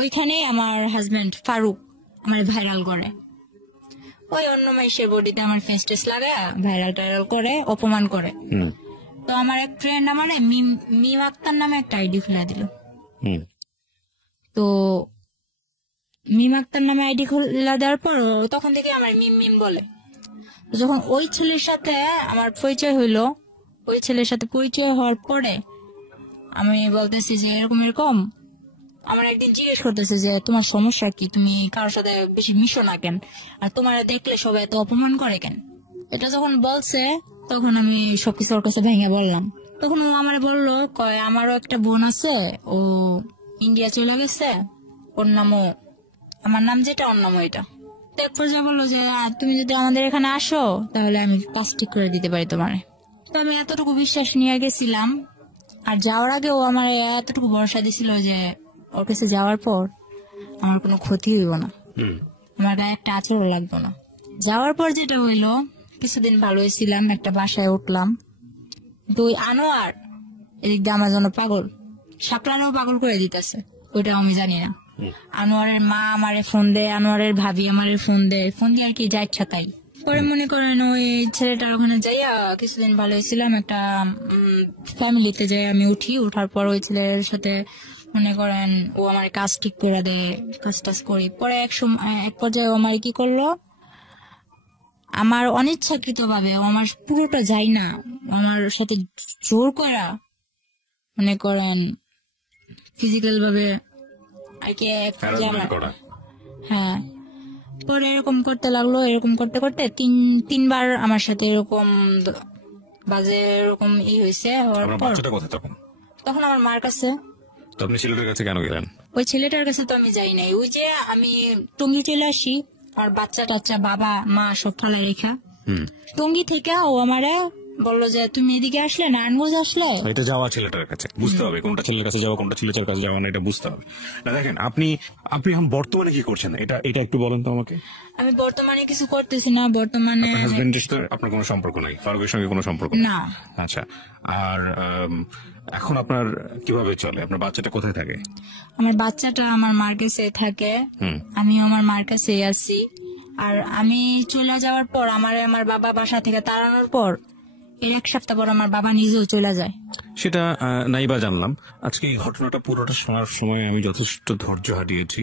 ওইখানে আমার হাজবেন্ড ফারুক আমার ভাইরাল করে, ওই অন্য মাইসের বডিতে আমার ফেস টেস লাগায় ভাইরাল টাইরাল করে, অপমান করে। তো আমার এক ফ্রেন্ড আমার মিম আক্তার নামে একটা আইডি খুলে দিল। তো মিম আক্তার নামে আইডি খুলে দেওয়ার পর তখন থেকে আমার মিম মিম বলে। যখন ওই ছেলের সাথে আমার পরিচয় হইলো, ওই ছেলের সাথে পরিচয় হওয়ার পরে আমি বলতেছি যে এরকম এরকম, আমার একদিন জিজ্ঞেস করতেছে যে তোমার সমস্যা কি, তুমি কারোর সাথে বেশি মিশো না কেন, আর তোমার দেখলে সবাই এত অপমান করে কেন। এটা যখন বলছে তখন আমি সবকিছু ওর কাছে ভেঙে বললাম। তখন ও আমার বললো, কয় আমারও একটা বোন আছে, ও ইন্ডিয়া চলে গেছে, ওর নামও আমার নাম যেটা, ওর নামও এটা। তারপর যা বললো যে তুমি যদি আমাদের এখানে আসো তাহলে আমি কাজ ঠিক করে দিতে পারি তোমারে। তো আমি এতটুকু বিশ্বাস নিয়ে গেছিলাম, আর যাওয়ার আগে ও আমার এতটুকু ভরসা দিছিল যে ওর কাছে যাওয়ার পর আমার কোনো ক্ষতি হইব না, আমার গায়ে একটা আচরণ লাগতো না। যাওয়ার পর যেটা হইলো, কিছুদিন ভালো হয়েছিলাম, একটা বাসায় উঠলাম, তো ওই আনোয়ার এদিক দিয়ে আমার জন্য পাগল, শাপলারও পাগল করে দিতেছে, ওইটাও আমি জানি না। আনোয়ারের মা আমারে ফোন দেয়, আনোয়ারের ভাবি আমারে ফোন দেয়, ফোন দিয়ে আর কি যা ইচ্ছা তাই। পরে মনে করেন ওই ছেলেটার ওখানে যাইয়া কিছুদিন ভালো ছিলাম, একটা ফ্যামিলিতে যাই আমি উঠার পর ওই ছেলের সাথে মনে করেন ও আমার কাজ ঠিক করে দেয়, কাজ টাজ করি। পরে এক পর্যায়ে ও আমার কি করলো, আমার অনিচ্ছাকৃত ভাবে ও আমার পুরোটা যাই না, আমার সাথে জোর করা মনে করেন ফিজিক্যাল ভাবে আর কি হ্যাঁ। পরে এরকম করতে লাগলো, এরকম করতে করতে তিনবার আমার সাথে এরকম বাজে এরকম হয়েছে। তখন আমার মার কাছে। আপনি ছেলেটার কাছে কেন গেলেন? ওই ছেলেটার কাছে তো আমি যাই নাই, ওই যে আমি টঙ্গী চলে আসি আর বাচ্চা টাচ্চা বাবা মা সব ফালাই রেখা টঙ্গী থেকে ও আমারে বললো যে তুমি এদিকে আসলে নারায়ণগঞ্জ আসলে। এটা যাওয়া ছেলেটার কাছে বুঝতে হবে কোনটা ছেলের কাছে যাওয়া কোনটা ছেলেটার কাছে যাওয়া না, এটা বুঝতে হবে না। দেখেন আপনি এখন বর্তমানে কি করছেন এটা একটু বলেন তো আমাকে। আমি বর্তমানে কিছু করতেছি না, বর্তমানে হাজবেন্ডের সাথে আপনার কোনো সম্পর্ক নাই, ফারুকের সঙ্গে কোনো সম্পর্ক না। আচ্ছা, আর এখন আপনার কিভাবে চলে? আপনার বাচ্চাটা কোথায় থাকে? আমার বাচ্চাটা আমার মার কাছে থাকে, আমিও আমার মার কাছে আছি। আর আমি চলে যাওয়ার পর আমার বাবা বাসা থেকে তাড়ানোর পর এর এক সপ্তাহ পর আমার বাবা নিজেও চলে যায়। সেটা নাইবা জানলাম। আজকে এই ঘটনাটা পুরোটা শোনার সময় আমি যথেষ্ট ধৈর্য হারিয়েছি।